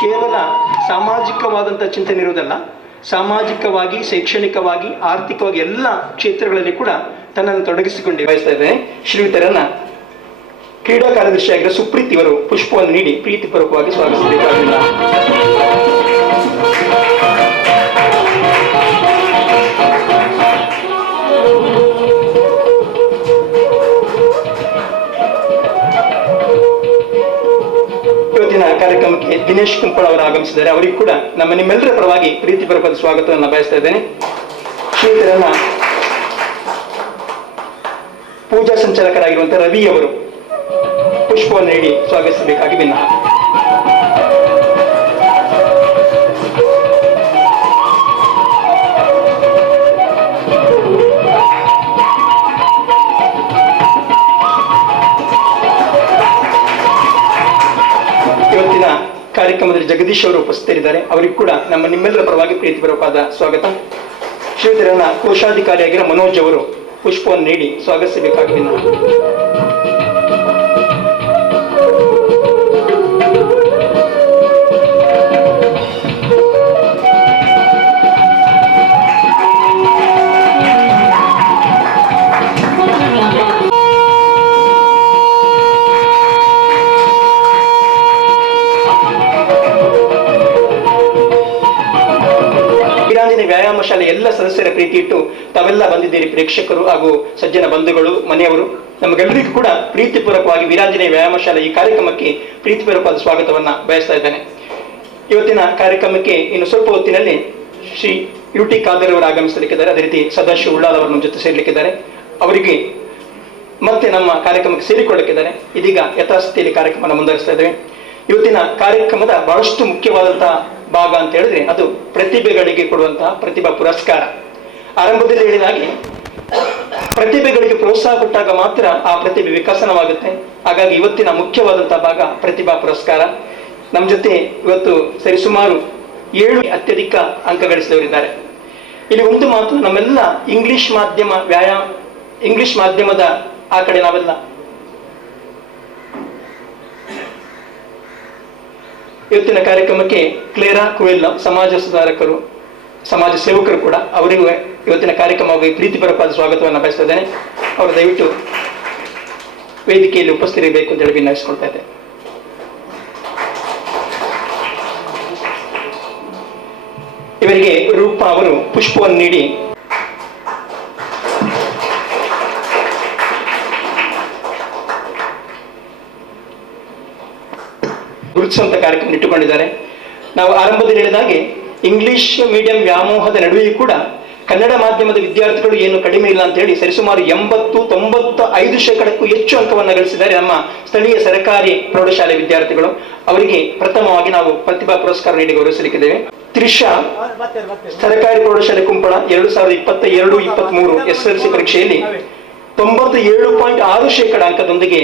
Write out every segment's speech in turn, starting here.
ಕೇವಲ ಸಾಮಾಜಿಕವಾದಂಥ ಚಿಂತನೆ ಇರುವುದಲ್ಲ, ಸಾಮಾಜಿಕವಾಗಿ, ಶೈಕ್ಷಣಿಕವಾಗಿ, ಆರ್ಥಿಕವಾಗಿ ಎಲ್ಲ ಕ್ಷೇತ್ರಗಳಲ್ಲಿ ಕೂಡ ತನ್ನನ್ನು ತೊಡಗಿಸಿಕೊಂಡು ಬಯಸ್ತಾ ಇದ್ದೇನೆ. ಶ್ರೀಯುತರನ್ನ ಕ್ರೀಡಾ ಕಾರ್ಯದರ್ಶಿಯಾಗಿರೋ ಸುಪ್ರೀತ್ ಇವರು ಪುಷ್ಪವನ್ನು ನೀಡಿ ಪ್ರೀತಿಪೂರ್ವಕವಾಗಿ ಸ್ವಾಗತಿಸಬೇಕಾಗಿಲ್ಲ. ಇವತ್ತಿನ ಕಾರ್ಯಕ್ರಮಕ್ಕೆ ದಿನೇಶ್ ಕುಂಪಳ ಅವರು ಆಗಮಿಸಿದ್ದಾರೆ. ಅವರಿಗೂ ಕೂಡ ನಿಮ್ಮೆಲ್ಲರ ಪರವಾಗಿ ಪ್ರೀತಿಪೂರ್ವಕವಾದ ಸ್ವಾಗತವನ್ನು ಬಯಸ್ತಾ ಇದ್ದೇನೆ. ಶ್ರೀಯುತರನ್ನ ಪೂಜಾ ಸಂಚಾಲಕರಾಗಿರುವಂತಹ ರವಿ ಅವರು ಪುಷ್ಪವನ್ನು ನೀಡಿ ಸ್ವಾಗತಿಸಬೇಕಾಗಿ ವಿನಃ. ಇವತ್ತಿನ ಕಾರ್ಯಕ್ರಮದಲ್ಲಿ ಜಗದೀಶ್ ಅವರು ಉಪಸ್ಥಿತರಿದ್ದಾರೆ. ಅವರಿಗೂ ಕೂಡ ನಿಮ್ಮೆಲ್ಲರ ಪರವಾಗಿ ಪ್ರೀತಿಪೂರ್ವಕವಾದ ಸ್ವಾಗತ. ಶ್ರೀಯುತರನ್ನ ಕೋಶಾಧಿಕಾರಿಯಾಗಿರೋ ಮನೋಜ್ ಅವರು ಪುಷ್ಪವನ್ನು ನೀಡಿ ಸ್ವಾಗತಿಸಬೇಕಾಗಿ ವಿನಃ. ವ್ಯಾಯಾಮ ಶಾಲೆ ಎಲ್ಲ ಸದಸ್ಯರ ಪ್ರೀತಿ ಇಟ್ಟು ತಾವೆಲ್ಲ ಬಂದಿದ್ದೀರಿ. ಪ್ರೇಕ್ಷಕರು ಹಾಗೂ ಸಜ್ಜನ ಬಂಧುಗಳು, ಮನೆಯವರು, ನಮಗೆಲ್ಲರಿಗೂ ಕೂಡ ಪ್ರೀತಿಪೂರ್ವಕವಾಗಿ ವೀರಾಂಜನೇಯ ವ್ಯಾಯಾಮ ಶಾಲೆ ಈ ಕಾರ್ಯಕ್ರಮಕ್ಕೆ ಪ್ರೀತಿಪೂರ್ವಕವಾದ ಸ್ವಾಗತವನ್ನ ಬಯಸ್ತಾ ಇದ್ದೇನೆ. ಇವತ್ತಿನ ಕಾರ್ಯಕ್ರಮಕ್ಕೆ ಇನ್ನು ಸ್ವಲ್ಪ ಹೊತ್ತಿನಲ್ಲಿ ಶ್ರೀ ಯುಟಿ ಖಾದರ್ ಅವರು ಆಗಮಿಸಲಿಕ್ಕಿದ್ದಾರೆ. ಅದೇ ರೀತಿ ಸದಾಶಿವ ಉಳ್ಳಾಲ್ ಅವರು ನಮ್ಮ ಜೊತೆ ಸೇರ್ಲಿಕ್ಕಿದ್ದಾರೆ. ಅವರಿಗೆ ಮತ್ತೆ ನಮ್ಮ ಕಾರ್ಯಕ್ರಮಕ್ಕೆ ಸೇರಿಕೊಳ್ಳಲಿಕ್ಕಿದ್ದಾರೆ. ಇದೀಗ ಯಥಾಸ್ಥಿತಿಯಲ್ಲಿ ಕಾರ್ಯಕ್ರಮ ಮುಂದುವರಿಸ್ತಾ ಇದ್ದೇವೆ. ಇವತ್ತಿನ ಕಾರ್ಯಕ್ರಮದ ಬಹಳಷ್ಟು ಮುಖ್ಯವಾದಂತಹ ಭಾಗ ಅಂತ ಹೇಳಿದ್ರೆ ಅದು ಪ್ರತಿಭೆಗಳಿಗೆ ಕೊಡುವಂತಹ ಪ್ರತಿಭಾ ಪುರಸ್ಕಾರ. ಆರಂಭದಲ್ಲಿ ಹೇಳಿದಾಗೆ ಪ್ರತಿಭೆಗಳಿಗೆ ಪ್ರೋತ್ಸಾಹ ಕೊಟ್ಟಾಗ ಮಾತ್ರ ಆ ಪ್ರತಿಭೆ ವಿಕಸನವಾಗುತ್ತೆ. ಹಾಗಾಗಿ ಇವತ್ತಿನ ಮುಖ್ಯವಾದಂತಹ ಭಾಗ ಪ್ರತಿಭಾ ಪುರಸ್ಕಾರ. ನಮ್ಮ ಜೊತೆ ಇವತ್ತು ಸರಿಸುಮಾರು 7 ಅತ್ಯಧಿಕ ಅಂಕ ಗಳಿಸಿದವರಿದ್ದಾರೆ. ಇಲ್ಲಿ ಒಂದು ಮಾತು, ನಮ್ಮೆಲ್ಲ ಇಂಗ್ಲಿಷ್ ಮಾಧ್ಯಮದ ಆ ಕಡೆ ನಾವೆಲ್ಲ ಇವತ್ತಿನ ಕಾರ್ಯಕ್ರಮಕ್ಕೆ ಕ್ಲೇರಾ ಕುವೆಲ್ಲ ಸಮಾಜ ಸುಧಾರಕರು, ಸಮಾಜ ಸೇವಕರು ಕೂಡ, ಅವರಿಗೂ ಇವತ್ತಿನ ಕಾರ್ಯಕ್ರಮವಾಗಿ ಪ್ರೀತಿಪೂರ್ವಕವಾದ ಸ್ವಾಗತವನ್ನು ಬಯಸ್ತಾ ಇದ್ದೇನೆ. ಅವರು ದಯವಿಟ್ಟು ವೇದಿಕೆಯಲ್ಲಿ ಉಪಸ್ಥಿತಿರಬೇಕು ಅಂತ ಹೇಳಿ ವಿನಂತಿಸಿಕೊಳ್ತಾ ಇದ್ದೇನೆ. ಇವರಿಗೆ ರೂಪಾ ಅವರು ಪುಷ್ಪವನ್ನು ನೀಡಿ ಗುರುತಿಸುವಂತ ಕಾರ್ಯಕ್ರಮ ಇಟ್ಟುಕೊಂಡಿದ್ದಾರೆ. ನಾವು ಆರಂಭದಲ್ಲಿ ಹೇಳಿದಾಗೆ ಇಂಗ್ಲಿಷ್ ಮೀಡಿಯಂ ವ್ಯಾಮೋಹದ ನಡುವೆಯೂ ಕೂಡ ಕನ್ನಡ ಮಾಧ್ಯಮದ ವಿದ್ಯಾರ್ಥಿಗಳು ಏನು ಕಡಿಮೆ ಇಲ್ಲ ಅಂತ ಹೇಳಿ ಸರಿಸುಮಾರು 80-95% ಹೆಚ್ಚು ಅಂಕವನ್ನು ಗಳಿಸಿದ್ದಾರೆ ನಮ್ಮ ಸ್ಥಳೀಯ ಸರ್ಕಾರಿ ಪ್ರೌಢಶಾಲೆ ವಿದ್ಯಾರ್ಥಿಗಳು. ಅವರಿಗೆ ಪ್ರಥಮವಾಗಿ ನಾವು ಪ್ರತಿಭಾ ಪುರಸ್ಕಾರ ನೀಡಿ ಗೌರವಿಸಲಿಕ್ಕಿದ್ದೇವೆ. ತ್ರಿಷಾ ಸರ್ಕಾರಿ ಪ್ರೌಢಶಾಲೆ ಕುಂಪಳ 2022-23 SSLC ಪರೀಕ್ಷೆಯಲ್ಲಿ 97.6% ಅಂಕದೊಂದಿಗೆ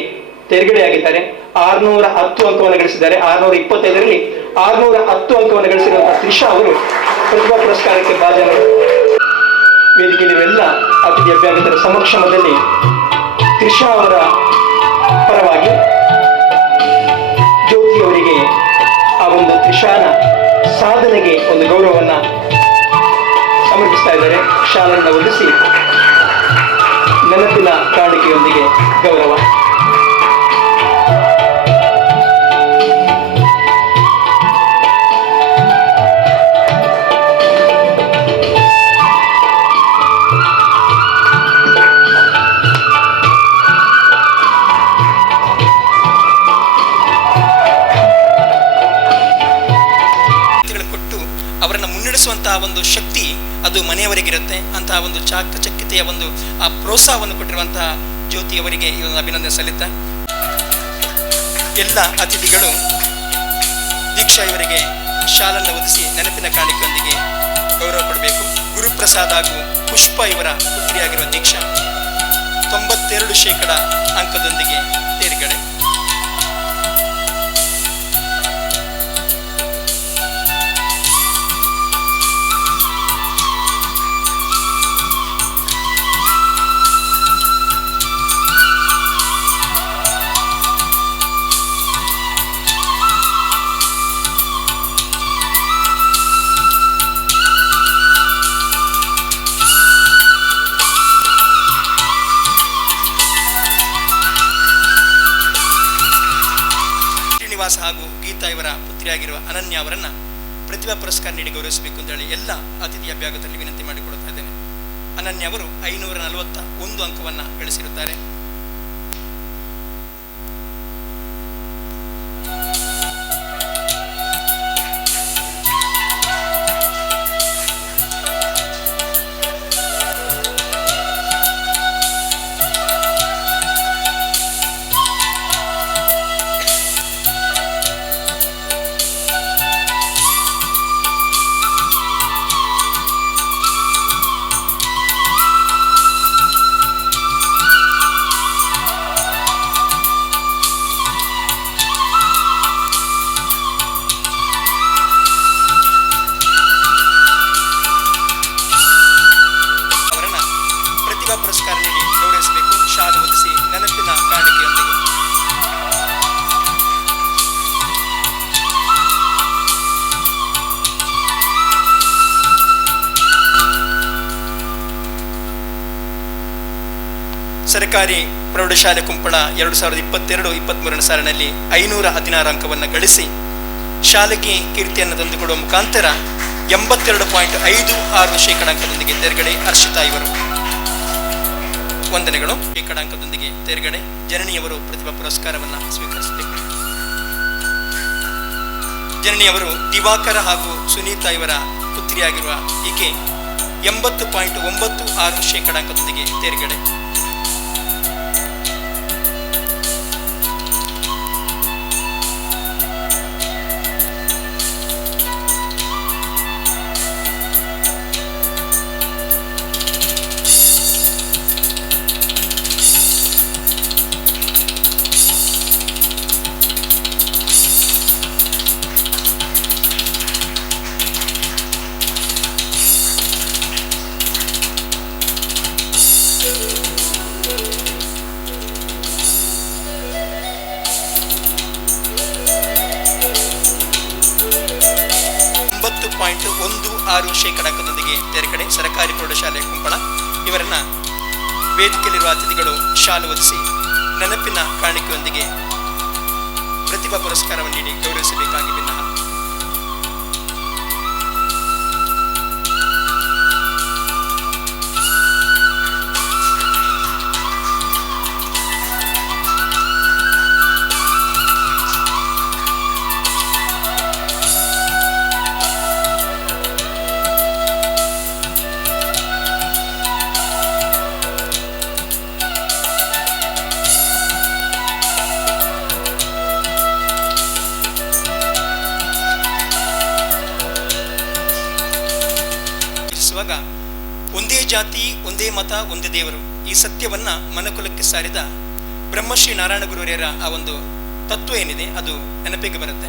ತೇರ್ಗಡೆಯಾಗಿದ್ದಾರೆ. 610 ಅಂಕವನ್ನು ಗಳಿಸಿದ್ದಾರೆ. 625ರಲ್ಲಿ 610 ಅಂಕವನ್ನು ಗಳಿಸಿರುವಂತಹ ತ್ರಿಷಾ ಅವರು ಪ್ರತಿಭಾ ಪುರಸ್ಕಾರಕ್ಕೆ ಭಾಜನರು. ವೇದಿಕೆಯಲ್ಲಿರುವ ಅತಿಥಿ ಅಭ್ಯರ್ಥಿಗಳ ಸಮಕ್ಷಮದಲ್ಲಿ ತ್ರಿಷಾ ಅವರ ಪರವಾಗಿ ಜ್ಯೋತಿ ಅವರಿಗೆ ಆ ಒಂದು ತ್ರಿಷಾನ ಸಾಧನೆಗೆ ಒಂದು ಗೌರವವನ್ನ ಸಮರ್ಪಿಸ್ತಾ ಇದ್ದಾರೆ. ಶಾಲೆಯನ್ನು ಹೊಲಿಸಿ ನೆನಪಿನ ಕಾಣಿಕೆಯೊಂದಿಗೆ ಗೌರವ. ಅವರನ್ನು ಮುನ್ನಡೆಸುವಂತಹ ಒಂದು ಶಕ್ತಿ ಅದು ಮನೆಯವರಿಗಿರುತ್ತೆ. ಅಂತಹ ಒಂದು ಚಾಕಚಕ್ಯತೆಯ ಒಂದು ಆ ಪ್ರೋತ್ಸಾಹವನ್ನು ಕೊಟ್ಟಿರುವಂತಹ ಜ್ಯೋತಿ ಅವರಿಗೆ ಈ ಒಂದು ಅಭಿನಂದನೆ ಸಲ್ಲಿತಾ ಎಲ್ಲ ಅತಿಥಿಗಳು ದೀಕ್ಷಾ ಇವರಿಗೆ ಶಾಲನ್ನು ಒದಿಸಿ ನೆನಪಿನ ಕಾಣಿಕೆಯೊಂದಿಗೆ ಗೌರವ ಕೊಡಬೇಕು. ಗುರುಪ್ರಸಾದ್ ಹಾಗೂ ಪುಷ್ಪ ಇವರ ಪುತ್ರಿಯಾಗಿರುವ ದೀಕ್ಷಾ 92% ಅಂಕದೊಂದಿಗೆ ತೇರ್ಗಡೆ. ಪುತ್ರಿಯಾಗಿರುವ ಅನನ್ಯ ಅವರನ್ನು ಪ್ರತಿಭಾ ಪುರಸ್ಕಾರ ನೀಡಿ ಗೌರವಿಸಬೇಕು ಅಂತ ಹೇಳಿ ಎಲ್ಲ ಅತಿಥಿ ಅಭ್ಯಾಗತರಲ್ಲಿ ವಿನಂತಿ ಮಾಡಿಕೊಡ್ತಾ ಇದ್ದೇನೆ. ಅನನ್ಯ ಅವರು 541 ಅಂಕವನ್ನು ಗಳಿಸಿರುತ್ತಾರೆ. ಪುರಸ್ಕಾರ ನೀಡಿ ಗೌರವಿಸಬೇಕು. ಶಾಲು ಹೊದಿಸಿ ನೆನಪಿನ ಕಾಣಿಕೆಯೊಂದಿಗೆ. ಸರ್ಕಾರಿ ಪ್ರೌಢಶಾಲೆ ಕುಂಪಳ 2022-23 ಸಾಲಿನಲ್ಲಿ 516 ಅಂಕವನ್ನು ಗಳಿಸಿ ಶಾಲೆಗೆ ಕೀರ್ತಿಯನ್ನು ತಂದುಕೊಡುವ ಮುಖಾಂತರ 82.56% ಅಂಕದೊಂದಿಗೆ ತೇರ್ಗಡೆ ಹರ್ಷಿತಾ ಇವರು. ವಂದನೆಗಳು. ಅಂಕದೊಂದಿಗೆ ತೇರ್ಗಡೆ ಜನನಿಯವರು ಪ್ರತಿಭಾ ಪುರಸ್ಕಾರವನ್ನು ಸ್ವೀಕರಿಸಬೇಕು. ಜನನಿಯವರು ದಿವಾಕರ ಹಾಗೂ ಸುನೀತಾ ಇವರ ಪುತ್ರಿಯಾಗಿರುವ ಈಕೆ 80.96% ಅಂಕದೊಂದಿಗೆ ತೇರ್ಗಡೆ. ಅಂಕದೊಂದಿಗೆ ತೇರ್ಗಡೆ ಸರ್ಕಾರಿ ಪ್ರೌಢಶಾಲೆ ಕುಂಪಳ ಇವರನ್ನ ವೇದಿಕೆಯಲ್ಲಿರುವ ಅತಿಥಿಗಳು ಶಾಲು ಹೊದಿಸಿ ನೆನಪಿನ ಕಾಣಿಕೆಯೊಂದಿಗೆ ಪ್ರತಿಭಾ ಪುರಸ್ಕಾರವನ್ನು ನೀಡಿ ಗೌರವಿಸಬೇಕಾಗಿ ವಿನ್ನಹ. ಒಂದೇ ಜಾತಿ, ಒಂದೇ ಮತ, ಒಂದೇ ದೇವರು, ಈ ಸತ್ಯವನ್ನ ಮನಕುಲಕ್ಕೆ ಸಾರಿದ ಬ್ರಹ್ಮಶ್ರೀ ನಾರಾಯಣ ಗುರುವರಿಯರ ಆ ಒಂದು ತತ್ವ ಏನಿದೆ ಅದು ನೆನಪಿಗೆ ಬರುತ್ತೆ.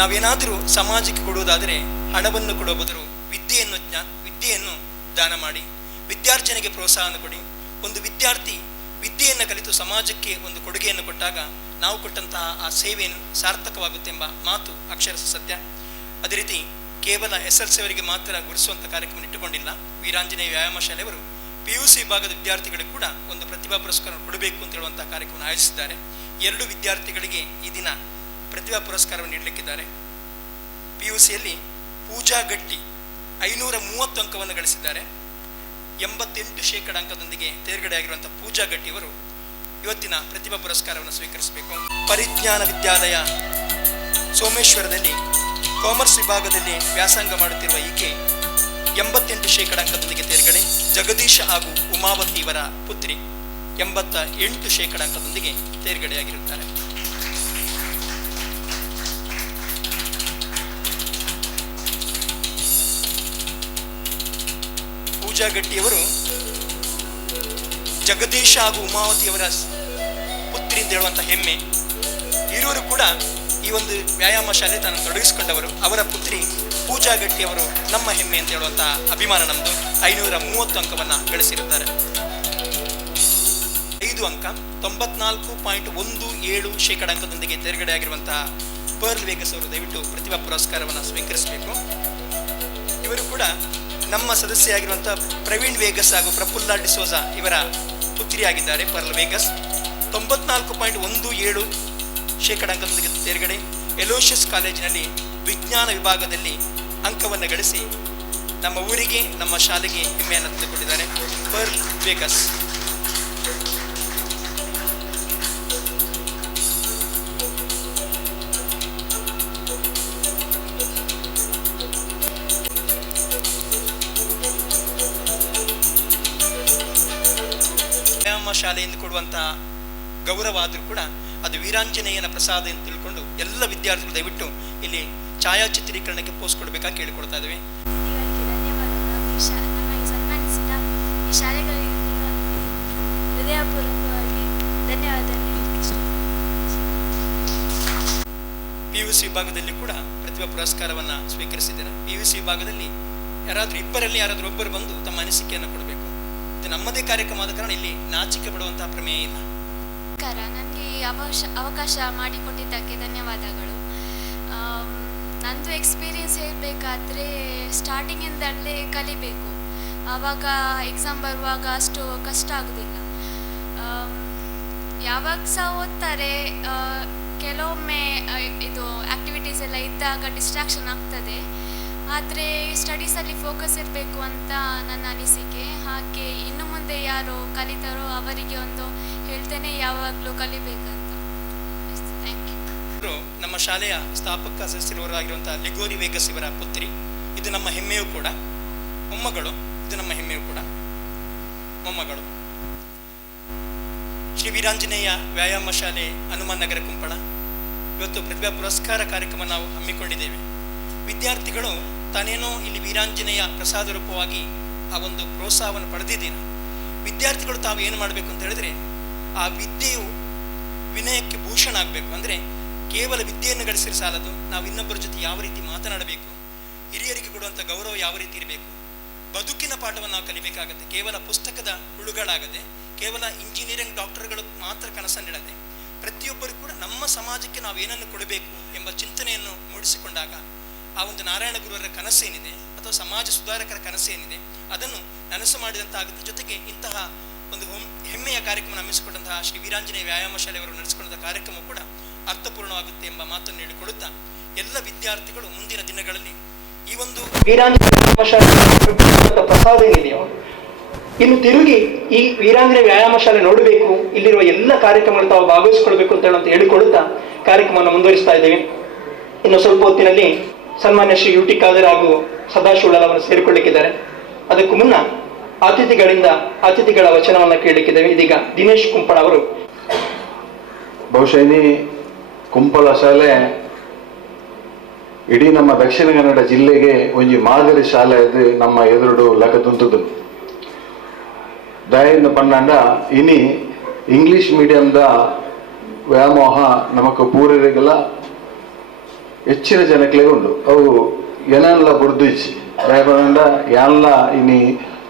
ನಾವೇನಾದರೂ ಸಮಾಜಕ್ಕೆ ಕೊಡುವುದಾದರೆ ಹಣವನ್ನು ಕೊಡುವ ಬದಲು ವಿದ್ಯೆಯನ್ನು ದಾನ ಮಾಡಿ ವಿದ್ಯಾರ್ಜನೆಗೆ ಪ್ರೋತ್ಸಾಹವನ್ನು ಕೊಡಿ. ಒಂದು ವಿದ್ಯಾರ್ಥಿ ವಿದ್ಯೆಯನ್ನು ಕಲಿತು ಸಮಾಜಕ್ಕೆ ಒಂದು ಕೊಡುಗೆಯನ್ನು ಕೊಟ್ಟಾಗ ನಾವು ಕೊಟ್ಟಂತಹ ಆ ಸೇವೆಯನ್ನು ಸಾರ್ಥಕವಾಗುತ್ತೆ ಎಂಬ ಮಾತು ಅಕ್ಷರಶಃ ಸತ್ಯ. ಅದೇ ರೀತಿ ಕೇವಲ SLC ಅವರಿಗೆ ಮಾತ್ರ ಗುರುಸುವಂಥ ಕಾರ್ಯಕ್ರಮ ಇಟ್ಟುಕೊಂಡಿಲ್ಲ. ವೀರಾಂಜನೇಯ ವ್ಯಾಯಾಮ ಶಾಲೆಯವರು PUC ವಿಭಾಗದ ವಿದ್ಯಾರ್ಥಿಗಳಿಗೆ ಕೂಡ ಒಂದು ಪ್ರತಿಭಾ ಪುರಸ್ಕಾರ ಕೊಡಬೇಕು ಅಂತ ಹೇಳುವಂತಹ ಕಾರ್ಯಕ್ರಮ ಆಯೋಜಿಸಿದ್ದಾರೆ. 2 ವಿದ್ಯಾರ್ಥಿಗಳಿಗೆ ಈ ದಿನ ಪ್ರತಿಭಾ ಪುರಸ್ಕಾರವನ್ನು ನೀಡಲಿಕ್ಕಿದ್ದಾರೆ. PUCಯಲ್ಲಿ ಪೂಜಾ ಗಟ್ಟಿ 530 ಅಂಕವನ್ನು ಗಳಿಸಿದ್ದಾರೆ. 88% ಅಂಕದೊಂದಿಗೆ ತೇರ್ಗಡೆಯಾಗಿರುವಂತಹ ಪೂಜಾ ಗಟ್ಟಿಯವರು ಇವತ್ತಿನ ಪ್ರತಿಭಾ ಪುರಸ್ಕಾರವನ್ನು ಸ್ವೀಕರಿಸಬೇಕು. ಪರಿಜ್ಞಾನ ವಿದ್ಯಾಲಯ ಸೋಮೇಶ್ವರದಲ್ಲಿ ಕಾಮರ್ಸ್ ವಿಭಾಗದಲ್ಲಿ ವ್ಯಾಸಂಗ ಮಾಡುತ್ತಿರುವ ಈಕೆ 88% ಅಂಕದೊಂದಿಗೆ ತೇರ್ಗಡೆ. ಜಗದೀಶ ಹಾಗೂ ಉಮಾವತಿ ಇವರ ಪುತ್ರಿ 88% ಅಂಕದೊಂದಿಗೆ ತೇರ್ಗಡೆಯಾಗಿರುತ್ತಾರೆ. ಪೂಜಾ ಗಟ್ಟಿಯವರು ಜಗದೀಶ ಹಾಗೂ ಉಮಾವತಿಯವರ ಪುತ್ರಿ ಅಂತ ಹೇಳುವಂತಹ ಹೆಮ್ಮೆ. ಇರುವರು ಕೂಡ ಈ ಒಂದು ವ್ಯಾಯಾಮ ಶಾಲೆ ತಾನು ತೊಡಗಿಸಿಕೊಂಡವರು. ಅವರ ಪುತ್ರಿ ಪೂಜಾ ಗಟ್ಟಿಯವರು ನಮ್ಮ ಹೆಮ್ಮೆ ಅಂತ ಹೇಳುವಂತಹ ಅಭಿಮಾನ ನಮ್ಮದು. 530 ಅಂಕವನ್ನು ಗಳಿಸಿರುತ್ತಾರೆ. 5 ಅಂಕ 94.17% ಅಂಕದೊಂದಿಗೆ ತೇರ್ಗಡೆಯಾಗಿರುವಂತಹ ಪರ್ಲ್ ವೇಗಸ್ ಅವರು ದಯವಿಟ್ಟು ಪ್ರತಿಭಾ ಪುರಸ್ಕಾರವನ್ನು ಸ್ವೀಕರಿಸಬೇಕು. ಇವರು ಕೂಡ ನಮ್ಮ ಸದಸ್ಯರಾಗಿರುವಂತಹ ಪ್ರವೀಣ್ ವೇಗಸ್ ಹಾಗೂ ಪ್ರಫುಲ್ಲಾ ಡಿಸೋಜಾ ಇವರ ಪುತ್ರಿಯಾಗಿದ್ದಾರೆ. ಪರ್ಲ್ ವೇಗಸ್ 94.17% ಅಂಕದೊಂದಿಗೆ ತೇರ್ಗಡೆ. ಎಲೋಷಿಯಸ್ ಕಾಲೇಜಿನಲ್ಲಿ ವಿಜ್ಞಾನ ವಿಭಾಗದಲ್ಲಿ ಅಂಕವನ್ನು ಗಳಿಸಿ ನಮ್ಮ ಊರಿಗೆ, ನಮ್ಮ ಶಾಲೆಗೆ ಹೆಮ್ಮೆಯನ್ನು ತಂದುಕೊಟ್ಟಿದ್ದಾರೆ. Pearl Vegas. ವ್ಯಾಯಾಮ ಶಾಲೆಯಿಂದ ಕೊಡುವಂತಹ ಗೌರವ ಆದರೂ ಕೂಡ ಅದು ವೀರಾಂಜನೇಯನ ಪ್ರಸಾದ ಅಂತ ತಿಳ್ಕೊಂಡು ಎಲ್ಲ ವಿದ್ಯಾರ್ಥಿಗಳು ದಯವಿಟ್ಟು ಇಲ್ಲಿ ಛಾಯಾಚಿತ್ರೀಕರಣಕ್ಕೆ ಪೋಸ್ಟ್ ಕೊಡಬೇಕಾಗಿ ಕೇಳಿಕೊಳ್ತಾ ಇದ್ದೇವೆ. PUC ವಿಭಾಗದಲ್ಲಿ ಕೂಡ ಪ್ರತಿಭಾ ಪುರಸ್ಕಾರವನ್ನು ಸ್ವೀಕರಿಸಿದ್ದಾರೆ. PUC ವಿಭಾಗದಲ್ಲಿ ಇಬ್ಬರಲ್ಲಿ ಯಾರಾದರೂ ಒಬ್ಬರು ಬಂದು ತಮ್ಮ ಅನಿಸಿಕೆಯನ್ನು ಕೊಡಬೇಕು. ಇದು ನಮ್ಮದೇ ಕಾರ್ಯಕ್ರಮ ಆದ ಕಾರಣ ಇಲ್ಲಿ ನಾಚಿಕೆ ಪಡುವಂತಹ ಪ್ರಮೇಯ ಇಲ್ಲ. ನನಗೆ ಅವಕಾಶ ಮಾಡಿಕೊಟ್ಟಿದ್ದಕ್ಕೆ ಧನ್ಯವಾದಗಳು. ನಂದು ಎಕ್ಸ್ಪೀರಿಯನ್ಸ್ ಹೇಳಬೇಕಾದ್ರೆ ಸ್ಟಾರ್ಟಿಂಗಿಂದಲೇ ಕಲಿಬೇಕು. ಆವಾಗ ಎಕ್ಸಾಮ್ ಬರುವಾಗ ಅಷ್ಟು ಕಷ್ಟ ಆಗೋದಿಲ್ಲ. ಯಾವಾಗ ಸಹ ಓದ್ತಾರೆ, ಕೆಲವೊಮ್ಮೆ ಇದು ಆ್ಯಕ್ಟಿವಿಟೀಸ್ ಎಲ್ಲ ಇದ್ದಾಗ ಡಿಸ್ಟ್ರಾಕ್ಷನ್ ಆಗ್ತದೆ. ಆದರೆ ಸ್ಟಡೀಸಲ್ಲಿ ಫೋಕಸ್ ಇರಬೇಕು ಅಂತ ನನ್ನ ಅನಿಸಿಕೆ. ಹಾಗೆ ಇನ್ನು ಮುಂದೆ ಯಾರು ಕಲಿತಾರೋ ಅವರಿಗೆ ಒಂದು ಹೇಳ್ತೇನೆ, ಯಾವಾಗಲೂ ಕಲಿಬೇಕಂತ. Thank you. ನಮ್ಮ ಶಾಲೆಯ ಸ್ಥಾಪಕ ಸದಸ್ಯರವರಾಗಿರುವಂತಹ ಲಿಗೋರಿ ವೇಗಸ್ ಇವರ ಪುತ್ರಿ. ಇದು ನಮ್ಮ ಹೆಮ್ಮೆಯೂ ಕೂಡ. ಮೊಮ್ಮಗಳು. ಇದು ನಮ್ಮ ಹೆಮ್ಮೆಯೂ ಕೂಡ ಮೊಮ್ಮಗಳು. ಶ್ರೀ ವೀರಾಂಜನೇಯ ವ್ಯಾಯಾಮ ಶಾಲೆ, ಹನುಮಾನ್ ನಗರ, ಕುಂಪಳ. ಇವತ್ತು ಪ್ರತಿಭಾ ಪುರಸ್ಕಾರ ಕಾರ್ಯಕ್ರಮ ನಾವು ಹಮ್ಮಿಕೊಂಡಿದ್ದೇವೆ. ವಿದ್ಯಾರ್ಥಿಗಳು ತಾನೇನೋ ಇಲ್ಲಿ ವೀರಾಂಜನೇಯ ಪ್ರಸಾದ ರೂಪವಾಗಿ ಆ ಒಂದು ಪ್ರೋತ್ಸಾಹವನ್ನು ಪಡೆದಿದ್ದೀರ. ವಿದ್ಯಾರ್ಥಿಗಳು ತಾವು ಏನು ಮಾಡಬೇಕು ಅಂತ ಹೇಳಿದ್ರೆ, ಆ ವಿದ್ಯೆಯು ವಿನಯಕ್ಕೆ ಭೂಷಣ ಆಗಬೇಕು. ಅಂದರೆ ಕೇವಲ ವಿದ್ಯೆಯನ್ನು ಗಳಿಸಿದ್ರೆ ಸಾಲದು, ನಾವು ಇನ್ನೊಬ್ಬರ ಜೊತೆ ಯಾವ ರೀತಿ ಮಾತನಾಡಬೇಕು, ಹಿರಿಯರಿಗೆ ಕೊಡುವಂಥ ಗೌರವ ಯಾವ ರೀತಿ ಇರಬೇಕು, ಬದುಕಿನ ಪಾಠವನ್ನು ನಾವು ಕಲಿಬೇಕಾಗತ್ತೆ. ಕೇವಲ ಪುಸ್ತಕದ ಹುಳುಗಳಾಗದೆ, ಕೇವಲ ಇಂಜಿನಿಯರಿಂಗ್ ಡಾಕ್ಟರ್ಗಳು ಮಾತ್ರ ಕನಸನ್ನಿಡದೆ, ಪ್ರತಿಯೊಬ್ಬರು ಕೂಡ ನಮ್ಮ ಸಮಾಜಕ್ಕೆ ನಾವು ಏನನ್ನು ಕೊಡಬೇಕು ಎಂಬ ಚಿಂತನೆಯನ್ನು ಮೂಡಿಸಿಕೊಂಡಾಗ ಆ ಒಂದು ನಾರಾಯಣ ಗುರುವರ ಕನಸೇನಿದೆ ಅಥವಾ ಸಮಾಜ ಸುಧಾರಕರ ಕನಸೇನಿದೆ ಅದನ್ನು ನನಸು ಮಾಡಿದಂತಾಗುತ್ತೆ. ಜೊತೆಗೆ ಇಂತಹ ಒಂದು ಹೆಮ್ಮೆಯ ಕಾರ್ಯಕ್ರಮ ಹಮ್ಮಿಸಿಕೊಂಡಂತಹ ಶ್ರೀ ವೀರಾಂಜನೇಯ ವ್ಯಾಯಾಮ ಶಾಲೆಯವರು ನಡೆಸಿಕೊಂಡಂತಹ ಕಾರ್ಯಕ್ರಮ ಕೂಡ ಅರ್ಥಪೂರ್ಣವಾಗುತ್ತೆ ಎಂಬ ಮಾತನ್ನು ಹೇಳಿಕೊಡುತ್ತಾ, ಎಲ್ಲ ವಿದ್ಯಾರ್ಥಿಗಳು ಮುಂದಿನ ದಿನಗಳಲ್ಲಿ ಈ ಒಂದು ವೀರಾಂಜನೇಯ ವ್ಯಾಯಾಮ ಶಾಲೆ ಪ್ರಸಾದ ಏನಿದೆಯೋ ಇನ್ನು ತಿರುಗಿ ಈ ವೀರಾಂಜನೇಯ ವ್ಯಾಯಾಮ ಶಾಲೆ ನೋಡಬೇಕು, ಇಲ್ಲಿರುವ ಎಲ್ಲ ಕಾರ್ಯಕ್ರಮಗಳು ತಾವು ಭಾಗವಹಿಸಿಕೊಳ್ಬೇಕು ಅಂತ ಹೇಳಿಕೊಡುತ್ತಾ ಕಾರ್ಯಕ್ರಮವನ್ನು ಮುಂದುವರಿಸ್ತಾ ಇದ್ದೇವೆ. ಇನ್ನು ಸ್ವಲ್ಪ ಹೊತ್ತಿನಲ್ಲಿ ಸನ್ಮಾನ್ಯ ಶ್ರೀ UT ಖಾದರ್ ಹಾಗೂ ಸದಾಶಿವಲಾಲ್ ಅವರು ಸೇರಿಕೊಳ್ಳಿಕ್ಕಿದ್ದಾರೆ. ಅದಕ್ಕೂ ಮುನ್ನ ಅತಿಥಿಗಳ ವಚನವನ್ನು ಕೇಳಲಿಕ್ಕಿದ್ದೇವೆ. ಇದೀಗ ದಿನೇಶ್ ಕುಂಪಳ ಅವರು. ಬಹುಶಃ ಕುಂಪಳ ಶಾಲೆ ಇಡೀ ನಮ್ಮ ದಕ್ಷಿಣ ಕನ್ನಡ ಜಿಲ್ಲೆಗೆ ಒಂದು ಮಾದರಿ ಶಾಲೆ ಅದು ನಮ್ಮ ಎದುರುಡು ಲಕ್ಕದುಂತದ್ದು. ದಯದಿಂದ ಪನ್ನಂಡ ಇನಿ ಇಂಗ್ಲಿಷ್ ಮೀಡಿಯಂದ ವ್ಯಾಮೋಹ ನಮಕ್ ಪೂರರಿಗೆಲ್ಲ ಹೆಚ್ಚಿನ ಜನಕ್ಕೆ ಉಂಟು. ಅವು ಏನೆಲ್ಲ ಬುರ್ದಿಚ್ಚಿ ದಯಪಂಡ ಎಲ್ಲ ಇನಿ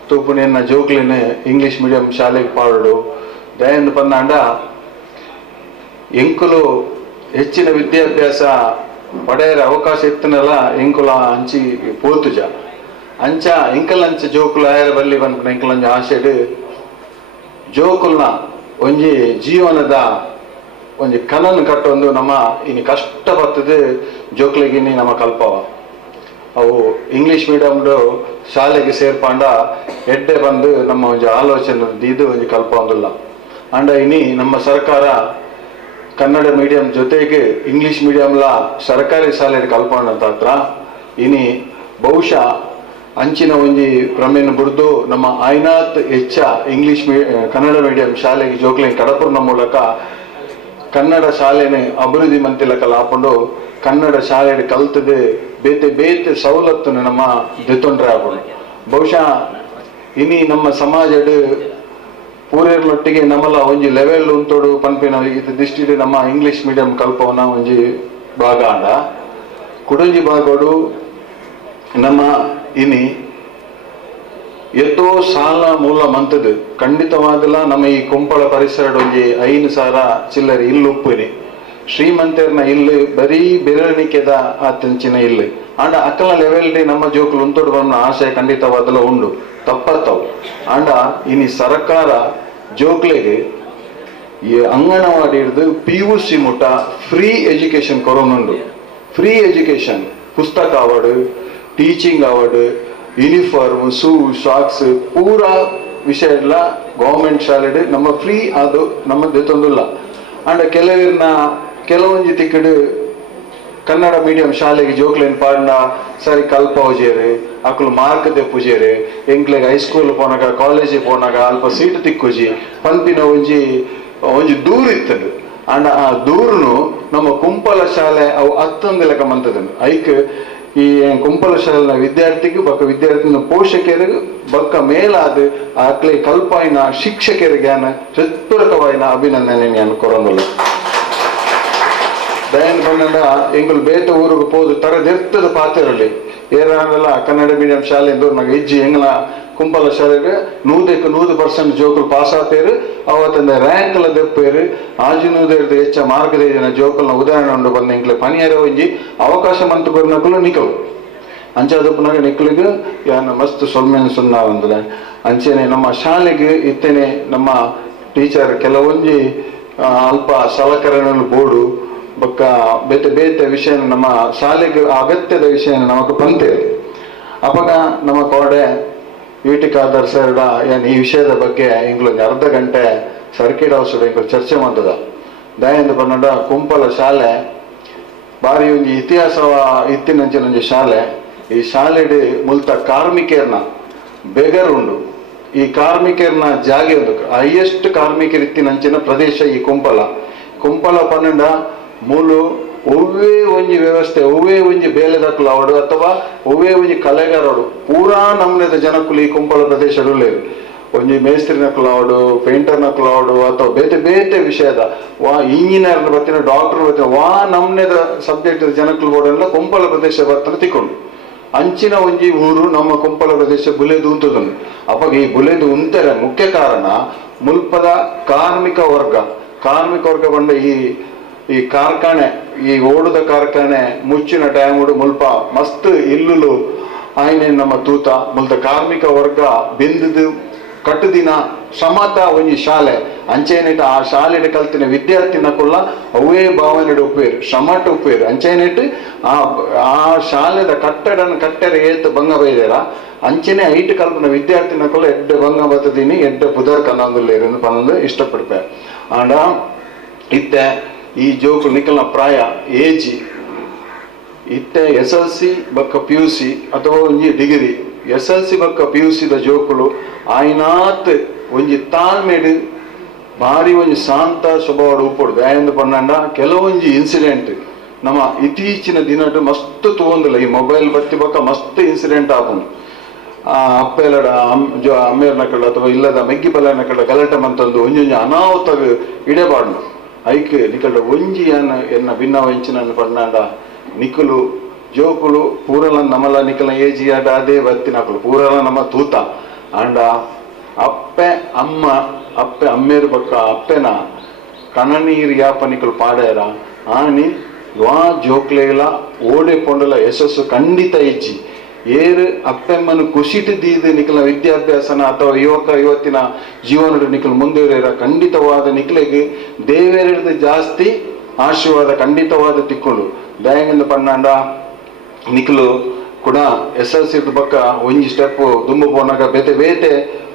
ತೂಪುನ ಜೋಕ್ಲಿನ ಇಂಗ್ಲಿಷ್ ಮೀಡಿಯಂ ಶಾಲೆಗೆ ಪಾಡು ದಯಂದ ಪನ್ನಂಡ ಎಂಕುಲು ಹೆಚ್ಚಿನ ವಿದ್ಯಾಭ್ಯಾಸ ಪಡೆಯರ ಅವಕಾಶ ಇತ್ತನಲ್ಲ ಎಂಕುಲ ಹಂಚಿ ಪೋತುಜ ಅಂಚ ಎಂಕಲಂಚ ಜೋಕುಲು ಆಯರ ಬಲ್ಲಿ ಬಂದ ಎಂಕಲಂಚ ಆಶೆಡು ಜೋಕುಲ್ನ ಒಂಜಿ ಜೀವನದ ಒಂಜಿ ಕನನ್ನು ಕಟ್ಟೊಂದು ನಮ್ಮ ಇನ್ನು ಕಷ್ಟ ಬರ್ತದೆ ಜೋಕ್ಲಿಗೆ ನಮ್ಮ ಕಲ್ಪವ. ಅವು ಇಂಗ್ಲಿಷ್ ಮೀಡಿಯಂಡು ಶಾಲೆಗೆ ಸೇರ್ಪಂಡ ಎಡ್ಡೆ ಬಂದು ನಮ್ಮ ಒಂಜಿ ಆಲೋಚನೆ ಇದು ಒಂಜಿ ಕಲ್ಪ ಒಂದಿಲ್ಲ. ಅಂಡ ಇನಿ ನಮ್ಮ ಸರ್ಕಾರ ಕನ್ನಡ ಮೀಡಿಯಂ ಜೊತೆಗೆ ಇಂಗ್ಲಿಷ್ ಮೀಡಿಯಂಲ ಸರ್ಕಾರಿ ಶಾಲೆ ಕಲ್ಪಂಡ ಹತ್ರ ಇನಿ ಬಹುಶಃ ಅಂಚಿನ ಒಂಜಿ ಪ್ರಮೇನ ಬುರ್ದು ನಮ್ಮ ಆಯ್ನಾತ್ ಹೆಚ್ಚ ಇಂಗ್ಲಿಷ್ ಕನ್ನಡ ಮೀಡಿಯಂ ಶಾಲೆಗೆ ಜೋಕ್ಲಿನ ಕಡಪುರ್ನ ಮೂಲಕ ಕನ್ನಡ ಶಾಲೆನ ಅಭಿವೃದ್ಧಿ ಮಂತಿಲಕಲ್ಲ ಹಾಕೊಂಡು ಕನ್ನಡ ಶಾಲೆ ಕಲ್ತದೆ ಬೇತೆ ಸವಲತ್ತನ್ನು ನಮ್ಮ ದೆತ್ತೊಂಡ್ರೆ ಹಾಕೊಂಡು ಬಹುಶಃ ಇನಿ ನಮ್ಮ ಸಮಾಜಡ್ ಪೂರೇರ್ನೊಟ್ಟಿಗೆ ನಮ್ಮಲ್ಲ ಒಂಜಿ ಲೆವೆಲ್ ಉಂತೋಡು ಪನ್ಪಿನ ಇದು ದೃಷ್ಟಿಲಿ ನಮ್ಮ ಇಂಗ್ಲಿಷ್ ಮೀಡಿಯಂ ಕಲ್ಪವನ್ನ ಒಂಜಿ ಭಾಗ ಆಂಡ ಕುಡಂಜಿ ಭಾಗಡು ನಮ್ಮ ಇನಿ ಎತ್ತೋ ಸಾಲ ಮೂಲ ಮಂತದ್ದು ಖಂಡಿತವಾದಲ್ಲ ನಮ್ಮ ಈ ಕುಂಪಳ ಪರಿಸರ ಒಂಜಿ 5,000 ಚಿಲ್ಲರೆ ಇಲ್ಲು ಉಪ್ಪುನಿ ಶ್ರೀಮಂತರ್ನ ಇಲ್ಲು ಬರೀ ಬೆರಳಿಕೆದ ಆತಂಚಿನ ಇಲ್ಲು ಆಂಡ ಅಕ್ಕಲ ಲೆವೆಲ್ ನಮ್ಮ ಜೋಕುಲು ಉಂತೋಡು ಬನ್ನ ಆಶಯ ಖಂಡಿತವಾದಲ್ಲ ಉಂಡು ತಪ್ಪತ್ತವು ಆಂಡ ಇನಿ ಸರ್ಕಾರ ಜೋಕ್ಲೆಗೆ ಈ ಅಂಗನವಾಡಿ ಹಿಡಿದು PUC ಮುಟ್ಟ ಫ್ರೀ ಎಜುಕೇಶನ್ ಕೊರೋನುಂಡು ಫ್ರೀ ಎಜುಕೇಶನ್, ಪುಸ್ತಕ award, teaching award, uniform, shoe, socks ಪೂರಾ ವಿಷಯ ಎಲ್ಲ ಗೌರ್ಮೆಂಟ್ ಶಾಲೆ ನಮ್ಮ ಫ್ರೀ ಅದು ನಮ್ಮ ದೆತ್ತೊಂದಿಲ್ಲ. ಅಂಡ್ ಕೆಲವೊಂದು ತಿಕ್ಕಡು ಕನ್ನಡ ಮೀಡಿಯಂ ಶಾಲೆಗೆ ಜೋಕ್ಲೇನ್ ಪಾಡ್ನ ಸರಿ ಕಲ್ಪ ಹೋಜೇರು ಅಕ್ಕಲು ಮಾರ್ಕ್ ತೆಪ್ಪುಜೇರು ಎಂಕ್ಲೆಗೆ ಹೈಸ್ಕೂಲ್ ಪೋನಾಗ ಕಾಲೇಜಿಗೆ ಪೋನಾಗ ಅಲ್ಪ ಸೀಟ್ ತಿಕ್ಕುಜಿ ಪಂಪಿನ ಒಂಜಿ ದೂರ ಇತ್ತದು. ಅಂಡ್ ಆ ದೂರನು ನಮ್ಮ ಕುಂಪಲ ಶಾಲೆ ಅವು ಹತ್ತೊಂದು ಲೆಕ್ಕ ಮಂತದನು ಐಕ್ ಈ ಕುಂಪಲ ಶಾಲೆನ ವಿದ್ಯಾರ್ಥಿಗೂ ಬಕ್ಕ ವಿದ್ಯಾರ್ಥಿನ ಪೋಷಕರಿಗೂ ಬಕ್ಕ ಮೇಲಾದ ಅಕ್ಲೆ ಕಲ್ಪಾಯಿನ ಶಿಕ್ಷಕರಿಗೆ ಹೃತ್ಪೂರ್ವಕವಾಯಿನ ಅಭಿನಂದನೆ ನಾನು ಕೊರಂಗಲ್ಲ. ದಯನ್ ಬಂದ ಎಂಗಳು ಬೇತ ಊರಿಗೆ ಹೋದು ತರದಿರ್ತದ ಪಾತ್ರೆಯಲ್ಲಿ ಏನೆಲ್ಲ ಕನ್ನಡ ಮೀಡಿಯಂ ಶಾಲೆ ಎಂದೂರು ಹೆಜ್ಜಿ ಎಂಗಳ ಕುಂಪಲ ಶಾಲೆಗೆ 100% ಜೋಕುಲು ಪಾಸ್ ಆತೇರು ಅವತ್ತಂದ ರ್ಯಾಂಕ್ಲ ದೆಪ್ಪೇರು ಆಜು 100 ಹೆಚ್ಚ ಮಾರ್ಗದ ಜೋಕಲ್ನ ಉದಾಹರಣೆ ಉಂಡು ಬಂದ ಎಂಕ್ಲೆ ಪನಿಯಾರ ಒಂಜಿ ಅವಕಾಶ ಮಂತು ಕೊರ್ನಕಲು ನಿಕಲು ಅಂಚಾದಪ್ಪನಾಗ ನಿಕ್ಲಿಗೆ ಯಾನ ಮಸ್ತ್ ಸೊಲ್ಮೆನ್ ಸುನ್ನ ಬಂದ್ರೆ ಅಂಚೆನೆ ನಮ್ಮ ಶಾಲೆಗೆ ಇತ್ತೇನೆ ನಮ್ಮ ಟೀಚರ್ ಕೆಲವೊಂಜಿ ಅಲ್ಪ ಸಲಕರಣೆಗಳು ಬೋರ್ಡು ಬೊಕ್ಕ ಬೇತೆ ಬೇತೆ ವಿಷಯ ನಮ್ಮ ಶಾಲೆಗೆ ಅಗತ್ಯದ ವಿಷಯ ನಮಕ್ ಬಂತೇವೆ. ಅವಾಗ ನಮ್ಮ ಕೋಡೆ ಯುಟಿಕ್ ಆಧಾರ್ ಸರ್ಡ ಏನು ಈ ವಿಷಯದ ಬಗ್ಗೆ ಇಂಗ್ಲೊಂದು ಅರ್ಧ ಗಂಟೆ ಸರ್ಕಿಟ್ ಹೌಸ್ ಇಂಗ್ಲು ಚರ್ಚೆ ಮಾಡ್ತದ. ದಯಂದು ಬಂದ ಕುಂಪಲ ಶಾಲೆ ಬಾರಿ ಒಂಜಿ ಇತಿಹಾಸವ ಇತ್ತಿನಂಚಿನ ಒಂಜಿ ಶಾಲೆ. ಈ ಶಾಲೆಡ್ ಮುಲ್ತ ಕಾರ್ಮಿಕರ್ನ ಬೆಗರ್ ಉಂಡು. ಈ ಕಾರ್ಮಿಕರ್ನ ಜಾಗೆ ಒಂದು ಹೈಯೆಸ್ಟ್ ಕಾರ್ಮಿಕರು ಇತ್ತಿನಂಚಿನ ಪ್ರದೇಶ ಈ ಕುಂಪಲ ಪನ್ನಂಡ ಮೂಲು ಒವ್ವೇ ಒಂಜಿ ವ್ಯವಸ್ಥೆ ಒವ್ವೇ ಒಂಜಿ ಬೇಲೆದಕ್ಕಲು ಅವಡು ಅಥವಾ ಒವ್ವೇ ಒಂಜಿ ಕಲೆಗಾರಡು ಪೂರಾ ನಮೂನೆದ ಜನಕ್ಕಲು ಈ ಕುಂಪಲ ಪ್ರದೇಶಡುಲ್ಲೇರು. ಒಂಜಿ ಮೇಸ್ತ್ರಿನಕ್ಕಲು ಅವಡು, ಪೇಂಟರ್ನಕ್ಕಲು ಅವಡು ಅಥವಾ ಬೇತೆ ಬೇತೆ ವಿಷಯದ ವಾ ಇಂಜಿನಿಯರ್ ಬರ್ತೀನಿ, ಡಾಕ್ಟರ್ ಬರ್ತೀನಿ, ವಾ ನಮೂನೆದ ಸಬ್ಜೆಕ್ಟ್ ಜನಕ್ಕಲು ಬೋರ್ಡೆಲ್ಲ ಕುಂಪಲ ಪ್ರದೇಶ ಬರ್ತಾನೆ ತಿಕ್ಕೊಂಡು ಅಂಚಿನ ಒಂಜಿ ಊರು ನಮ್ಮ ಕುಂಪಲ ಪ್ರದೇಶ ಬುಲೆದು ಉಂತದನು. ಅವಾಗ ಈ ಬುಲೆದು ಉಂತರ ಮುಖ್ಯ ಕಾರಣ ಮುಲ್ಪದ ಕಾರ್ಮಿಕ ವರ್ಗ ಬಂದ ಈ ಕಾರ್ಖಾನೆ, ಈ ಓಡುದ ಕಾರ್ಖಾನೆ ಮುಚ್ಚಿನ ಟೈಮುಡು ಮುಲ್ಪ ಮಸ್ತ್ ಇಲ್ಲುಲು ಆಯ್ನೆ ನಮ್ಮ ತೂತ ಮುಲ್ತ ಕಾರ್ಮಿಕ ವರ್ಗ ಬೆಂದದು ಕಟ್ಟುದಿನ ಸಮತ ಒಂಜಿ ಶಾಲೆ ಅಂಚೆನೆಟ್ ಆ ಶಾಲೆಡ್ ಕಲ್ತಿನ ವಿದ್ಯಾರ್ಥಿನಕುಲ್ಲ ಅವೇ ಭಾವನೆಡ್ ಉಪ್ಪೇರು ಶ್ರಮಟ್ ಉಪ್ಪೇರು ಅಂಚೆನೆಟ್ ಆ ಶಾಲೆದ ಕಟ್ಟಡ ಏತ್ ಭಂಗ ಬೈದೇರ ಅಂಚೆನೆ ಐಟ್ ಕಲ್ಪನ ವಿದ್ಯಾರ್ಥಿನಕುಲ್ಲ ಎಡ್ಡೆ ಭಂಗ ಬತ್ತದೀನಿ ಎಡ್ಡೆ ಪುದರ್ ಕನ್ನೊಂದುಲ್ಲೇರು ಪನ್ನೊಂದು ಇಷ್ಟಪಡ್ಪೆ. ಆಂಡ ಇತ್ತೆ ಈ ಜೋಕು ನಿಕಲ್ನ ಪ್ರಾಯ ಏಜಿ ಇತ್ತೆ SLC ಬಕ್ಕ PUC ಅಥವಾ ಒಂಜಿ ಡಿಗ್ರಿ SLC ಬಕ್ಕ PUCದ ಜೋಕುಲು ಆಯ್ನಾತ್ ಒಂಜಿ ತಾಳ್ಮೆಡ್ ಭಾರಿ ಒಂಜಿ ಶಾಂತ ಸ್ವಭಾವ ಉಪ್ಪುಡು. ದಯಂದು ಪನ್ನಂಡ ಕೆಲವೊಂಜಿ ಇನ್ಸಿಡೆಂಟ್ ನಮ್ಮ ಇತ್ತೀಚಿನ ದಿನಡ್ ಮಸ್ತ್ ತಗೊಂದಿಲ್ಲ ಈ ಮೊಬೈಲ್ ಬತ್ತಿ ಬಕ್ಕ ಮಸ್ತ್ ಇನ್ಸಿಡೆಂಟ್ ಆಪುಂಡು. ಅಪ್ಪೆಲ್ಲಡ ಅಮ್ಮೇರ್ನಕಲ್ಲ ಅಥವಾ ಇಲ್ಲದ ಮೆಗ್ಗಿ ಬಲನಕಲ್ಲ ಗಲಾಟೆ ಮಂತಂದು ಒಂಜಿ ಅನಾಹುತ ಇಡಬಾರ್ದು. ಐಕ್ ನಿಕಲ್ಡ ಒಂಜಿ ಎನ್ನ ಭಿನ್ನವಂಚಿನ ಪಣ್ಣಾಂಡ ನಿಕುಲು ಜೋಕುಲು ಪೂರಲ ನಮಲ ನಿಕಲ ಏಜಿ ಆಡ ಅದೇ ಬತ್ತಿನಕಲು ಪೂರಲ ನಮ್ಮ ತೂತ ಅಂಡ ಅಪ್ಪೆ ಅಮ್ಮೇರು ಬಕ್ಕ ಅಪ್ಪೆನ ಕಣನೀರು ಯಾಪ ನಿಕಲು ಪಾಡೇರ ಆನಿ ವಾ ಜೋಕ್ಲೆಗಳ ಓಡೆ ಪೊಂಡಲ ಯಶಸ್ಸು ಖಂಡಿತ ಇಜ್ಜಿ ಏರು ಅಪ್ಪೆಮ್ಮನು ಕುಸಿಟಿದ್ದೀದು ನಿಖಲ ವಿದ್ಯಾಭ್ಯಾಸನ ಅಥವಾ ಇವತ್ತಿನ ಜೀವನದ ನಿಖಲು ಮುಂದುವರಿಯರ ಖಂಡಿತವಾದ ನಿಖಲೆಗೆ ದೇವೇರಿದ ಜಾಸ್ತಿ ಆಶೀರ್ವಾದ ಖಂಡಿತವಾದ ತಿಕ್ಕೊಂಡು ದಯಂಗಿಂದ ಪಣ್ಣಾಂಡ ನಿಖಲು ಕೂಡ SLC ಬಕ್ಕ ಒಂಜಿ ಸ್ಟೆಪ್ ದುಂಬು ಪೋನಾಗ ಬೇತೆ ಬೇತೆ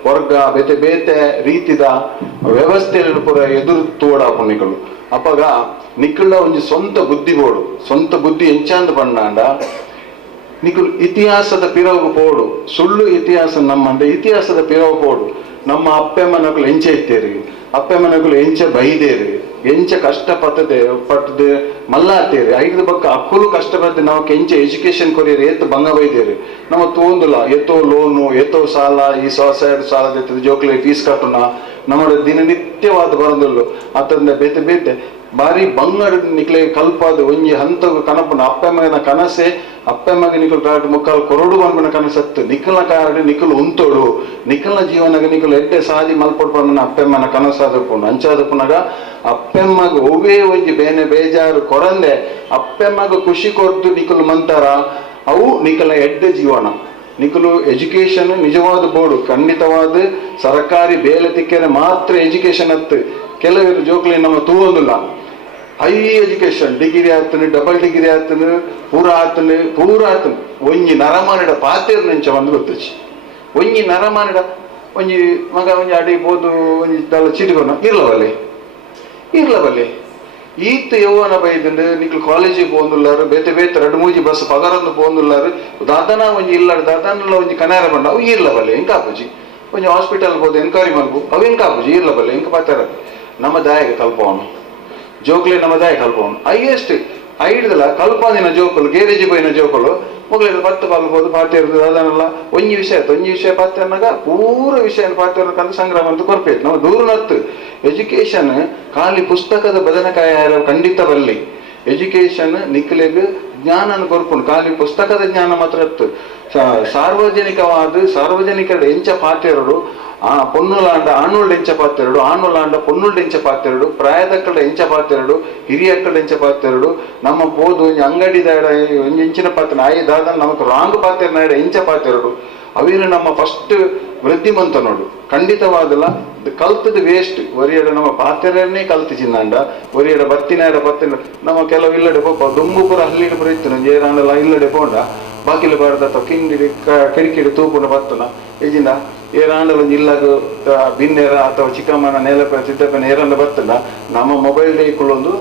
ವರ್ಗ ಬೇತೆ ಬೇತೆ ರೀತಿದ ವ್ಯವಸ್ಥೆಯನ್ನು ಪೂರ ಎದುರು ತೋಡಾಪು ನಿಖಲು ಅಪ್ಪಗ ನಿಖಲ ಒಂಜಿ ಸ್ವಂತ ಬುದ್ಧಿ ಎಂಚಾಂದ ಪಣ್ಣಾಂಡ ನಿಕುಲು ಇತಿಹಾಸದ ಪಿರವು ಪೋಡು ಸುಳ್ಳು ಇತಿಹಾಸ ನಮ್ಮಂಡ ಇತಿಹಾಸದ ಪಿರವು ಪೋಡು ನಮ್ಮ ಅಪ್ಪೆಮ್ಮನಗಳು ಎಂಚೆ ಇತ್ತೇರಿ ಅಪ್ಪೆಮ್ಮನಗಳು ಎಂಚೆ ಬೈದೇರಿ ಎಂಚ ಕಷ್ಟಪಟ್ಟದೆ ಮಲ್ಲಾತೇರಿ ಐದು ಬಕ್ಕ ಅಕ್ಕಲು ಕಷ್ಟಪಟ್ಟದೆ ನಾವು ಎಂಚೆ ಎಜುಕೇಶನ್ ಕೊರಿಯರಿ ಎತ್ತು ಭಂಗ ಬೈದೇರಿ ನಮ್ಮ ತೋಂದಿಲ್ಲ ಎತ್ತೋ ಲೋನು ಎತ್ತೋ ಸಾಲ ಈ ಸಾಲದ ಜೋಕ್ಲೆ ಫೀಸ್ ಕಟ್ಟುನ ನಮ್ಮ ದಿನನಿತ್ಯವಾದ ಬರೋದಿಲ್ಲ ಅತಂದ ಬೇತೆ ಬೇತೆ ಬಾರಿ ಬಂಗಡ ನಿಕ್ಲೆ ಕಲ್ಪಾದ ಒಂಜಿ ಹಂತಗು ಕನಪನ ಅಪ್ಪೆಮ್ಮನ ಕನಸೆ ಅಪ್ಪೆಮ್ಮಗ ನಿಕಲು ಕಾಡು ಮುಕ್ಕಾಲು ಕೊರಡು ಬಂದ್ಬಿನ ಕನಸತ್ತು ನಿಖಲ್ನ ಕಾರಣ ನಿಖಲು ಉಂತೋಡು ನಿಖಲ್ನ ಜೀವನಗ ನಿಖಲು ಎಡ್ಡೆ ಸಾದಿ ಮಲ್ಪೊಡು ಬಂದ ಅಪ್ಪೆಮ್ಮನ ಕನಸಾದಪ್ಪುಂಡು ಅಂಚಾದಪ್ಪುನಗ ಅಪ್ಪೆಮ್ಮಗ ಒವ್ವೇ ಒಂಜಿ ಬೇನೆ ಬೇಜಾರು ಕೊರಂದೆ ಅಪ್ಪೆಮ್ಮಗ ಖುಷಿ ಕೊರ್ದು ನಿಖಲು ಮಂತಾರ ಅವು ನಿಖಲ್ನ ಎಡ್ಡೆ ಜೀವನ ನಿಖಲು ಎಜುಕೇಶನ್ ನಿಜವಾದ ಬೋರ್ಡು ಖಂಡಿತವಾದ ಸರ್ಕಾರಿ ಬೇಲೆ ತಿಕ್ಕರೆ ಮಾತ್ರ ಎಜುಕೇಶನ್ ಹತ್ತು ಕೆಲವರು ಜೋಕ್ಲಿ ನಮ್ಮ ತೂವೊಂದಿಲ್ಲ ಹೈ ಎಜುಕೇಶನ್ ಡಿಗ್ರಿ ಆತನು ಡಬಲ್ ಡಿಗ್ರಿ ಆತನು ಪೂರ ಆತನು ಒಂಜಿ ನರಮಾನಿಡ ಪಾತೆರ್ ನೆಂಚ ಒಂದು ಗೊತ್ತಚ್ಚಿ ಒಂಜಿ ನರಮಾನಿಡ ಒಂಜಿ ಮಗ ಒಂಜಿ ಅಡಿ ಬೋದು ಒಂಜಿ ತಲ ಚಿಟಿಕೊನ ಇರ್ಲಬಲ್ಲೆ ಈತ್ ಯೌವನ ಬೈದಂಡು ನಿಕ್ಲು ಕಾಲೇಜಿಗೆ ಪೋಂದುಲ್ಲಾರು ಬೇತೆ ಬೇತೆ 2-3 ಬಸ್ ಪಗರಂದು ಪೋಂದುಲ್ಲಾರು ದಾದನ ಒಂಜಿ ಇಲ್ಲಾಡು ದಾದನಲ್ಲ ಒಂಜಿ ಕನಾರ ಬಂಡ ಅವು ಇರ್ಲಬಲ್ಲೆ ಎಂಕ ಆಪುಜಿ ಒಂಜಿ ಹಾಸ್ಪಿಟಲ್ ಬೋದು ಎನ್ಕ್ವೈರಿ ಮಲ್ಪು ಅವು ಎಂಕ ಆಪುಜಿ ಇರ್ಲಬಲ್ಲೆ ಎಂಕ ಪಾತಾರ ನಮ್ಮ ದಾಯಗೆ ಕಲ್ಪವನು ಜೋಕ್ಲೆ ನಮ್ಮ ದಾಯ ಕಲ್ಪವನು ಹೈಯೆಸ್ಟ್ ಐಡ್ದಲ್ಲ ಕಲ್ಪದಿನ ಜೋಕುಲು ಗೇರೇಜಿ ಪೋಯಿನ ಜೋಕುಲು ಮುಗ್ಲೇದು 10 ಕಲ್ಬೋದು ಪಾಠ ಇರ್ತದೆ ಅದನ್ನೆಲ್ಲ ಒಂಜಿ ವಿಷಯ ಪಾಠ ಅನ್ನಗ ಪೂರ ವಿಷಯ ಪಾಠ ಕಂದು ಸಂಗ್ರಹ ಅಂತ ಕೊರ್ಪೇತು ನಾವು ದೂರನತ್ತು ಎಜುಕೇಶನ್ ಖಾಲಿ ಪುಸ್ತಕದ ಬದನೆಕಾಯ ಖಂಡಿತ ಬರಲಿ ಎಜುಕೇಶನ್ ನಿಕ್ಲೆಗ್ ಜ್ಞಾನ ಕೊರ್ಪುಂಡು ಖಾಲಿ ಪುಸ್ತಕದ ಜ್ಞಾನ ಮಾತ್ರ ಇತ್ತು ಸಾರ್ವಜನಿಕರ ಎಂಚ ಪಾತೆರಡು ಪೊನ್ನುಲಾಂಡ ಆಣುಳ್ಳ ಎಂಚ ಪಾತೆರಡು ಆಣುಲಾಂಡ ಪೊನ್ನುಳ್ಳ ಎಂಚ ಪಾತೆರಡು ಪ್ರಾಯದಕ್ಕಳ ಎಂಚ ಪಾತೆರಡು ಹಿರಿಯಕ್ಕಳ ಎಂಚ ಪಾತೆರಡು ನಮ್ಮ ಪೋದು ಅಂಗಡಿ ದಾಡ ಎಂಚಿನ ಪಾತ್ರ ಆಯಿ ದಾದ ನಮಕ್ ರಾಂಗ್ ಪಾತೆರ ಎಂಚ ಪಾತೆರಡು ಅವೇನು ನಮ್ಮ ಫಸ್ಟ್ ವೃದ್ಧಿಮಂತ ನೋಡು ಖಂಡಿತವಾದಲ್ಲ ಕಲ್ತದ ವೇಸ್ಟ್ ಒರಿಯಡ ನಮ್ಮ ಪಾತೆರನ್ನೇ ಕಲ್ತು ಚಿನ್ನಂಡ ಒರಿಯಡ ಬತ್ತಿನ ನಮ್ಮ ಕೆಲವು ಇಲ್ಲಡೆ ಪಪ್ಪ ದುಂಬುಪುರ ಹಲ್ಲಿಡು ಪುರ ಇತ್ತು ಜೇರಾಂಡಲ್ಲ ಇಲ್ಲಡೆ ಪೋಂಡ ಬಾಕಿಲು ಬಾರ್ದ ಅಥವಾ ಕಿಂಡಿ ಕಿಡಿಕಿಡಿ ತೂಪುಂಡ ಬತ್ತನ ಈಜಿಂದ ಏರಾಂಡಲ ಇಲ್ಲಾಗ ಬಿನ್ನೆರ ಅಥವಾ ಚಿಕ್ಕಮ್ಮನ ನೆಲಪ ಸಿದ್ದಪ್ಪನ ಏರಂಡ ಬತ್ತನ ನಮ್ಮ ಮೊಬೈಲ್ ಇಕ್ಕಳೊಂದು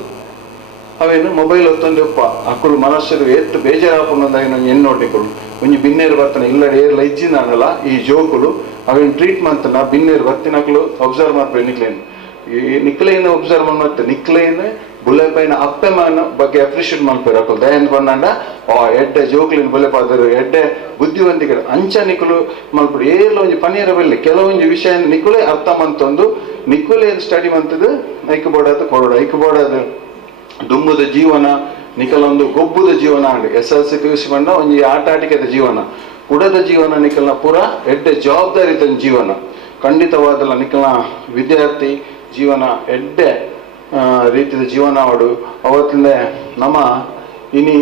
ಅವೇನು ಮೊಬೈಲ್ ಹೊತ್ತೊಂದು ಉಪ್ಪ ಅಕ್ಕಳು ಮನಸ್ಸು ಎತ್ತು ಬೇಜಾರಾಪುಂದ ಎನ್ನೋಟಿಗಳು ಒಂಜಿ ಬಿನ್ನೇರು ಬರ್ತನ ಇಲ್ಲಡೆ ಏರ್ಲ ಇಜ್ಜಿನಾಗಲ್ಲ ಈ ಜೋಕುಲು ಅವೇನು ಟ್ರೀಟ್ಮೆಂಟ್ ಬಿನ್ನೇರು ಬತ್ತಿನಕ್ಲು ಅಬ್ಸರ್ವ್ ಮಾಡ್ಬೇಕು ನಿಕ್ಲೇನ್ ಒಬ್ಸರ್ವ್ ಮತ್ತೆ ನಿಕ್ಲೇನ್ ಬುಲೆಪೈನ ಅಪ್ಪೆಮನ ಬಗ್ಗೆ ಅಪ್ರಿಷಿಯೇಟ್ ಮಾಡ್ತಾರೆ ಅಕ್ಕಳು ದಯಂತ ಬಂದಾಂಡ ಎಡ್ಡೆ ಜೋಕ್ಲಿನ ಬುಲೆಪಾದರು ಎಡ್ಡೆ ಬುದ್ಧಿವಂತಿಕೆ ಅಂಚ ನಿಕ್ಕಲು ಮಲ್ಪಡು ಏರ್ಲ ಒಂಜಿ ಪನೀರ ಬೆಲ್ಲಿ ಕೆಲವೊಂದು ವಿಷಯ ನಿಕ್ಕುಲೇ ಅರ್ಥ ಮಂತೊಂದು ನಿಕ್ಕುಲೇ ಸ್ಟಡಿ ಮಂತದ್ದು ಐಕ್ಬೋಡಾದ ಕೊರೋಡು ಐಕ್ಬೋಡಾದ ದುಂಬುದ ಜೀವನ ನಿಕಲೊಂದು ಗೊಬ್ಬುದ ಜೀವನ ಅಂಡ್ SLC PUC ಬಂಡ ಒಂಜಿ ಆಟಾಟಿಕೆದ ಜೀವನ ಕುಡದ ಜೀವನ ನಿಕಲ್ನ ಪೂರ ಎಡ್ಡೆ ಜವಾಬ್ದಾರಿತ ಜೀವನ ಖಂಡಿತವಾದಲ್ಲ ನಿಕಲ್ನ ವಿದ್ಯಾರ್ಥಿ ಜೀವನ ಎಡ್ಡೆ ರೀತಿಯ ಜೀವನ ಅವಡು ಅವತ್ತಿಂದ ನಮ್ಮ ಇನಿ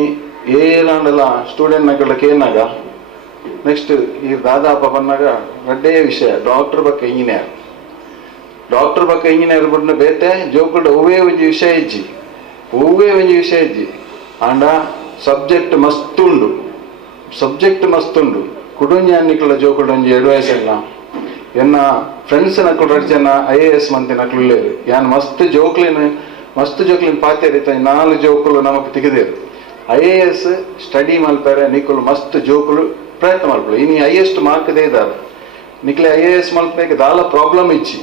ಏನಾಂಡಲ್ಲ ಸ್ಟೂಡೆಂಟ್ ನಗಲಕ್ಕೆ ಏನಾಗ ನೆಕ್ಸ್ಟ್ ಈ ದಾದಾಪ ಬಂದಾಗ ರಡ್ಡೇ ವಿಷಯ ಡಾಕ್ಟರ್ ಬಗ್ಗೆ ಇಂಜಿನಿಯರ್ ಬಿಟ್ಟು ಬೇತೆ ಜೋಕುಲ್ಡ ಹೂವೇ ಒಂಜಿ ವಿಷಯ ಇಜ್ಜಿ ಆಂಡ ಸಬ್ಜೆಕ್ಟ್ ಮಸ್ತುಂಡು ಕುಡುಂಜಾನಿಕಲ ಜೋಕುಲ್ಡ ಒಂಜಿ ಅಡ್ವೈಸ್ ಎನ್ನ ಫ್ರೆಂಡ್ಸ್ ನಕ್ಕಲು 2 ಜನ IAS ಮಂತಿ ನಕ್ಲೇರು ಯಾನ್ ಮಸ್ತ್ ಜೋಕ್ಲಿನ ಪಾತ್ಯರಿತ 4 ಜೋಕುಲು ನಮಕ್ ತೆಗೆದೇರು IAS ಸ್ಟಡಿ ಮಲ್ಪರೆ ನಿಕ್ಕಲು ಮಸ್ತ್ ಜೋಕುಲು ಪ್ರಯತ್ನ ಮಲ್ಪರು ಇನಿ ಹೈಯೆಸ್ಟ್ ಮಾರ್ಕ್ ದೇ ಇದಾರ ನಿಕ್ಲೆ IAS ಮಲ್ಪನೆಗೆ ದಾಲ ಪ್ರಾಬ್ಲಮ್ ಇಜ್ಜಿ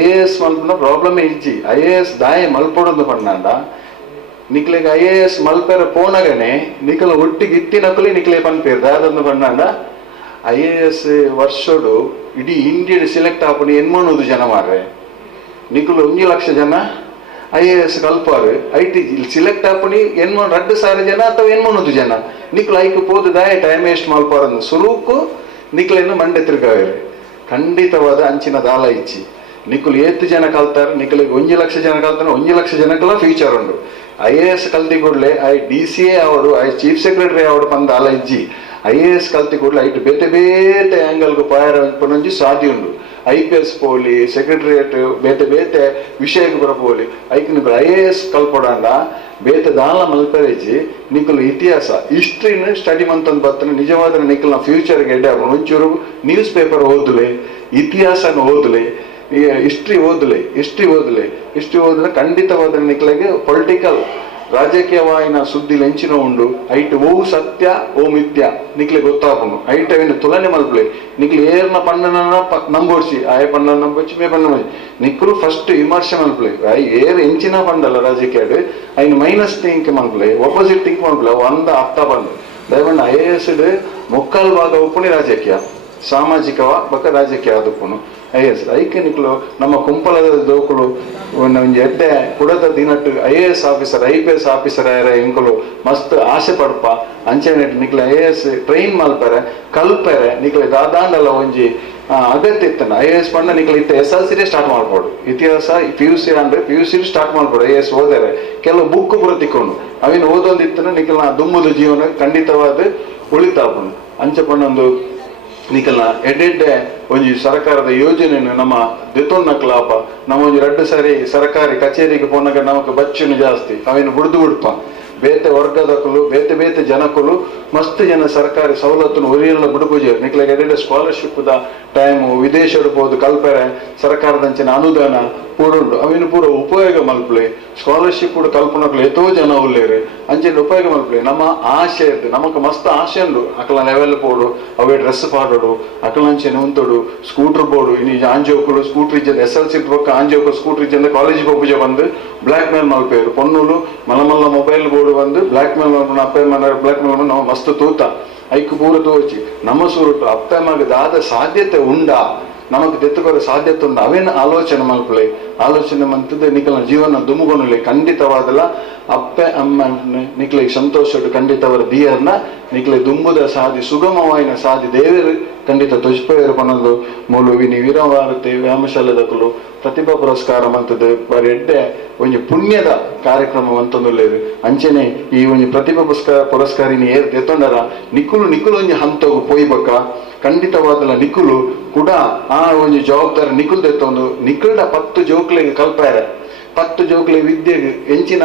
IAS ಮಲ್ಪನ ಪ್ರಾಬ್ಲಮ್ ಇಜ್ಜಿ IAS ದಾಯ ಮಲ್ಪೊಡೊಂದು ಪಣ್ಣಾಂಡ ನಿಕ್ಲೆಗೆ IAS ಮಲ್ಪೆರೆ ಪೋನಗನೆ ನಿಕಲ ಒಟ್ಟಿಗೆ ಇತ್ತಿನಕಲಿ ನಿಕ್ಲೆ ಪನ್ಪೇರು ದಾದೊಂದು ಪಣ್ಣಾಂಡ IAS ವರ್ಷಡು ಇಡೀ ಇಂಡಿಯಡ್ ಸಿಲೆಕ್ಟ್ ಆಪಣಿ 800 ಜನ ಮಾರ್ರೆ ನಿಕುಲು 1 ಲಕ್ಷ ಜನ IAS ಕಲ್ಪಾರು IT ಸಿಲೆಕ್ಟ್ ಆಪಣಿ 2,000 ಜನ ಅಥವಾ 800 ಜನ ನಿಕುಲು ಐಕು ಪೋದು ದಾಯ ಟೈಮ್ ವೇಸ್ಟ್ ಮಲ್ಪಾರನ್ನು ಸುರೂಕು ನಿಕುಲೆನ್ನು ಮಂಡೆ ತಿರುಗಾವೇರು ಖಂಡಿತವಾದ ಅಂಚಿನ ದಾಲ ಇಚ್ಚಿ ನಿಕುಲು 8 ಜನ ಕಲ್ತಾರೆ ನಿಕುಲಿಗೆ 1 ಲಕ್ಷ ಜನ ಕಲ್ತಾನೆ 1 ಲಕ್ಷ ಜನಕ್ಕೆಲ್ಲ ಫ್ಯೂಚರ್ ಉಂಡು IAS ಕಲ್ತಿ ಕೂಡಲೇ DCA ಅವರು ಚೀಫ್ ಸೆಕ್ರೆಟರಿ ಅವರು ಪಂದ ದಾಲ ಇಜ್ಜಿ IAS ಕಲ್ತಿ ಕೂಡಲೇ ಐಟು ಬೇತೆ ಬೇತೆ ಆ್ಯಂಗಲ್ಗೂ ಪಾಯರ ಪೊನೊಂಜಿ ಸಾಧ್ಯ ಉಂಡು IPS ಪೋಲಿ ಸೆಕ್ರೆಟರಿಯೇಟ್ ಬೇತೆ ವಿಷಯಕ್ಕೆ ಬರ ಪೋಲಿ ಐಕಿನ IAS ಕಲ್ಪೊಡಾಂಡ ಬೇತೆ ದಾಲ ಮಲ್ಪರೇಜಿ ನಿಕುಲು ಇತಿಹಾಸ ಹಿಸ್ಟ್ರಿನ ಸ್ಟಡಿ ಮಂತಂದು ಬರ್ತನೆ ನಿಜವಾದ ನಿಕಲ್ನ ಫ್ಯೂಚರ್ಗೆ ಎಡ್ಡೆ ಆಗೋಣ ಒಂಚೂರು ನ್ಯೂಸ್ ಪೇಪರ್ ಓದಲೆ ಇತಿಹಾಸನ ಓದಲೆ ಹಿಸ್ಟ್ರಿ ಓದಲೆ ಖಂಡಿತವಾದ ನಿಕಲಿಗೆ ಪೊಲಿಟಿಕಲ್ ರಾಜಕೀಯವಾಯಿನ ಸುದ್ದಿ ಲೆಂಚಿನ ಉಂಡು ಐಟ್ ಓ ಸತ್ಯ ಓ ಮಿಥ್ಯ ನಿಕ್ಲೆ ಗೊತ್ತಾಪುಂಡು ಐಟವಿನ ತುಲನೆ ಮಲ್ಪಲೆ ನಿಕ್ಲೆ ಏರ್ನ ಪಣ್ಣನ ನಂಬೋಡ್ಸಿ ಆಯ ಪಣ್ಣ ನಂಬೋಚಿ ಮೇ ಪಣ್ಣ ನಿಕ್ಲು ಫಸ್ಟ್ ವಿಮರ್ಶೆ ಮಲ್ಪಲೆ ಏರ್ ಎಂಚಿನ ಪಂಡಲ್ಲ ರಾಜಕೀಯ ಐನ್ ಮೈನಸ್ ಥಿಂಕ್ ಮಲ್ಪಲೆ ಒಪೋಸಿಟ್ ಥಿಂಕ್ ಮಲ್ಪಲೆ ಒಂದ ಅರ್ಥ ಬಂದು ದಯವಂಡ IAS ಮುಕ್ಕಾಲು ಭಾಗ ಉಪ್ಪುಣಿ ರಾಜಕೀಯ ಸಾಮಾಜಿಕವ ಬಕ ರಾಜಕೀಯ ಆದುಪ್ಪುನು IAS ಐಕೆ ನಿಕ್ಲು ನಮ್ಮ ಕುಂಪಲದ ದೋಕುಲು ಒಂಜಿ ಎಡ್ಡೆ ಕುಡದ ದಿನಟ್ಟು IAS ಆಫೀಸರ್ IPS ಆಫೀಸರ್ ಆಯರ ಇಂಕುಲು ಮಸ್ತ್ ಆಸೆ ಪಡ್ಪ ಅಂಚೆನೆ ನಿಕ್ಲೆ IAS ಟ್ರೈನ್ ಮಲ್ಪರೆ ಕಲ್ಪರೆ ನಿಕ್ಲೆ ದಾದಾಂಡಲ ಒಂಜಿ ಅಗತ್ಯ ಇತ್ತನ IAS ಪಂಡ ನಿಕ್ಲೆ ಇತ್ತ SLC ಸ್ಟಾರ್ಟ್ ಮಾಡ್ಬೋದು ಇತಿಹಾಸ PUC ಅಂದ್ರೆ PUC ಸ್ಟಾರ್ಟ್ ಮಾಡ್ಬೋದು IAS ಓದರೆ ಕೆಲವು ಬುಕ್ ಪುರ ತಿಕ್ಕೊಂಡು ಅವಿನ ಓದೊಂದಿತ್ತನ ನಿಕ್ಲ ದುಮ್ಮುದು ಜೀವನ ಖಂಡಿತವಾದ ಉಳಿತಾಪುಂಡು ಅಂಚೆ ಪಂಡೊಂದು ನಿಕಲ್ನ ಎಡ್ಡೆಡ್ಡೆ ಒಂಜಿ ಸರ್ಕಾರದ ಯೋಜನೆಯನ್ನು ನಮ್ಮ ದೆತೊನ್ನಕ್ಲಾಪ ನಮ್ಮ ಒಂಜಿ 2 ಸಾರಿ ಸರ್ಕಾರಿ ಕಚೇರಿಗೆ ಪೋನಾಗ ನಮಕ್ ಬಚ್ಚುನು ಜಾಸ್ತಿ ಅವೇನು ಬಿಡ್ಪ ಬೇತೆ ವರ್ಗದಕಲು ಬೇತೆ ಬೇತೆ ಜನಕಲು ಮಸ್ತ್ ಜನ ಸರ್ಕಾರಿ ಸವಲತ್ತನ್ನು ಒರಿಯಲ್ಲ ಬಿಡುಪೂಜೆ ನಿಕ್ಲೆಗೆ ಎಡ್ಡೆ ಸ್ಕಾಲರ್ಶಿಪ್ ದ ಟೈಮು ವಿದೇಶ ಹಿಡ್ಬೋದು ಕಲ್ಪರೆ ಸರ್ಕಾರದಂಚಿನ ಅನುದಾನ ಪೂರುಂಡು ಅವೇನು ಪೂರ ಉಪಯೋಗ ಮಲ್ಪಲೆ ಸ್ಕಾಲರ್ಶಿಪ್ ಕೂಡ ಕಲ್ಪನಕ್ಲು ಎಷ್ಟೋ ಜನ ಉಳ್ಳೇರಿ ಅಂಚೆಂದು ಉಪಯೋಗ ಮಲ್ಪಲೆ ನಮ್ಮ ಆಸೆ ಇರ್ತದೆ ನಮಕ್ ಮಸ್ತ್ ಆಸೆ ಉಂಡು ಅಕಲ ಲೆವೆಲ್ ಪೋಡು ಅವೇ ಡ್ರೆಸ್ ಪಾಡೋಡು ಅಕಲಂಚೆನ ಉಂತೋಡು ಸ್ಕೂಟರ್ ಬೋರ್ಡು ಇನ್ನು ಆಂಜೋಕಲು ಸ್ಕೂಟರ್ ಇಜ್ಜದ SLC ಪಕ್ಕ ಆಂಜೋಕ ಸ್ಕೂಟರ್ ಇಜ್ಜಂದ ಕಾಲೇಜಿಗೆ ಹೋಗ್ಪೂಜೆ ಬಂದು ಬ್ಲಾಕ್ ಮೇಲ್ ಮಲ್ಪೇರು ಪೊನ್ನೂಲು ಮಲ್ಲ ಮೊಬೈಲ್ ಬೋರ್ಡು ಬಂದು ಬ್ಲಾಕ್ ಮೇಲ್ ಮಲ್ಪನ ಅಪ್ಪ ಬ್ಲಾಕ್ ಮೇಲ್ ನಾವು ಮಸ್ತ್ ತೂತ ಐಕ್ ಪೂರ ತೋಚಿ ನಮ್ಮ ಸೂರುಟ್ಟು ಅಪ್ಪ ಮಗ ದಾದ ಸಾಧ್ಯತೆ ಉಂಡಾ ನಮಕ್ ದೆತ್ತುಕೊರ ಸಾಧ್ಯತೆ ಉಂಡ ಅವೇನು ಆಲೋಚನೆ ಮಲ್ಪಲೆ ಆಲೋಚನೆ ಮಂತದ ನಿಖಲ ಜೀವನ ದುಮುಗೊನಲೆ ಖಂಡಿತವಾದಲ್ಲ ಅಪ್ಪ ಅಮ್ಮ ನಿಕ್ಲಿಗೆ ಸಂತೋಷ ಖಂಡಿತವರ ದಿಯರ್ನ ನಿಕ್ಲೆ ದುಂಬುದ ಸಾಧಿ ಸುಗಮವಾಯಿನ ಸಾಧಿ ದೇವರು ಖಂಡಿತ ತೊಜ್ಪೇರು ಪನೊಂದು ಮೂಲು ವೀರವಾರತೆ ವ್ಯಾಯಾಮಶಾಲೆದಕಲು ಪ್ರತಿಭಾ ಪುರಸ್ಕಾರ ಮಂತದ್ದು ಬಾರಿ ಎಡ್ಡೆ ಒಂಜಿ ಪುಣ್ಯದ ಕಾರ್ಯಕ್ರಮ ಅಂತಂದುಲ್ಲೇರು ಅಂಚೆನೆ ಈ ಒಂಜಿ ಪ್ರತಿಭಾ ಪುರಸ್ಕಾರಿನಿ ಏರ್ ದೆತ್ತೊಂಡರ ನಿಖುಲು ಒಂಜಿ ಹಂತಗು ಪೋಯ್ಬಕ್ಕ ಖಂಡಿತವಾದಲ್ಲ ನಿಖುಲು ಕೂಡ ಆ ಒಂಜಿ ಜವಾಬ್ದಾರಿ ನಿಖುಲ್ ದೆತ್ತೊಂದು ನಿಖುಲ್ಡ 10 ಜೋಕ್ಲೆಗೆ ಕಲ್ಪಾರೆ 10 ಜೋಕ್ಲೆ ವಿದ್ಯೆಗೆ ಎಂಚಿನ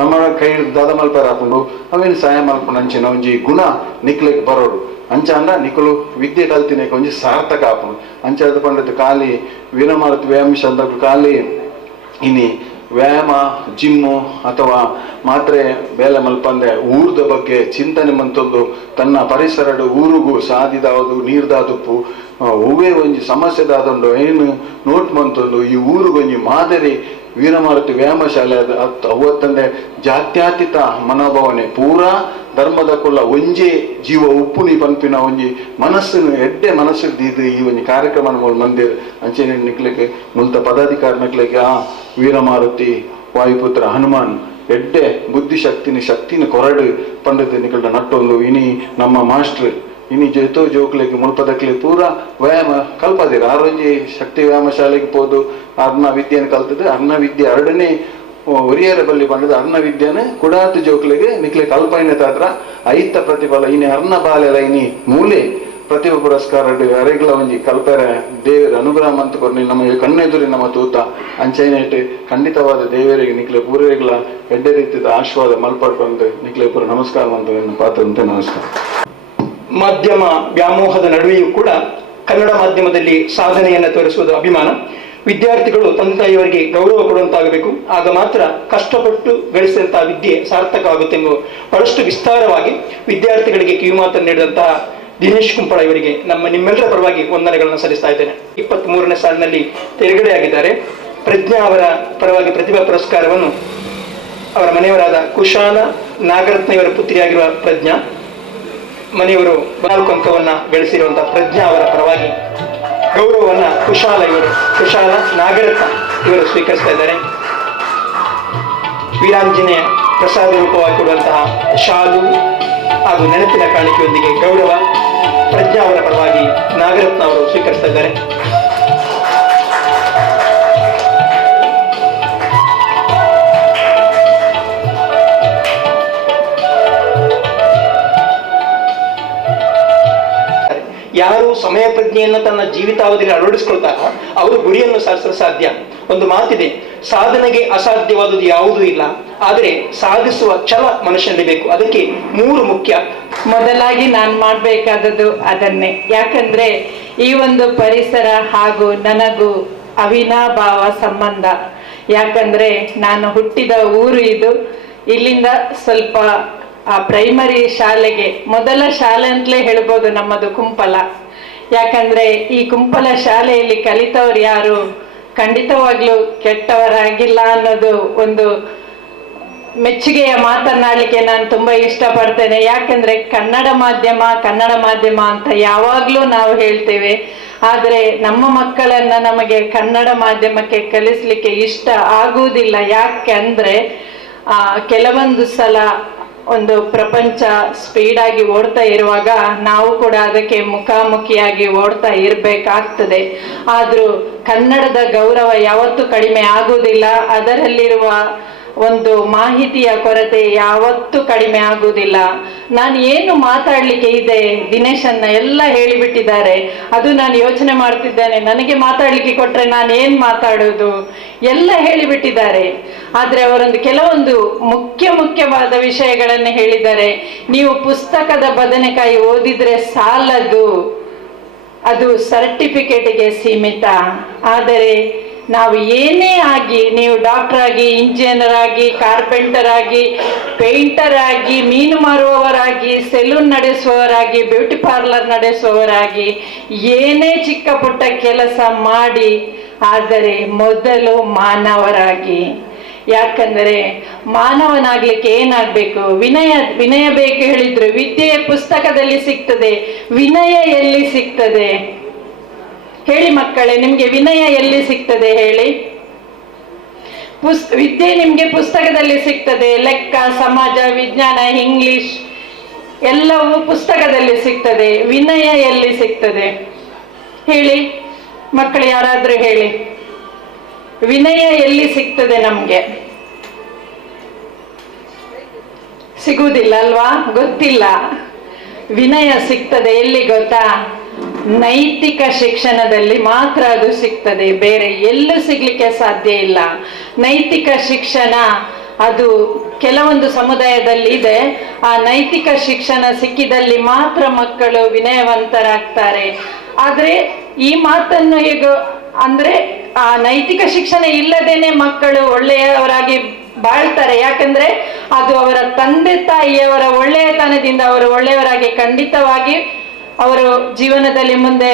ನಮ್ಮ ಕೈ ದಾದ ಮಲ್ಪಾರ ಹಾಕೊಂಡು ಅವೇನು ಸಹಾಯ ಮಲ್ಪನ ಅಂಚಿನ ಒಂಜಿ ಗುಣ ನಿಖಿಲೆಗೆ ಬರೋಡು ಅಂಚ ಅಂದ ನಿಖಲು ವಿದ್ಯೆ ಕಲ್ತಿನೇಕ ಒಂಜಿ ಸಾರ್ಥಕ ಆಪನು ಅಂಚ ಅದು ಪಂಡದ ಖಾಲಿ ವೀರಮಾರುತಿ ವ್ಯಾಯಾಮ ಶಬ್ದ ಖಾಲಿ ಇನಿ ವ್ಯಾಯಾಮ ಜಿಮ್ಮು ಅಥವಾ ಮಾತ್ರೆ ಬೇಲೆ ಮಲ್ಪಂದೆ ಊರ್ದ ಬಗ್ಗೆ ಚಿಂತನೆ ಮಂತೊಂದು ತನ್ನ ಪರಿಸರಡು ಊರಿಗೂ ಸಾದಿದಾದು ನೀರ್ದಾದುಪ್ಪು ಹೂವೇ ಒಂಜಿ ಸಮಸ್ಯೆದಾದುಂಡು ಏನು ನೋಟ್ ಮಂತೊಂದು ಈ ಊರಿಗೊಂಜಿ ಮಾದರಿ ವೀರಮಾರುತಿ ವ್ಯಾಯಾಮ ಶಾಲೆ ಅವತ್ತಂದೆ ಜಾತ್ಯಾತೀತ ಮನೋಭಾವನೆ ಪೂರಾ ಧರ್ಮದ ಕುಲ್ಲ ಒಂಜೇ ಜೀವ ಉಪ್ಪುನಿ ಪಂಪಿನ ಒಂಜಿ ಮನಸ್ಸನ್ನು ಎಡ್ಡೆ ಮನಸ್ಸಿದ್ದು ಈ ಒಂಜಿ ಕಾರ್ಯಕ್ರಮ ಮಂದಿರ್ ಅಂಚೆನೆ ನಿಕ್ಲಿಕ್ಕೆ ಮುಲ್ತ ಪದಾಧಿಕಾರಿ ಆ ವೀರಮಾರುತಿ ವಾಯುಪುತ್ರ ಹನುಮಾನ್ ಎಡ್ಡೆ ಶಕ್ತಿನ ಕೊರಡು ಪಂಡಿತ ನಿಕಲ್ಡ ನಟ್ಟೊಂದು ಇನಿ ನಮ್ಮ ಮಾಸ್ಟರ್ ಇನಿ ಜೊತೋ ಜೋಕ್ಲೆಗೆ ಮುಲ್ಪದಕ್ಲೆ ಪೂರ ವ್ಯಾಯಾಮ ಕಲ್ಪದಿರ ಆರೊಂಜಿ ಶಕ್ತಿ ವ್ಯಾಯಾಮ ಶಾಲೆಗೆ ಹೋದು ಅರ್ನ ವಿದ್ಯೆಯನ್ನು ಕಲ್ತದೆ ಅರ್ನ ವಿದ್ಯೆ 2ನೇ ಒರಿಯರ ಬಲ್ಲಿ ಬಂದದ ಅರ್ನ ವಿದ್ಯೆನೆ ಕುಡಾತು ಜೋಕ್ಲೆಗೆ ನಿಕ್ಲೆ ಕಲ್ಪನೆ ತಾತ್ರ ಐತ ಪ್ರತಿಫಲ ಇನಿ ಅರ್ನ ಬಾಲೆಲ ಇನಿ ಮೂಲೆ ಪ್ರತಿಭಾ ಪುರಸ್ಕಾರ ಅರೆಗ್ಲ ಒಂಜಿ ಕಲ್ಪರೆ ದೇವರ ಅನುಗ್ರಹ ಅಂತ ಕೊರ್ನಿ ನಮ್ಮ ಕಣ್ಣೆದುರಿ ನಮ್ಮ ತೂತ ಅಂಚೈನೇಟ್ ಖಂಡಿತವಾದ ದೇವರಿಗೆ ನಿಕ್ಲೆ ಪೂರೈಗ್ಲ ಎಡ್ಡೆ ರೀತಿಯ ಆಶೀರ್ವಾದ ಮಲ್ಪಡ್ಕೊಂಡು ನಿಕ್ಲೆ ಪೂರ ನಮಸ್ಕಾರ ಅಂತ ಪಾತ್ರಂತೆ ನಮಸ್ಕಾರ. ಮಾಧ್ಯಮ ವ್ಯಾಮೋಹದ ನಡುವೆಯೂ ಕೂಡ ಕನ್ನಡ ಮಾಧ್ಯಮದಲ್ಲಿ ಸಾಧನೆಯನ್ನು ತೋರಿಸುವುದು ಅಭಿಮಾನ. ವಿದ್ಯಾರ್ಥಿಗಳು ತಂದೆ ತಾಯಿಯವರಿಗೆ ಗೌರವ ಕೊಡುವಂತಾಗಬೇಕು. ಆಗ ಮಾತ್ರ ಕಷ್ಟಪಟ್ಟು ಗಳಿಸಿದಂತಹ ವಿದ್ಯೆ ಸಾರ್ಥಕವಾಗುತ್ತೆ ಎಂಬ ಬಹಳಷ್ಟು ವಿಸ್ತಾರವಾಗಿ ವಿದ್ಯಾರ್ಥಿಗಳಿಗೆ ಕಿವಿಮಾತನ್ನು ನೀಡಿದಂತಹ ದಿನೇಶ್ ಕುಂಪಳ ಇವರಿಗೆ ನಿಮ್ಮೆಲ್ಲರ ಪರವಾಗಿ ವಂದನೆಗಳನ್ನು ಸಲ್ಲಿಸ್ತಾ ಇದ್ದೇನೆ. 23ನೇ ಸಾಲಿನಲ್ಲಿ ತೆರಗಡೆಯಾಗಿದ್ದಾರೆ. ಪ್ರಜ್ಞಾ ಅವರ ಪರವಾಗಿ ಪ್ರತಿಭಾ ಪುರಸ್ಕಾರವನ್ನು ಅವರ ಮನೆಯವರಾದ ಕುಶಾಲ ನಾಗರತ್ನ ಇವರ ಪುತ್ರಿಯಾಗಿರುವ ಪ್ರಜ್ಞಾ, ಮನೆಯವರು 4 ಅಂಕವನ್ನ ಗಳಿಸಿರುವಂತಹ ಪ್ರಜ್ಞಾ ಅವರ ಪರವಾಗಿ ಗೌರವವನ್ನ ಕುಶಾಲ ನಾಗರತ್ನ ಇವರು ಸ್ವೀಕರಿಸ್ತಾ ಇದ್ದಾರೆ. ವೀರಾಂಜನೇಯ ಪ್ರಸಾದ ರೂಪವಾಗಿ ಕೊಡುವಂತಹ ಶಾಲು ಹಾಗೂ ನೆನಪಿನ ಕಾಣಿಕೆಯೊಂದಿಗೆ ಗೌರವ ಪ್ರಜ್ಞಾ ಅವರ ಪರವಾಗಿ ನಾಗರತ್ನ ಅವರು ಸ್ವೀಕರಿಸ್ತಾ ಇದ್ದಾರೆ. ಯಾರು ಸಮಯ ಪ್ರಜ್ಞೆಯನ್ನು ತನ್ನ ಜೀವಿತಾವಧಿಯಲ್ಲಿ ಅಳವಡಿಸಿಕೊಳ್ತಾರೋ ಅವರು ಗುರಿಯನ್ನು ಸಾಧಿಸಲು ಸಾಧ್ಯ. ಒಂದು ಮಾತಿದೆ, ಸಾಧನೆಗೆ ಅಸಾಧ್ಯವಾದುದು ಯಾವುದೂ ಇಲ್ಲ, ಆದರೆ ಸಾಧಿಸುವ ಛಲ ಮನುಷ್ಯನಲ್ಲಿ ಬೇಕು. ಅದಕ್ಕೆ 3 ಮುಖ್ಯ. ಮೊದಲಾಗಿ ನಾನು ಮಾಡಬೇಕಾದದ್ದು ಅದನ್ನೇ. ಯಾಕಂದ್ರೆ ಈ ಒಂದು ಪರಿಸರ ಹಾಗೂ ನನಗೂ ಅವಿನಾಭಾವ ಸಂಬಂಧ. ಯಾಕಂದ್ರೆ ನಾನು ಹುಟ್ಟಿದ ಊರು ಇದು. ಇಲ್ಲಿಂದ ಸ್ವಲ್ಪ ಪ್ರೈಮರಿ ಶಾಲೆಗೆ ಮೊದಲ ಶಾಲೆ ಅಂತಲೇ ಹೇಳ್ಬೋದು ನಮ್ಮದು ಕುಂಪಲ. ಯಾಕಂದ್ರೆ ಈ ಕುಂಪಲ ಶಾಲೆಯಲ್ಲಿ ಕಲಿತವ್ರು ಯಾರು ಖಂಡಿತವಾಗ್ಲೂ ಕೆಟ್ಟವರಾಗಿಲ್ಲ ಅನ್ನೋದು ಒಂದು ಮೆಚ್ಚುಗೆಯ ಮಾತನಾಡಲಿಕ್ಕೆ ನಾನು ತುಂಬಾ ಇಷ್ಟಪಡ್ತೇನೆ. ಯಾಕಂದ್ರೆ ಕನ್ನಡ ಮಾಧ್ಯಮ ಅಂತ ಯಾವಾಗ್ಲೂ ನಾವು ಹೇಳ್ತೇವೆ, ಆದರೆ ನಮ್ಮ ಮಕ್ಕಳನ್ನ ನಮಗೆ ಕನ್ನಡ ಮಾಧ್ಯಮಕ್ಕೆ ಕಲಿಸ್ಲಿಕ್ಕೆ ಇಷ್ಟ ಆಗುವುದಿಲ್ಲ. ಯಾಕೆಂದ್ರೆ ಕೆಲವೊಂದು ಸಲ ಒಂದು ಪ್ರಪಂಚ ಸ್ಪೀಡಾಗಿ ಓಡ್ತಾ ಇರುವಾಗ ನಾವು ಕೂಡ ಅದಕ್ಕೆ ಮುಖಾಮುಖಿಯಾಗಿ ಓಡ್ತಾ ಇರಬೇಕಾಗ್ತದೆ. ಆದ್ರೂ ಕನ್ನಡದ ಗೌರವ ಯಾವತ್ತೂ ಕಡಿಮೆ ಆಗುವುದಿಲ್ಲ. ಅದರಲ್ಲಿರುವ ಒಂದು ಮಾಹಿತಿಯ ಕೊರತೆ ಯಾವತ್ತೂ ಕಡಿಮೆ ಆಗುವುದಿಲ್ಲ. ನಾನು ಏನು ಮಾತಾಡ್ಲಿಕ್ಕೆ ಇದೆ, ದಿನೇಶ್ ಅನ್ನ ಎಲ್ಲ ಹೇಳಿಬಿಟ್ಟಿದ್ದಾರೆ. ಅದು ನಾನು ಯೋಚನೆ ಮಾಡ್ತಿದ್ದೇನೆ, ನನಗೆ ಮಾತಾಡ್ಲಿಕ್ಕೆ ಕೊಟ್ರೆ ನಾನು ಏನ್ ಮಾತಾಡೋದು, ಎಲ್ಲ ಹೇಳಿಬಿಟ್ಟಿದ್ದಾರೆ. ಆದ್ರೆ ಅವರೊಂದು ಕೆಲವೊಂದು ಮುಖ್ಯವಾದ ವಿಷಯಗಳನ್ನು ಹೇಳಿದ್ದಾರೆ. ನೀವು ಪುಸ್ತಕದ ಬದನೆಕಾಯಿ ಓದಿದ್ರೆ ಸಾಲದು, ಅದು ಸರ್ಟಿಫಿಕೇಟ್ಗೆ ಸೀಮಿತ. ಆದರೆ ನಾವು ಏನೇ ಆಗಿ, ನೀವು ಡಾಕ್ಟರ್ ಆಗಿ, ಇಂಜಿನಿಯರ್ ಆಗಿ, ಕಾರ್ಪೆಂಟರ್ ಆಗಿ, ಪೇಂಟರ್ ಆಗಿ, ಮೀನು ಮಾರುವವರಾಗಿ, ಸೆಲೂನ್ ನಡೆಸುವವರಾಗಿ, ಬ್ಯೂಟಿ ಪಾರ್ಲರ್ ನಡೆಸುವವರಾಗಿ, ಏನೇ ಚಿಕ್ಕ ಪುಟ್ಟ ಕೆಲಸ ಮಾಡಿ, ಆದರೆ ಮೊದಲು ಮಾನವರಾಗಿ. ಯಾಕಂದರೆ ಮಾನವನಾಗ್ಲಿಕ್ಕೆ ಏನಾಗಬೇಕು? ವಿನಯ ಬೇಕು ಹೇಳಿದ್ರು. ವಿದ್ಯೆ ಪುಸ್ತಕದಲ್ಲಿ ಸಿಗ್ತದೆ, ವಿನಯ ಎಲ್ಲಿ ಸಿಗ್ತದೆ ಹೇಳಿ ಮಕ್ಕಳೇ? ನಿಮ್ಗೆ ವಿನಯ ಎಲ್ಲಿ ಸಿಗ್ತದೆ ಹೇಳಿ? ವಿದ್ಯೆ ನಿಮ್ಗೆ ಪುಸ್ತಕದಲ್ಲಿ ಸಿಗ್ತದೆ. ಲೆಕ್ಕ, ಸಮಾಜ, ವಿಜ್ಞಾನ, ಇಂಗ್ಲಿಷ್ ಎಲ್ಲವೂ ಪುಸ್ತಕದಲ್ಲಿ ಸಿಗ್ತದೆ. ವಿನಯ ಎಲ್ಲಿ ಸಿಗ್ತದೆ ಹೇಳಿ ಮಕ್ಕಳು? ಯಾರಾದ್ರೂ ಹೇಳಿ, ವಿನಯ ಎಲ್ಲಿ ಸಿಗ್ತದೆ? ನಮ್ಗೆ ಸಿಗುವುದಿಲ್ಲ ಅಲ್ವಾ? ಗೊತ್ತಿಲ್ಲ. ವಿನಯ ಸಿಗ್ತದೆ ಎಲ್ಲಿ ಗೊತ್ತಾ? ನೈತಿಕ ಶಿಕ್ಷಣದಲ್ಲಿ ಮಾತ್ರ ಅದು ಸಿಗ್ತದೆ, ಬೇರೆ ಎಲ್ಲೂ ಸಿಗ್ಲಿಕ್ಕೆ ಸಾಧ್ಯ ಇಲ್ಲ. ನೈತಿಕ ಶಿಕ್ಷಣ ಅದು ಕೆಲವೊಂದು ಸಮುದಾಯದಲ್ಲಿ ಇದೆ. ಆ ನೈತಿಕ ಶಿಕ್ಷಣ ಸಿಕ್ಕಿದಲ್ಲಿ ಮಾತ್ರ ಮಕ್ಕಳು ವಿನಯವಂತರಾಗ್ತಾರೆ. ಆದ್ರೆ ಈ ಮಾತನ್ನು ಈಗ ಅಂದ್ರೆ ಆ ನೈತಿಕ ಶಿಕ್ಷಣ ಇಲ್ಲದೇನೆ ಮಕ್ಕಳು ಒಳ್ಳೆಯವರಾಗಿ ಬಾಳ್ತಾರೆ. ಯಾಕಂದ್ರೆ ಅದು ಅವರ ತಂದೆ ತಾಯಿಯವರ ಒಳ್ಳೆಯತನದಿಂದ ಅವರು ಒಳ್ಳೆಯವರಾಗಿ ಖಂಡಿತವಾಗಿ ಅವರು ಜೀವನದಲ್ಲಿ ಮುಂದೆ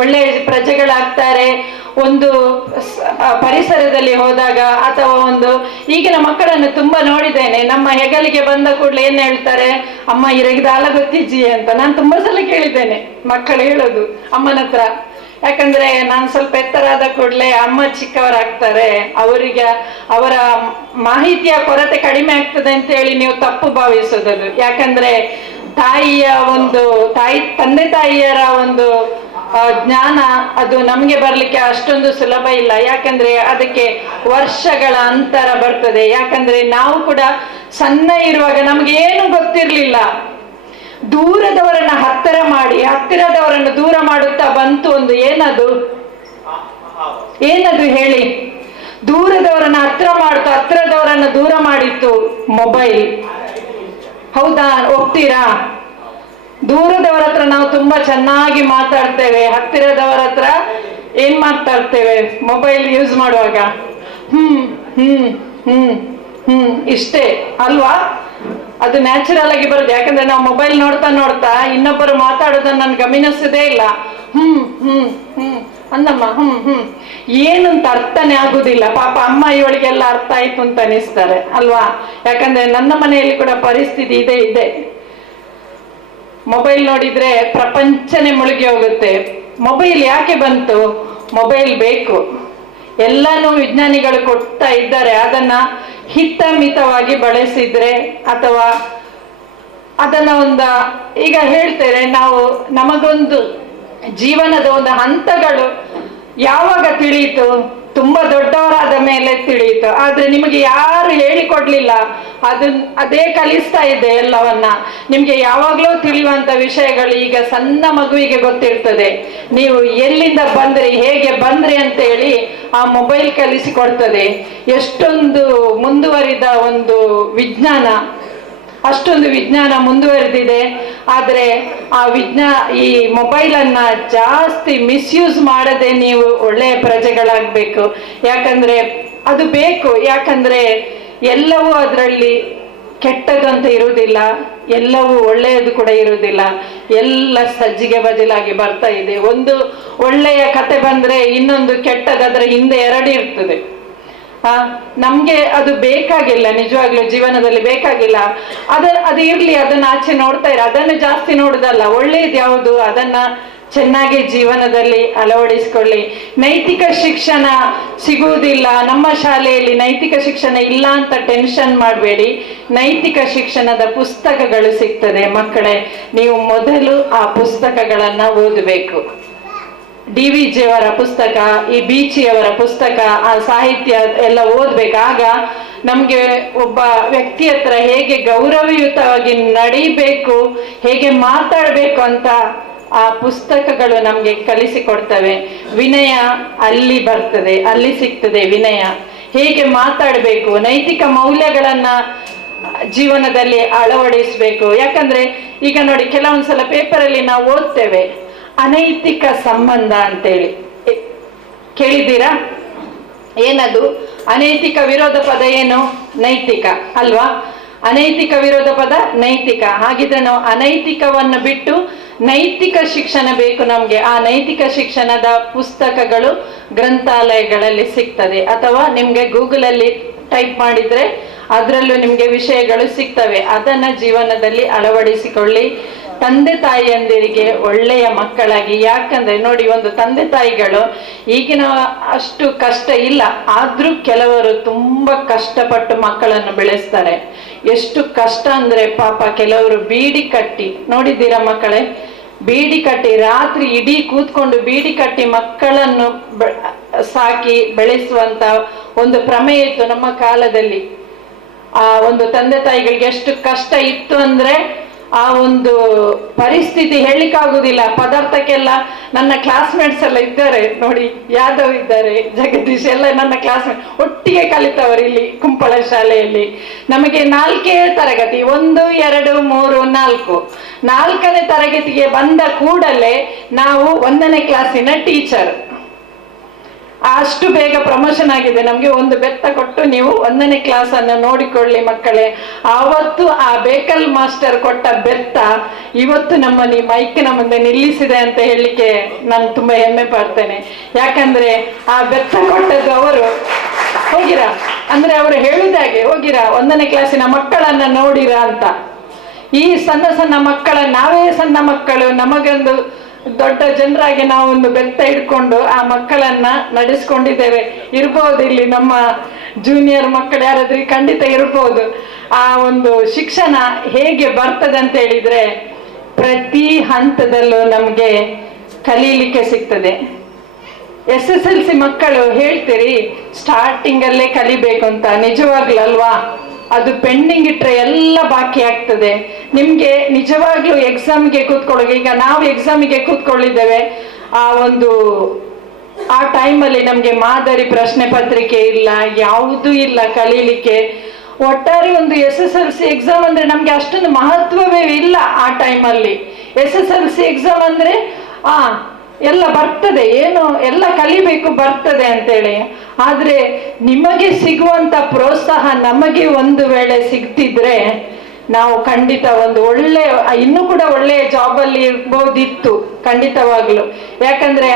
ಒಳ್ಳೆಯ ಪ್ರಜೆಗಳಾಗ್ತಾರೆ. ಒಂದು ಪರಿಸರದಲ್ಲಿ ಹೋದಾಗ ಅಥವಾ ಒಂದು ಈಗಿನ ಮಕ್ಕಳನ್ನು ತುಂಬಾ ನೋಡಿದ್ದೇನೆ. ನಮ್ಮ ಹೆಗಲಿಗೆ ಬಂದ ಕೂಡಲೇ ಏನ್ ಹೇಳ್ತಾರೆ? ಅಮ್ಮ ಇರಗಿದಾಲ ಗೊತ್ತಿಜ್ಜಿ ಅಂತ ನಾನು ತುಂಬಾ ಸಲ ಕೇಳಿದ್ದೇನೆ ಮಕ್ಕಳು ಹೇಳೋದು ಅಮ್ಮನ ಹತ್ರ. ಯಾಕಂದ್ರೆ ನಾನು ಸ್ವಲ್ಪ ಎತ್ತರಾದ ಕೂಡಲೇ ಅಮ್ಮ ಚಿಕ್ಕವರಾಗ್ತಾರೆ, ಅವರಿಗೆ ಅವರ ಮಾಹಿತಿಯ ಕೊರತೆ ಕಡಿಮೆ ಆಗ್ತದೆ ಅಂತ ಹೇಳಿ ನೀವು ತಪ್ಪು ಭಾವಿಸೋದದು. ಯಾಕಂದ್ರೆ ತಂದೆ ತಾಯಿಯರ ಒಂದು ಜ್ಞಾನ ಅದು ನಮ್ಗೆ ಬರ್ಲಿಕ್ಕೆ ಅಷ್ಟೊಂದು ಸುಲಭ ಇಲ್ಲ. ಯಾಕಂದ್ರೆ ಅದಕ್ಕೆ ವರ್ಷಗಳ ಅಂತರ ಬರ್ತದೆ. ಯಾಕಂದ್ರೆ ನಾವು ಕೂಡ ಸಣ್ಣ ಇರುವಾಗ ನಮ್ಗೆ ಏನು ಗೊತ್ತಿರ್ಲಿಲ್ಲ. ದೂರದವರನ್ನ ಹತ್ತಿರ ಮಾಡಿ, ಹತ್ತಿರದವರನ್ನು ದೂರ ಮಾಡುತ್ತಾ ಬಂತು ಒಂದು ಏನದು ಹೇಳಿ? ದೂರದವರನ್ನ ಹತ್ರ ಮಾಡ್ತು, ಹತ್ತಿರದವರನ್ನ ದೂರ ಮಾಡಿತ್ತು ಮೊಬೈಲ್. ಹೌದಾ? ಒಪ್ತೀರಾ? ದೂರದವರ ಹತ್ರ ನಾವು ತುಂಬಾ ಚೆನ್ನಾಗಿ ಮಾತಾಡ್ತೇವೆ, ಹತ್ತಿರದವರ ಹತ್ರ ಏನ್ ಮಾತಾಡ್ತೇವೆ ಮೊಬೈಲ್ ಯೂಸ್ ಮಾಡುವಾಗ? ಇಷ್ಟೇ ಅಲ್ವಾ? ಅದು ನ್ಯಾಚುರಲ್ ಆಗಿ ಬರುತ್ತೆ. ಯಾಕಂದ್ರೆ ನಾವು ಮೊಬೈಲ್ ನೋಡ್ತಾ ನೋಡ್ತಾ ಇನ್ನೊಬ್ಬರು ಮಾತಾಡೋದನ್ನ ನಾನು ಗಮನಿಸದೇ ಇಲ್ಲ. ಅಂದಮ್ಮ ಏನಂತ ಅರ್ಥನೇ ಆಗುದಿಲ್ಲ. ಪಾಪ ಅಮ್ಮ ಇವಳಿಗೆಲ್ಲ ಅರ್ಥ ಆಯ್ತು ಅಂತ ಅನಿಸ್ತಾರೆ ಅಲ್ವಾ? ಯಾಕಂದ್ರೆ ನನ್ನ ಮನೆಯಲ್ಲಿ ಕೂಡ ಪರಿಸ್ಥಿತಿ ಇದೆ. ಮೊಬೈಲ್ ನೋಡಿದ್ರೆ ಪ್ರಪಂಚನೇ ಮುಳುಗಿ ಹೋಗುತ್ತೆ. ಮೊಬೈಲ್ ಯಾಕೆ ಬಂತು? ಮೊಬೈಲ್ ಬೇಕು, ಎಲ್ಲಾನು ವಿಜ್ಞಾನಿಗಳು ಕೊಡ್ತಾ ಇದ್ದಾರೆ. ಅದನ್ನ ಹಿತಮಿತವಾಗಿ ಬಳಸಿದ್ರೆ ಅಥವಾ ಅದನ್ನ ಈಗ ಹೇಳ್ತೇವೆ ನಾವು, ನಮಗೊಂದು ಜೀವನದ ಒಂದು ಹಂತಗಳು ಯಾವಾಗ ತಿಳಿಯಿತು? ತುಂಬಾ ದೊಡ್ಡವರಾದ ಮೇಲೆ ತಿಳಿಯಿತು. ಆದ್ರೆ ನಿಮಗೆ ಯಾರು ಹೇಳಿಕೊಡ್ಲಿಲ್ಲ, ಅದೇ ಕಲಿಸ್ತಾ ಇದೆ ಎಲ್ಲವನ್ನ. ನಿಮ್ಗೆ ಯಾವಾಗ್ಲೂ ತಿಳಿಯುವಂತ ವಿಷಯಗಳು ಈಗ ಸಣ್ಣ ಮಗುವಿಗೆ ಗೊತ್ತಿರ್ತದೆ. ನೀವು ಎಲ್ಲಿಂದ ಬಂದ್ರಿ, ಹೇಗೆ ಬಂದ್ರಿ ಅಂತ ಹೇಳಿ ಆ ಮೊಬೈಲ್ ಕಲಿಸಿಕೊಡ್ತದೆ. ಎಷ್ಟೊಂದು ಮುಂದುವರಿದ ಒಂದು ವಿಜ್ಞಾನ, ಅಷ್ಟೊಂದು ವಿಜ್ಞಾನ ಮುಂದುವರೆದಿದೆ. ಆದ್ರೆ ಈ ಮೊಬೈಲ್ ಅನ್ನ ಜಾಸ್ತಿ ಮಿಸ್ಯೂಸ್ ಮಾಡದೆ ನೀವು ಒಳ್ಳೆಯ ಪ್ರಜೆಗಳಾಗ್ಬೇಕು. ಯಾಕಂದ್ರೆ ಅದು ಬೇಕು. ಯಾಕಂದ್ರೆ ಎಲ್ಲವೂ ಅದರಲ್ಲಿ ಕೆಟ್ಟದ್ದು ಅಂತ ಇರುವುದಿಲ್ಲ, ಎಲ್ಲವೂ ಒಳ್ಳೆಯದು ಕೂಡ ಇರುವುದಿಲ್ಲ. ಎಲ್ಲ ಸಜ್ಜಿಗೆ ಬದಲಾಗಿ ಬರ್ತಾ ಇದೆ. ಒಂದು ಒಳ್ಳೆಯ ಕತೆ ಬಂದ್ರೆ ಇನ್ನೊಂದು ಕೆಟ್ಟದ್ದು ಅದರ ಹಿಂದೆ ಎರಡು ಇರ್ತದೆ. ನಮ್ಗೆ ಅದು ಬೇಕಾಗಿಲ್ಲ, ನಿಜವಾಗ್ಲೂ ಜೀವನದಲ್ಲಿ ಬೇಕಾಗಿಲ್ಲ. ಅದು ಇರ್ಲಿ, ಅದನ್ನ ಆಚೆ ನೋಡ್ತಾ ಇರ, ಅದನ್ನು ಜಾಸ್ತಿ ನೋಡುದಲ್ಲ. ಒಳ್ಳೇದು ಯಾವುದು ಅದನ್ನ ಚೆನ್ನಾಗಿ ಜೀವನದಲ್ಲಿ ಅಳವಡಿಸ್ಕೊಳ್ಳಿ. ನೈತಿಕ ಶಿಕ್ಷಣ ಸಿಗುವುದಿಲ್ಲ ನಮ್ಮ ಶಾಲೆಯಲ್ಲಿ, ನೈತಿಕ ಶಿಕ್ಷಣ ಇಲ್ಲ ಅಂತ ಟೆನ್ಷನ್ ಮಾಡಬೇಡಿ. ನೈತಿಕ ಶಿಕ್ಷಣದ ಪುಸ್ತಕಗಳು ಸಿಗ್ತದೆ ಮಕ್ಕಳೇ. ನೀವು ಮೊದಲು ಆ ಪುಸ್ತಕಗಳನ್ನ ಓದಬೇಕು. DVG ಅವರ ಪುಸ್ತಕ, ಈ ಬೀಚಿಯವರ ಪುಸ್ತಕ, ಆ ಸಾಹಿತ್ಯ ಎಲ್ಲ ಓದ್ಬೇಕಾಗ ನಮ್ಗೆ ಒಬ್ಬ ವ್ಯಕ್ತಿ ಹತ್ರ ಹೇಗೆ ಗೌರವಯುತವಾಗಿ ನಡಿಬೇಕು, ಹೇಗೆ ಮಾತಾಡ್ಬೇಕು ಅಂತ ಆ ಪುಸ್ತಕಗಳು ನಮ್ಗೆ ಕಲಿಸಿಕೊಡ್ತವೆ. ವಿನಯ ಅಲ್ಲಿ ಬರ್ತದೆ, ಅಲ್ಲಿ ಸಿಗ್ತದೆ ವಿನಯ. ಹೇಗೆ ಮಾತಾಡ್ಬೇಕು, ನೈತಿಕ ಮೌಲ್ಯಗಳನ್ನ ಜೀವನದಲ್ಲಿ ಅಳವಡಿಸ್ಬೇಕು. ಯಾಕಂದ್ರೆ ಈಗ ನೋಡಿ, ಕೆಲವೊಂದ್ಸಲ ಪೇಪರಲ್ಲಿ ನಾವು ಓದ್ತೇವೆ ಅನೈತಿಕ ಸಂಬಂಧ ಅಂತೇಳಿ, ಕೇಳಿದ್ದೀರಾ? ಏನದು? ಅನೈತಿಕ ವಿರೋಧ ಪದ ಏನು? ನೈತಿಕ ಅಲ್ವಾ? ಅನೈತಿಕ ವಿರೋಧ ಪದ ನೈತಿಕ. ಹಾಗಿದ್ರೆ ನಾವು ಅನೈತಿಕವನ್ನು ಬಿಟ್ಟು ನೈತಿಕ ಶಿಕ್ಷಣ ಬೇಕು ನಮ್ಗೆ. ಆ ನೈತಿಕ ಶಿಕ್ಷಣದ ಪುಸ್ತಕಗಳು ಗ್ರಂಥಾಲಯಗಳಲ್ಲಿ ಸಿಗ್ತದೆ, ಅಥವಾ ನಿಮ್ಗೆ ಗೂಗಲಲ್ಲಿ ಟೈಪ್ ಮಾಡಿದ್ರೆ ಅದರಲ್ಲೂ ನಿಮ್ಗೆ ವಿಷಯಗಳು ಸಿಗ್ತವೆ. ಅದನ್ನ ಜೀವನದಲ್ಲಿ ಅಳವಡಿಸಿಕೊಳ್ಳಿ. ತಂದೆ ತಾಯಿಯಂದಿರಿಗೆ ಒಳ್ಳೆಯ ಮಕ್ಕಳಾಗಿ. ಯಾಕಂದ್ರೆ ನೋಡಿ, ಒಂದು ತಂದೆ ತಾಯಿಗಳು ಈಗಿನ ಅಷ್ಟು ಕಷ್ಟ ಇಲ್ಲ, ಆದ್ರೂ ಕೆಲವರು ತುಂಬಾ ಕಷ್ಟಪಟ್ಟು ಮಕ್ಕಳನ್ನು ಬೆಳೆಸ್ತಾರೆ. ಎಷ್ಟು ಕಷ್ಟ ಅಂದ್ರೆ ಪಾಪ, ಕೆಲವರು ಬೀಡಿ ಕಟ್ಟಿ, ನೋಡಿದ್ದೀರಾ ಮಕ್ಕಳೇ? ಬೀಡಿ ಕಟ್ಟಿ ರಾತ್ರಿ ಇಡೀ ಕೂತ್ಕೊಂಡು ಬೀಡಿ ಕಟ್ಟಿ ಮಕ್ಕಳನ್ನು ಸಾಕಿ ಬೆಳೆಸುವಂತ ಒಂದು ಪ್ರಮೇಯ ಇತ್ತು ನಮ್ಮ ಕಾಲದಲ್ಲಿ. ಆ ಒಂದು ತಂದೆ ತಾಯಿಗಳಿಗೆ ಎಷ್ಟು ಕಷ್ಟ ಇತ್ತು ಅಂದ್ರೆ ಆ ಒಂದು ಪರಿಸ್ಥಿತಿ ಹೇಳಿಕ್ಕಾಗುದಿಲ್ಲ. ಪದಾರ್ಥಕ್ಕೆಲ್ಲ ನನ್ನ ಕ್ಲಾಸ್ಮೇಟ್ಸ್ ಎಲ್ಲ ಇದ್ದಾರೆ ನೋಡಿ, ಯಾದವ್ ಇದ್ದಾರೆ, ಜಗದೀಶ್ ಎಲ್ಲ ನನ್ನ ಕ್ಲಾಸ್ಮೇಟ್, ಒಟ್ಟಿಗೆ ಕಲಿತವರು ಇಲ್ಲಿ ಕುಂಪಳ ಶಾಲೆಯಲ್ಲಿ. ನಮಗೆ 4ನೇ ತರಗತಿ, 1, 2, 3, 4, 4ನೇ ತರಗತಿಗೆ ಬಂದ ಕೂಡಲೇ ನಾವು 1ನೇ ಕ್ಲಾಸಿನ ಟೀಚರ್. ಅಷ್ಟು ಬೇಗ ಪ್ರಮೋಷನ್ ಆಗಿದೆ ನಮ್ಗೆ. ಒಂದು ಬೆತ್ತ ಕೊಟ್ಟು ನೀವು 1ನೇ ಕ್ಲಾಸ್ ಅನ್ನು ನೋಡಿಕೊಳ್ಳಿ ಮಕ್ಕಳೇ. ಆವತ್ತು ಆ ಬೇಕಲ್ ಮಾಸ್ಟರ್ ಕೊಟ್ಟ ಬೆತ್ತ ಇವತ್ತು ನಮ್ಮನ್ನು ಮೈಕಿನ ಮುಂದೆ ನಿಲ್ಲಿಸಿದೆ ಅಂತ ಹೇಳಲಿಕ್ಕೆ ನಾನು ತುಂಬಾ ಹೆಮ್ಮೆ ಪಡ್ತೇನೆ. ಯಾಕಂದ್ರೆ ಆ ಬೆತ್ತ ಕೊಟ್ಟದ್ದು ಅವರು. ಹೋಗಿರಾ ಅಂದ್ರೆ ಅವರು ಹೇಳಿದಾಗೆ, ಹೋಗಿರಾ 1ನೇ ಕ್ಲಾಸಿನ ಮಕ್ಕಳನ್ನ ನೋಡಿರಾ ಅಂತ. ಈ ಸಣ್ಣ ಸಣ್ಣ ಮಕ್ಕಳ, ನಾವೇ ಸಣ್ಣ ಮಕ್ಕಳು, ನಮಗೊಂದು ದೊಡ್ಡ ಜನರಾಗಿ ನಾವೊಂದು ಬೆತ್ತ ಇಟ್ಕೊಂಡು ಆ ಮಕ್ಕಳನ್ನ ನಡೆಸ್ಕೊಂಡಿದ್ದೇವೆ. ಇರ್ಬೋದು ಇಲ್ಲಿ ನಮ್ಮ ಜೂನಿಯರ್ ಮಕ್ಕಳು ಯಾರಾದ್ರೂ ಖಂಡಿತ ಇರ್ಬೋದು. ಆ ಒಂದು ಶಿಕ್ಷಣ ಹೇಗೆ ಬರ್ತದೆ ಅಂತ ಹೇಳಿದ್ರೆ ಪ್ರತಿ ಹಂತದಲ್ಲೂ ನಮ್ಗೆ ಕಲೀಲಿಕ್ಕೆ ಸಿಗ್ತದೆ. SSLC ಮಕ್ಕಳು ಹೇಳ್ತೀರಿ ಸ್ಟಾರ್ಟಿಂಗ್ ಅಲ್ಲೇ ಕಲಿಬೇಕು ಅಂತ, ನಿಜವಾಗ್ಲೂ ಅಲ್ವಾ? ಅದು ಪೆಂಡಿಂಗ್ ಇಟ್ರೆ ಎಲ್ಲ ಬಾಕಿ ಆಗ್ತದೆ. ನಿಮ್ಗೆ ನಿಜವಾಗ್ಲೂ ಎಕ್ಸಾಮ್ಗೆ ಕೂತ್ಕೊಳ್ಳೋಕೆ, ಈಗ ನಾವು ಎಕ್ಸಾಮಿಗೆ ಕೂತ್ಕೊಳ್ಳಿದ್ದೇವೆ, ಆ ಟೈಮಲ್ಲಿ ನಮ್ಗೆ ಮಾದರಿ ಪ್ರಶ್ನೆ ಪತ್ರಿಕೆ ಇಲ್ಲ, ಯಾವುದೂ ಇಲ್ಲ ಕಲೀಲಿಕ್ಕೆ. ಒಟ್ಟಾರೆ ಒಂದು SSLC ಎಕ್ಸಾಮ್ ಅಂದ್ರೆ ನಮ್ಗೆ ಅಷ್ಟೊಂದು ಮಹತ್ವವೇ ಇಲ್ಲ ಆ ಟೈಮಲ್ಲಿ. SSLC ಎಕ್ಸಾಮ್ ಅಂದ್ರೆ ಎಲ್ಲ ಬರ್ತದೆ, ಏನು ಎಲ್ಲ ಕಲಿಬೇಕು ಬರ್ತದೆ ಅಂತೇಳಿ. ಆದ್ರೆ ನಿಮಗೆ ಸಿಗುವಂತ ಪ್ರೋತ್ಸಾಹ ನಮಗೆ ಒಂದು ವೇಳೆ ಸಿಗ್ತಿದ್ರೆ ನಾವು ಖಂಡಿತ ಒಂದು ಒಳ್ಳೆ, ಇನ್ನೂ ಕೂಡ ಒಳ್ಳೆಯ ಜಾಬಲ್ಲಿ ಇರ್ಬೋದಿತ್ತು ಖಂಡಿತವಾಗ್ಲು. ಯಾಕಂದ್ರೆ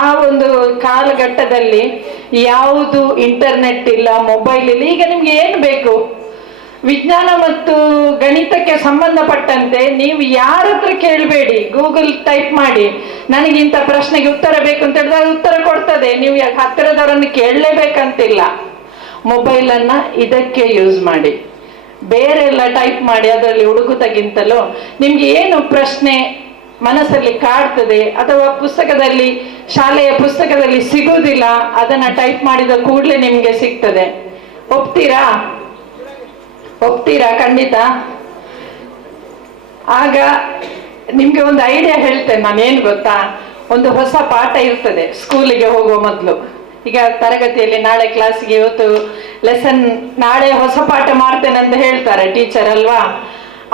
ಆ ಒಂದು ಕಾಲಘಟ್ಟದಲ್ಲಿ ಯಾವುದು ಇಂಟರ್ನೆಟ್ ಇಲ್ಲ, ಮೊಬೈಲ್ ಇಲ್ಲ. ಈಗ ನಿಮ್ಗೆ ಏನು ಬೇಕು? ವಿಜ್ಞಾನ ಮತ್ತು ಗಣಿತಕ್ಕೆ ಸಂಬಂಧಪಟ್ಟಂತೆ ನೀವು ಯಾರ ಹತ್ರ ಕೇಳಬೇಡಿ, ಗೂಗಲ್ ಟೈಪ್ ಮಾಡಿ ನನಗಿಂತ ಪ್ರಶ್ನೆಗೆ ಉತ್ತರ ಬೇಕು ಅಂತ ಹೇಳಿದ್ರೆ ಅದು ಉತ್ತರ ಕೊಡ್ತದೆ. ನೀವು ಹತ್ತಿರದವರನ್ನು ಕೇಳಲೇಬೇಕಂತಿಲ್ಲ. ಮೊಬೈಲ್ ಅನ್ನ ಇದಕ್ಕೆ ಯೂಸ್ ಮಾಡಿ, ಬೇರೆಲ್ಲ ಟೈಪ್ ಮಾಡಿ ಅದರಲ್ಲಿ ಹುಡುಕುತ್ತಗಿಂತಲೂ ನಿಮ್ಗೆ ಏನು ಪ್ರಶ್ನೆ ಮನಸ್ಸಲ್ಲಿ ಕಾಡ್ತದೆ ಅಥವಾ ಪುಸ್ತಕದಲ್ಲಿ, ಶಾಲೆಯ ಪುಸ್ತಕದಲ್ಲಿ ಸಿಗುವುದಿಲ್ಲ, ಅದನ್ನ ಟೈಪ್ ಮಾಡಿದ ಕೂಡಲೇ ನಿಮ್ಗೆ ಸಿಗ್ತದೆ. ಒಪ್ತೀರಾ? ಖಂಡಿತ. ಆಗ ನಿಮ್ಗೆ ಒಂದು ಐಡಿಯಾ ಹೇಳ್ತೇನೆ ನಾನು. ಏನು ಗೊತ್ತಾ, ಒಂದು ಹೊಸ ಪಾಠ ಇರ್ತದೆ ಸ್ಕೂಲಿಗೆ ಹೋಗುವ ಮೊದಲು. ಈಗ ತರಗತಿಯಲ್ಲಿ ನಾಳೆ ಕ್ಲಾಸ್ಗೆ ಇವತ್ತು ಲೆಸನ್, ನಾಳೆ ಹೊಸ ಪಾಠ ಮಾಡ್ತೇನೆ ಅಂತ ಹೇಳ್ತಾರೆ ಟೀಚರ್ ಅಲ್ವಾ?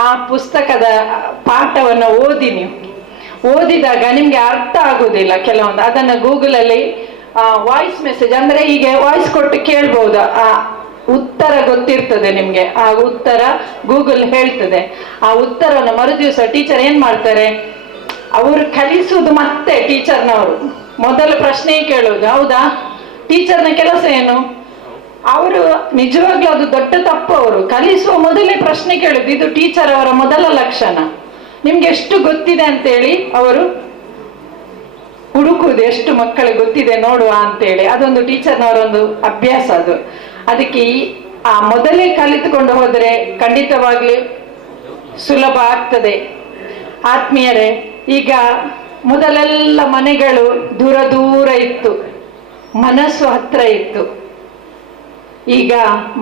ಆ ಪುಸ್ತಕದ ಪಾಠವನ್ನು ನೀವು ಓದಿದಾಗ ನಿಮ್ಗೆ ಅರ್ಥ ಆಗುದಿಲ್ಲ ಕೆಲವೊಂದು. ಅದನ್ನ ಗೂಗಲಲ್ಲಿ ವಾಯ್ಸ್ ಮೆಸೇಜ್, ಅಂದ್ರೆ ಈಗ ವಾಯ್ಸ್ ಕೊಟ್ಟು ಕೇಳ್ಬಹುದು. ಆ ಉತ್ತರ ಗೊತ್ತಿರ್ತದೆ ನಿಮ್ಗೆ, ಆ ಉತ್ತರ ಗೂಗಲ್ ಹೇಳ್ತದೆ. ಆ ಉತ್ತರವನ್ನು ಮರುದಿವಸ ಟೀಚರ್ ಏನ್ ಮಾಡ್ತಾರೆ, ಅವರು ಕಲಿಸುವುದು ಮತ್ತೆ ಟೀಚರ್ನವರು ಮೊದಲು ಪ್ರಶ್ನೆ ಕೇಳುವುದು. ಹೌದಾ? ಟೀಚರ್ನ ಕೆಲಸ ಏನು? ಅವರು ನಿಜವಾಗ್ಲೂ ಅದು ದೊಡ್ಡ ತಪ್ಪು. ಅವರು ಕಲಿಸುವ ಮೊದಲೇ ಪ್ರಶ್ನೆ ಕೇಳುದು, ಇದು ಟೀಚರ್ ಅವರ ಮೊದಲ ಲಕ್ಷಣ. ನಿಮ್ಗೆ ಎಷ್ಟು ಗೊತ್ತಿದೆ ಅಂತೇಳಿ ಅವರು ಹುಡುಕುವುದು, ಎಷ್ಟು ಮಕ್ಕಳಿಗೆ ಗೊತ್ತಿದೆ ನೋಡುವ ಅಂತೇಳಿ. ಅದೊಂದು ಟೀಚರ್ನವರೊಂದು ಅಭ್ಯಾಸ ಅದು. ಅದಕ್ಕೆ ಆ ಮೊದಲೇ ಕಲಿತುಕೊಂಡು ಹೋದರೆ ಖಂಡಿತವಾಗ್ಲಿ ಸುಲಭ ಆಗ್ತದೆ. ಆತ್ಮೀಯರೇ, ಈಗ ಮೊದಲೆಲ್ಲ ಮನೆಗಳು ದೂರ ದೂರ ಇತ್ತು, ಮನಸ್ಸು ಹತ್ರ ಇತ್ತು. ಈಗ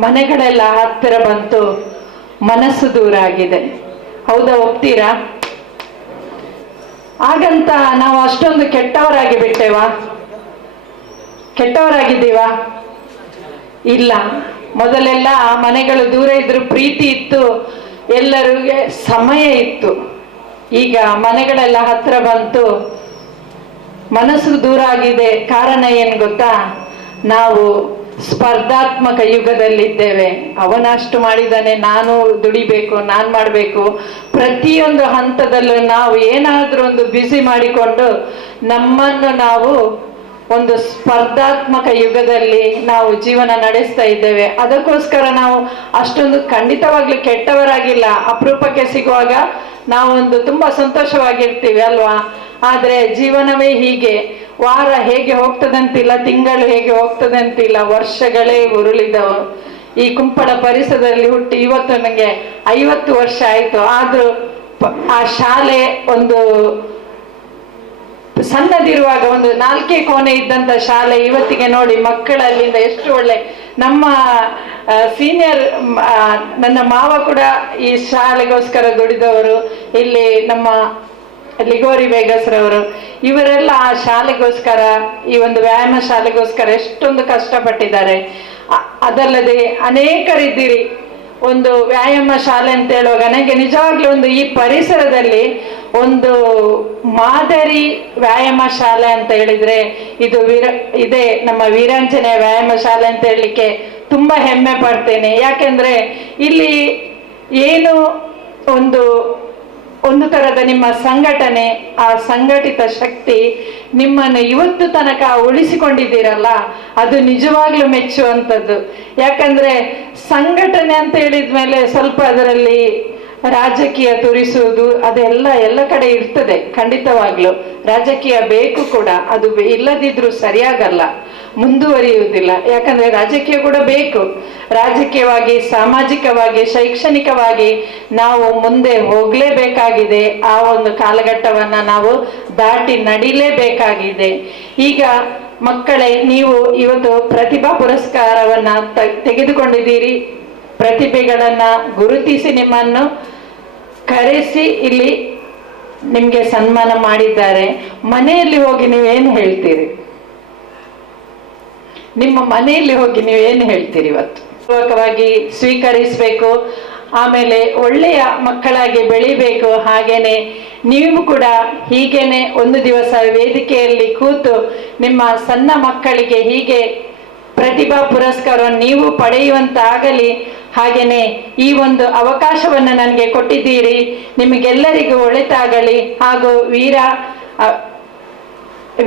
ಮನೆಗಳೆಲ್ಲ ಹತ್ತಿರ ಬಂತು, ಮನಸ್ಸು ದೂರ ಆಗಿದೆ. ಹೌದಾ, ಒಪ್ತೀರಾ? ಹಾಗಂತ ನಾವು ಅಷ್ಟೊಂದು ಕೆಟ್ಟವರಾಗಿ ಬಿಟ್ಟೇವಾ? ಕೆಟ್ಟವರಾಗಿದ್ದೀವಾ? ಇಲ್ಲ. ಮೊದಲೆಲ್ಲ ಮನೆಗಳು ದೂರ ಇದ್ರು ಪ್ರೀತಿ ಇತ್ತು, ಎಲ್ಲರಿಗೆ ಸಮಯ ಇತ್ತು. ಈಗ ಮನೆಗಳೆಲ್ಲ ಹತ್ರ ಬಂತು, ಮನಸ್ಸು ದೂರ ಆಗಿದೆ. ಕಾರಣ ಏನು ಗೊತ್ತಾ? ನಾವು ಸ್ಪರ್ಧಾತ್ಮಕ ಯುಗದಲ್ಲಿದ್ದೇವೆ. ಅವನಷ್ಟು ಮಾಡಿದ್ದಾನೆ, ನಾನು ದುಡಿಬೇಕು, ನಾನು ಮಾಡಬೇಕು. ಪ್ರತಿಯೊಂದು ಹಂತದಲ್ಲೂ ನಾವು ಏನಾದರೂ ಒಂದು ಬ್ಯುಸಿ ಮಾಡಿಕೊಂಡು ನಮ್ಮನ್ನು ನಾವು ಒಂದು ಸ್ಪರ್ಧಾತ್ಮಕ ಯುಗದಲ್ಲಿ ನಾವು ಜೀವನ ನಡೆಸ್ತಾ ಇದ್ದೇವೆ. ಅದಕ್ಕೋಸ್ಕರ ನಾವು ಅಷ್ಟೊಂದು ಖಂಡಿತವಾಗ್ಲೂ ಕೆಟ್ಟವರಾಗಿಲ್ಲ. ಅಪರೂಪಕ್ಕೆ ಸಿಗುವಾಗ ನಾವೊಂದು ತುಂಬಾ ಸಂತೋಷವಾಗಿರ್ತೀವಿ ಅಲ್ವಾ? ಆದ್ರೆ ಜೀವನವೇ ಹೀಗೆ. ವಾರ ಹೇಗೆ ಹೋಗ್ತದಂತಿಲ್ಲ, ತಿಂಗಳು ಹೇಗೆ ಹೋಗ್ತದಂತಿಲ್ಲ, ವರ್ಷಗಳೇ ಉರುಳಿದವು. ಈ ಕುಂಪಳ ಪರಿಸರದಲ್ಲಿ ಹುಟ್ಟಿ ಇವತ್ತು ನನಗೆ 50 ವರ್ಷ ಆಯ್ತು. ಆದ್ರೂ ಆ ಶಾಲೆ ಒಂದು ಸಣ್ಣದಿರುವಾಗ ಒಂದು 4 ಕೋಣೆ ಇದ್ದಂತ ಶಾಲೆ ಇವತ್ತಿಗೆ ನೋಡಿ ಮಕ್ಕಳಲ್ಲಿಂದ ಎಷ್ಟು ಒಳ್ಳೆ. ನಮ್ಮ ಸೀನಿಯರ್ ನನ್ನ ಮಾವ ಕೂಡ ಈ ಶಾಲೆಗೋಸ್ಕರ ದುಡಿದವರು. ಇಲ್ಲಿ ನಮ್ಮ ಲಿಗೋರಿ ಬೇಗಸ್ರವರು, ಇವರೆಲ್ಲ ಆ ಶಾಲೆಗೋಸ್ಕರ, ಈ ಒಂದು ವ್ಯಾಯಾಮ ಶಾಲೆಗೋಸ್ಕರ ಎಷ್ಟೊಂದು ಕಷ್ಟಪಟ್ಟಿದ್ದಾರೆ. ಅದಲ್ಲದೆ ಅನೇಕರಿದ್ದೀರಿ. ಒಂದು ವ್ಯಾಯಾಮ ಶಾಲೆ ಅಂತ ಹೇಳುವಾಗ ನನಗೆ ನಿಜವಾಗ್ಲೂ ಒಂದು ಈ ಪರಿಸರದಲ್ಲಿ ಒಂದು ಮಾದರಿ ವ್ಯಾಯಾಮ ಶಾಲೆ ಅಂತ ಹೇಳಿದ್ರೆ ಇದೇ ನಮ್ಮ ವೀರಾಂಜನೇಯ ವ್ಯಾಯಾಮ ಶಾಲೆ ಅಂತ ಹೇಳಲಿಕ್ಕೆ ತುಂಬಾ ಹೆಮ್ಮೆ ಪಡ್ತೇನೆ. ಯಾಕೆಂದ್ರೆ ಇಲ್ಲಿ ಏನು ಒಂದು ತರದ ನಿಮ್ಮ ಸಂಘಟನೆ, ಆ ಸಂಘಟಿತ ಶಕ್ತಿ ನಿಮ್ಮನ್ನು ಇವತ್ತು ತನಕ ಉಳಿಸಿಕೊಂಡಿದ್ದೀರಲ್ಲ, ಅದು ನಿಜವಾಗ್ಲೂ ಮೆಚ್ಚುವಂಥದ್ದು. ಯಾಕಂದ್ರೆ ಸಂಘಟನೆ ಅಂತ ಹೇಳಿದ್ಮೇಲೆ ಸ್ವಲ್ಪ ಅದರಲ್ಲಿ ರಾಜಕೀಯ ತುರಿಸುವುದು ಅದೆಲ್ಲ ಎಲ್ಲ ಕಡೆ ಇರ್ತದೆ. ಖಂಡಿತವಾಗ್ಲು ರಾಜಕೀಯ ಬೇಕು ಕೂಡ, ಅದು ಇಲ್ಲದಿದ್ರೂ ಸರಿಯಾಗಲ್ಲ, ಮುಂದುವರಿಯುವುದಿಲ್ಲ. ಯಾಕಂದ್ರೆ ರಾಜಕೀಯ ಕೂಡ ಬೇಕು. ರಾಜಕೀಯವಾಗಿ, ಸಾಮಾಜಿಕವಾಗಿ, ಶೈಕ್ಷಣಿಕವಾಗಿ ನಾವು ಮುಂದೆ ಹೋಗ್ಲೇಬೇಕಾಗಿದೆ. ಆ ಒಂದು ಕಾಲಘಟ್ಟವನ್ನ ನಾವು ದಾಟಿ ನಡಿಲೇಬೇಕಾಗಿದೆ. ಈಗ ಮಕ್ಕಳೇ, ನೀವು ಇವತ್ತು ಪ್ರತಿಭಾ ಪುರಸ್ಕಾರವನ್ನ ತೆಗೆದುಕೊಂಡಿದ್ದೀರಿ. ಪ್ರತಿಭೆಗಳನ್ನ ಗುರುತಿಸಿ ನಿಮ್ಮನ್ನು ಕರೆಸಿ ಇಲ್ಲಿ ನಿಮ್ಗೆ ಸನ್ಮಾನ ಮಾಡಿದ್ದಾರೆ. ಮನೆಯಲ್ಲಿ ಹೋಗಿ ನೀವೇನು ಹೇಳ್ತೀರಿ? ನಿಮ್ಮ ಮನೆಯಲ್ಲಿ ಹೋಗಿ ನೀವೇನು ಹೇಳ್ತೀರಿ? ಇವತ್ತು ಪೂರ್ವಕವಾಗಿ ಸ್ವೀಕರಿಸಬೇಕು, ಆಮೇಲೆ ಒಳ್ಳೆಯ ಮಕ್ಕಳಾಗಿ ಬೆಳಿಬೇಕು. ಹಾಗೇನೆ ನೀವು ಕೂಡ ಹೀಗೇನೆ ಒಂದು ದಿವಸ ವೇದಿಕೆಯಲ್ಲಿ ಕೂತು ನಿಮ್ಮ ಸಣ್ಣ ಮಕ್ಕಳಿಗೆ ಹೀಗೆ ಪ್ರತಿಭಾ ಪುರಸ್ಕಾರ ನೀವು ಪಡೆಯುವಂತಾಗಲಿ. ಹಾಗೇನೆ ಈ ಒಂದು ಅವಕಾಶವನ್ನು ನನಗೆ ಕೊಟ್ಟಿದ್ದೀರಿ, ನಿಮಗೆಲ್ಲರಿಗೂ ಒಳಿತಾಗಲಿ. ಹಾಗೂ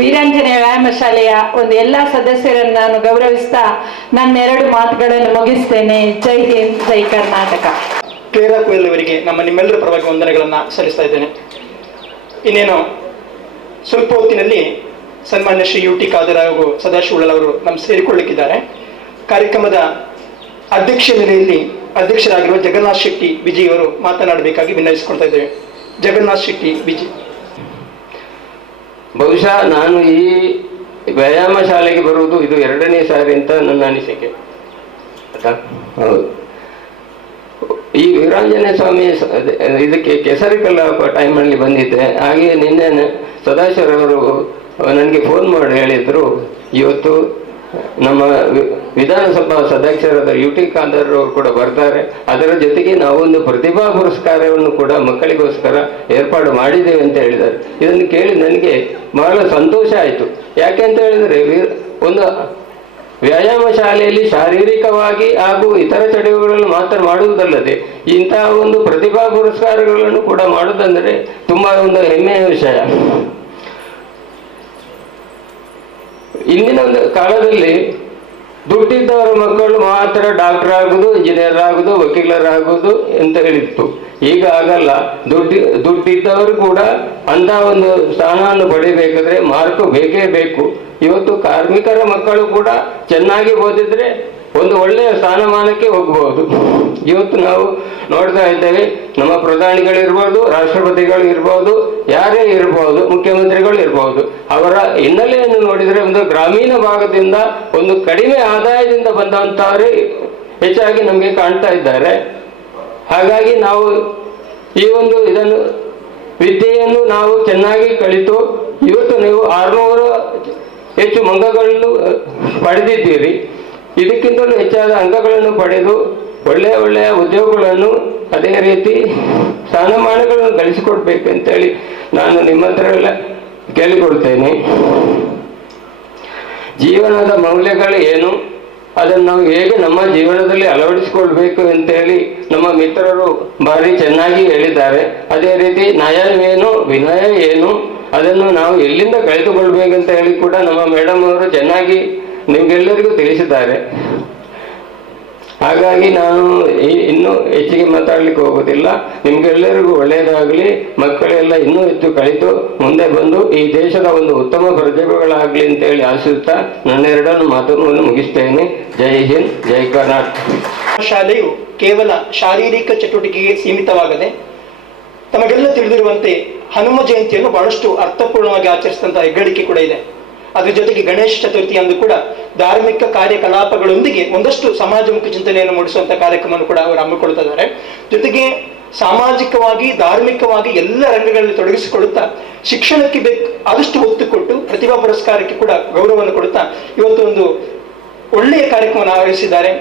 ವೀರಾಂಜನೇಯ ವ್ಯಾಯಾಮ ಶಾಲೆಯ ಒಂದು ಎಲ್ಲ ಸದಸ್ಯರನ್ನು ನಾನು ಗೌರವಿಸ್ತಾ ನನ್ನ 2 ಮಾತುಗಳನ್ನು ಮುಗಿಸ್ತೇನೆ. ಜೈ ಹಿಂದ್, ಜೈ ಕರ್ನಾಟಕ. ಕ್ಲೇರಾ ಕುವೆಲ್ ಅವರಿಗೆ ನಿಮ್ಮೆಲ್ಲರ ಪರವಾಗಿ ವಂದನೆಗಳನ್ನ ಸಲ್ಲಿಸ್ತಾ ಇದ್ದೇನೆ. ಇನ್ನೇನು ಸ್ವಲ್ಪ ಹೊತ್ತಿನಲ್ಲಿ ಸನ್ಮಾನ್ಯ ಶ್ರೀ UT ಖಾದರ್ ಹಾಗೂ ಸದಾಶಿವ ಅವರು ಸೇರಿಕೊಳ್ಳಲಿಕ್ಕಿದ್ದಾರೆ. ಕಾರ್ಯಕ್ರಮದ ಅಧ್ಯಕ್ಷರಾಗಿರುವ ಜಗನ್ನಾಥ್ ಶೆಟ್ಟಿ ವಿಜಯ್ ಅವರು ಮಾತನಾಡಬೇಕಾಗಿ ವಿನಂತಿಸಿಕೊಳ್ತಾ ಇದ್ದೇವೆ. ಜಗನ್ನಾಥ್ ಶೆಟ್ಟಿ ವಿಜಯ್. ಬಹುಶಃ ನಾನು ಈ ವ್ಯಾಯಾಮ ಶಾಲೆಗೆ ಬರುವುದು ಇದು 2ನೇ ಸಾರಿ ಅಂತ ನನ್ನ ಅನಿಸಿಕೆ. ಹೌದು, ಈ ವೀರಾಂಜನೇಯ ಸ್ವಾಮಿ ಇದಕ್ಕೆ ಕೆಸರಿಕಲ್ಲ ಟೈಮಲ್ಲಿ ಬಂದಿದ್ದೆ. ಹಾಗೆ ನಿನ್ನೆ ಸದಾಶಿವರವರು ನನಗೆ ಫೋನ್ ಮಾಡಿ ಹೇಳಿದ್ರು, ಇವತ್ತು ನಮ್ಮ ವಿಧಾನಸಭಾ ಸದಸ್ಯರಾದ UT ಖಾದರ್ ಅವರು ಕೂಡ ಬರ್ತಾರೆ, ಅದರ ಜೊತೆಗೆ ನಾವೊಂದು ಪ್ರತಿಭಾ ಪುರಸ್ಕಾರವನ್ನು ಕೂಡ ಮಕ್ಕಳಿಗೋಸ್ಕರ ಏರ್ಪಾಡು ಮಾಡಿದ್ದೇವೆ ಅಂತ ಹೇಳಿದ್ದಾರೆ. ಇದನ್ನು ಕೇಳಿ ನನಗೆ ಬಹಳ ಸಂತೋಷ ಆಯಿತು. ಯಾಕೆ ಅಂತ ಹೇಳಿದರೆ, ಒಂದು ವ್ಯಾಯಾಮ ಶಾಲೆಯಲ್ಲಿ ಶಾರೀರಿಕವಾಗಿ ಹಾಗೂ ಇತರ ಚಟುವಟಿಕೆಗಳನ್ನು ಮಾತ್ರ ಮಾಡುವುದಲ್ಲದೆ ಇಂತಹ ಒಂದು ಪ್ರತಿಭಾ ಪುರಸ್ಕಾರಗಳನ್ನು ಕೂಡ ಮಾಡುವುದಂದರೆ ತುಂಬ ಒಂದು ಹೆಮ್ಮೆಯ ವಿಷಯ. ಇಂದಿನ ಒಂದು ಕಾಲದಲ್ಲಿ ದುಡ್ಡಿದ್ದವರ ಮಕ್ಕಳು ಮಾತ್ರ ಡಾಕ್ಟರ್ ಆಗುದು, ಇಂಜಿನಿಯರ್ ಆಗುದು, ವಕೀಲರಾಗುವುದು ಅಂತ ಹೇಳಿತ್ತು. ಈಗ ಆಗಲ್ಲ. ದುಡ್ಡಿದ್ದವರು ಕೂಡ ಅಂತ ಒಂದು ಸ್ಥಾನವನ್ನು ಪಡಿಬೇಕಾದ್ರೆ ಮಾರ್ಕ್ ಬೇಕೇ ಬೇಕು. ಇವತ್ತು ಕಾರ್ಮಿಕರ ಮಕ್ಕಳು ಕೂಡ ಚೆನ್ನಾಗಿ ಓದಿದ್ರೆ ಒಂದು ಒಳ್ಳೆಯ ಸ್ಥಾನಮಾನಕ್ಕೆ ಹೋಗಬಹುದು. ಇವತ್ತು ನಾವು ನೋಡ್ತಾ ಇದ್ದೇವೆ, ನಮ್ಮ ಪ್ರಧಾನಿಗಳಿರ್ಬೋದು, ರಾಷ್ಟ್ರಪತಿಗಳು ಇರ್ಬೋದು, ಯಾರೇ ಇರ್ಬೋದು, ಮುಖ್ಯಮಂತ್ರಿಗಳು ಇರ್ಬೋದು, ಅವರ ಹಿನ್ನೆಲೆಯನ್ನು ನೋಡಿದರೆ ಒಂದು ಗ್ರಾಮೀಣ ಭಾಗದಿಂದ ಒಂದು ಕಡಿಮೆ ಆದಾಯದಿಂದ ಬಂದಂಥವರೇ ಹೆಚ್ಚಾಗಿ ನಮಗೆ ಕಾಣ್ತಾ ಇದ್ದಾರೆ. ಹಾಗಾಗಿ ನಾವು ಈ ಒಂದು ಇದನ್ನು ವಿದ್ಯೆಯನ್ನು ನಾವು ಚೆನ್ನಾಗಿ ಕಲಿತು ಇವತ್ತು ನೀವು 600 ಹೆಚ್ಚು ಅಂಕಗಳನ್ನು ಪಡೆದಿದ್ದೀರಿ. ಇದಕ್ಕಿಂತಲೂ ಹೆಚ್ಚಾದ ಅಂಕಗಳನ್ನು ಪಡೆದು ಒಳ್ಳೆಯ ಉದ್ಯೋಗಗಳನ್ನು ಅದೇ ರೀತಿ ಸ್ಥಾನಮಾನಗಳನ್ನು ಗಳಿಸಿಕೊಡ್ಬೇಕಂತೇಳಿ ನಾನು ನಿಮ್ಮ ಹತ್ರ ಎಲ್ಲ ಕೇಳಿಕೊಡ್ತೇನೆ. ಜೀವನದ ಮೌಲ್ಯಗಳು ಏನು, ಅದನ್ನು ನಾವು ಹೇಗೆ ನಮ್ಮ ಜೀವನದಲ್ಲಿ ಅಳವಡಿಸಿಕೊಳ್ಬೇಕು ಅಂತೇಳಿ ನಮ್ಮ ಮಿತ್ರರು ಭಾರಿ ಚೆನ್ನಾಗಿ ಹೇಳಿದ್ದಾರೆ. ಅದೇ ರೀತಿ ನಯವೇನು ವಿನಯ ಏನು ಅದನ್ನು ನಾವು ಎಲ್ಲಿಂದ ಕಲಿತುಕೊಳ್ಬೇಕಂತ ಹೇಳಿ ಕೂಡ ನಮ್ಮ ಮೇಡಮ್ ಅವರು ಚೆನ್ನಾಗಿ ನಿಮ್ಗೆಲ್ಲರಿಗೂ ತಿಳಿಸಿದ್ದಾರೆ. ಹಾಗಾಗಿ ನಾನು ಇನ್ನೂ ಹೆಚ್ಚಿಗೆ ಮಾತಾಡ್ಲಿಕ್ಕೆ ಹೋಗೋದಿಲ್ಲ. ನಿಮ್ಗೆಲ್ಲರಿಗೂ ಒಳ್ಳೆಯದಾಗಲಿ, ಮಕ್ಕಳೆಲ್ಲ ಇನ್ನೂ ಹೆಚ್ಚು ಕಲಿತು ಮುಂದೆ ಬಂದು ಈ ದೇಶದ ಒಂದು ಉತ್ತಮ ಪ್ರಜೆಗಳಾಗಲಿ ಅಂತೇಳಿ ಆಶಿಸುತ್ತಾ ನನ್ನೆರಡನ್ನು ಮಾತನ್ನು ಮುಗಿಸ್ತೇನೆ. ಜೈ ಹಿಂದ್, ಜೈ ಕರ್ನಾಟಕ. ಶಾಲೆಯು ಕೇವಲ ಶಾರೀರಿಕ ಚಟುವಟಿಕೆಗೆ ಸೀಮಿತವಾಗದೆ ತಮಗೆಲ್ಲ ತಿಳಿದಿರುವಂತೆ ಹನುಮ ಜಯಂತಿಯನ್ನು ಬಹಳಷ್ಟು ಅರ್ಥಪೂರ್ಣವಾಗಿ ಆಚರಿಸಿದಂತಹ ಹೆಗ್ಗಳಿಕೆ ಕೂಡ ಇದೆ. ಅದ್ರ ಜೊತೆಗೆ ಗಣೇಶ ಚತುರ್ಥಿ ಅಂದು ಕೂಡ ಧಾರ್ಮಿಕ ಕಾರ್ಯಕಲಾಪಗಳೊಂದಿಗೆ ಒಂದಷ್ಟು ಸಮಾಜಮುಖಿ ಚಿಂತನೆಯನ್ನು ಮೂಡಿಸುವಂತಹ ಕಾರ್ಯಕ್ರಮವನ್ನು ಕೂಡ ಅವರು ಹಮ್ಮಿಕೊಳ್ತಾ ಇದ್ದಾರೆ. ಜೊತೆಗೆ ಸಾಮಾಜಿಕವಾಗಿ ಧಾರ್ಮಿಕವಾಗಿ ಎಲ್ಲ ರಂಗಗಳಲ್ಲಿ ತೊಡಗಿಸಿಕೊಳ್ಳುತ್ತಾ ಶಿಕ್ಷಣಕ್ಕೆ ಆದಷ್ಟು ಒತ್ತು ಕೊಟ್ಟು ಪ್ರತಿಭಾ ಪುರಸ್ಕಾರಕ್ಕೆ ಕೂಡ ಗೌರವವನ್ನು ಕೊಡುತ್ತಾ ಇವತ್ತು ಒಂದು ಒಳ್ಳೆಯ ಕಾರ್ಯಕ್ರಮವನ್ನು ಆಯೋಜಿಸಿದ್ದಾರೆ.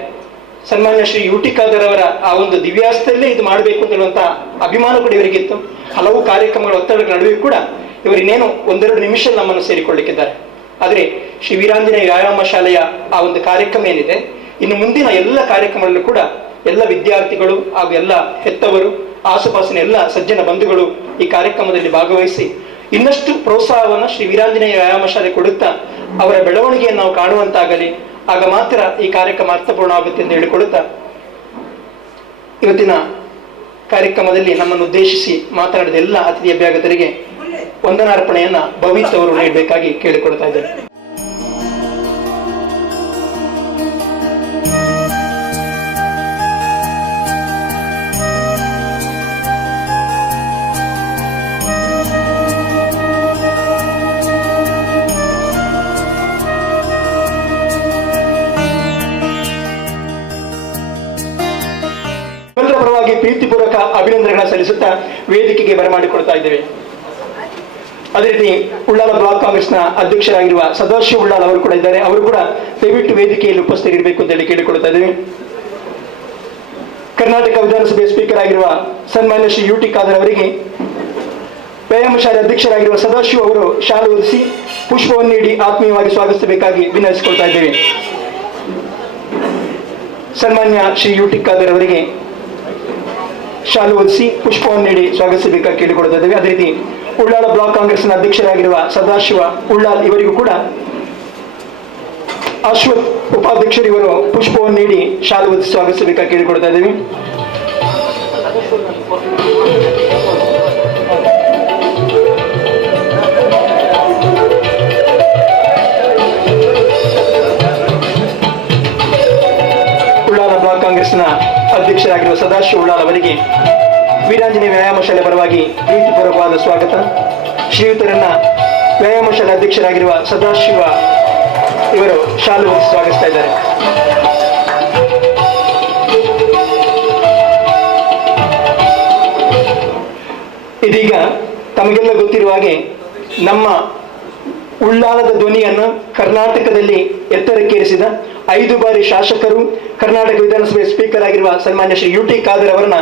ಸನ್ಮಾನ್ಯ ಶ್ರೀ ಯು ಟಿ ಖಾದರ್ ಅವರ ಆ ಒಂದು ದಿವ್ಯಾಸ್ತದಲ್ಲೇ ಇದು ಮಾಡಬೇಕು ಅಂತ ಹೇಳುವಂತ ಅಭಿಮಾನ ಕೂಡ ಇವರಿಗಿತ್ತು. ಹಲವು ಕಾರ್ಯಕ್ರಮಗಳ ಒತ್ತಡಗಳ ನಡುವೆ ಕೂಡ ಇವರು ಇನ್ನೇನು 1-2 ನಿಮಿಷ ನಮ್ಮನ್ನು ಸೇರಿಕೊಳ್ಳಿಕ್ಕಿದ್ದಾರೆ. ಆದರೆ ಶ್ರೀ ವೀರಾಂಜನೇಯ ವ್ಯಾಯಾಮ ಶಾಲೆಯ ಆ ಒಂದು ಕಾರ್ಯಕ್ರಮ ಏನಿದೆ, ಇನ್ನು ಮುಂದಿನ ಎಲ್ಲ ಕಾರ್ಯಕ್ರಮಗಳಲ್ಲೂ ಕೂಡ ಎಲ್ಲ ವಿದ್ಯಾರ್ಥಿಗಳು ಹಾಗೂ ಎಲ್ಲ ಹೆತ್ತವರು, ಆಸುಪಾಸಿನ ಎಲ್ಲ ಸಜ್ಜನ ಬಂಧುಗಳು ಈ ಕಾರ್ಯಕ್ರಮದಲ್ಲಿ ಭಾಗವಹಿಸಿ ಇನ್ನಷ್ಟು ಪ್ರೋತ್ಸಾಹವನ್ನು ಶ್ರೀ ವೀರಾಂಜನೇಯ ವ್ಯಾಯಾಮ ಶಾಲೆ ಕೊಡುತ್ತಾ ಅವರ ಬೆಳವಣಿಗೆಯನ್ನು ನಾವು ಕಾಣುವಂತಾಗಲಿ. ಆಗ ಮಾತ್ರ ಈ ಕಾರ್ಯಕ್ರಮ ಅರ್ಥಪೂರ್ಣ ಆಗುತ್ತೆ ಎಂದು ಹೇಳಿಕೊಳ್ಳುತ್ತಾ ಇವತ್ತಿನ ಕಾರ್ಯಕ್ರಮದಲ್ಲಿ ನಮ್ಮನ್ನು ಉದ್ದೇಶಿಸಿ ಮಾತನಾಡಿದ ಎಲ್ಲ ಅತಿಥಿ ಅಭ್ಯಾಗತರಿಗೆ ವಂದನಾರ್ಪಣೆಯನ್ನ ಭವಿತ್ ಅವರು ನೀಡಬೇಕಾಗಿ ಕೇಳಿಕೊಳ್ತಾ ಇದ್ದಾರೆ. ಪರವಾಗಿ ಪ್ರೀತಿಪೂರ್ವಕ ಅಭಿನಂದನೆಗಳನ್ನ ಸಲ್ಲಿಸುತ್ತಾ ವೇದಿಕೆಗೆ ಬರಮಾಡಿಕೊಳ್ತಾ ಇದ್ದೇವೆ. ಅದೇ ರೀತಿ ಉಳ್ಳಾಲ ಬ್ಲಾಕ್ ಕಾಂಗ್ರೆಸ್ನ ಅಧ್ಯಕ್ಷರಾಗಿರುವ ಸದಾಶಿವ ಉಳ್ಳಾಲ್ ಅವರು ಕೂಡ ಇದ್ದಾರೆ. ಅವರು ಕೂಡ ದಯವಿಟ್ಟು ವೇದಿಕೆಯಲ್ಲಿ ಉಪಸ್ಥಿತರಿರಬೇಕು ಅಂತ ಹೇಳಿ ಕೇಳಿಕೊಳ್ತಾ ಇದ್ದೇವೆ. ಕರ್ನಾಟಕ ವಿಧಾನಸಭೆ ಸ್ಪೀಕರ್ ಆಗಿರುವ ಸನ್ಮಾನ್ಯ ಶ್ರೀ ಯು ಟಿ ಖಾದರ್ ಅವರಿಗೆ ವ್ಯಾಯಾಮ ಶಾಲೆ ಅಧ್ಯಕ್ಷರಾಗಿರುವ ಸದಾಶಿವ ಅವರು ಶಾಲು ಹೊದಿಸಿ ಪುಷ್ಪವನ್ನು ನೀಡಿ ಆತ್ಮೀಯವಾಗಿ ಸ್ವಾಗತಿಸಬೇಕಾಗಿ ವಿನಂತಿಸಿಕೊಳ್ತಾ ಇದ್ದೇವೆ. ಸನ್ಮಾನ್ಯ ಶ್ರೀ ಯು ಟಿ ಖಾದರ್ ಅವರಿಗೆ ಶಾಲು ಹೊದಿಸಿ ಪುಷ್ಪವನ್ನು ನೀಡಿ ಸ್ವಾಗತಿಸಬೇಕಾಗಿ ಕೇಳಿಕೊಳ್ತಾ ಇದ್ದೇವೆ. ಅದೇ ರೀತಿ ಉಳ್ಳಾಲ ಬ್ಲಾಕ್ ಕಾಂಗ್ರೆಸ್ನ ಅಧ್ಯಕ್ಷರಾಗಿರುವ ಸದಾಶಿವ ಉಳ್ಳಾಲ್ ಇವರಿಗೂ ಕೂಡ ಅಶ್ವಥ್ ಉಪಾಧ್ಯಕ್ಷರು ಇವರು ಪುಷ್ಪವನ್ನು ನೀಡಿ ಶಾಲು ಹೊದಿಸಿ ಸ್ವಾಗತಿಸಬೇಕಾಗಿ ಕೇಳಿಕೊಳ್ತಾ ಇದ್ದೇವೆ. ಉಳ್ಳಾಲ ಬ್ಲಾಕ್ ಕಾಂಗ್ರೆಸ್ನ ಅಧ್ಯಕ್ಷರಾಗಿರುವ ಸದಾಶಿವ ಉಳ್ಳಾಲ್ ಅವರಿಗೆ ವೀರಾಂಜನೇಯ ವ್ಯಾಯಾಮ ಶಾಲೆ ಪರವಾಗಿ ಪ್ರೀತಿಪೂರ್ವಕವಾದ ಸ್ವಾಗತ. ಶ್ರೀಯುತರನ್ನ ವ್ಯಾಯಾಮ ಶಾಲೆ ಅಧ್ಯಕ್ಷರಾಗಿರುವ ಸದಾಶಿವ ಇವರು ಶಾಲು ಹೊದಿಸಿ ಸ್ವಾಗತಿಸ್ತಾ ಇದ್ದಾರೆ. ಇದೀಗ ತಮಗೆಲ್ಲ ಗೊತ್ತಿರುವ ಹಾಗೆ ನಮ್ಮ ಉಳ್ಳಾಲದ ಧ್ವನಿಯನ್ನು ಕರ್ನಾಟಕದಲ್ಲಿ ಎತ್ತರಕ್ಕೇರಿಸಿದ 5 ಬಾರಿ ಶಾಸಕರು, ಕರ್ನಾಟಕ ವಿಧಾನಸಭೆ ಸ್ಪೀಕರ್ ಆಗಿರುವ ಸನ್ಮಾನ್ಯ ಶ್ರೀ ಯು ಟಿ ಖಾದರ್ ಅವರನ್ನ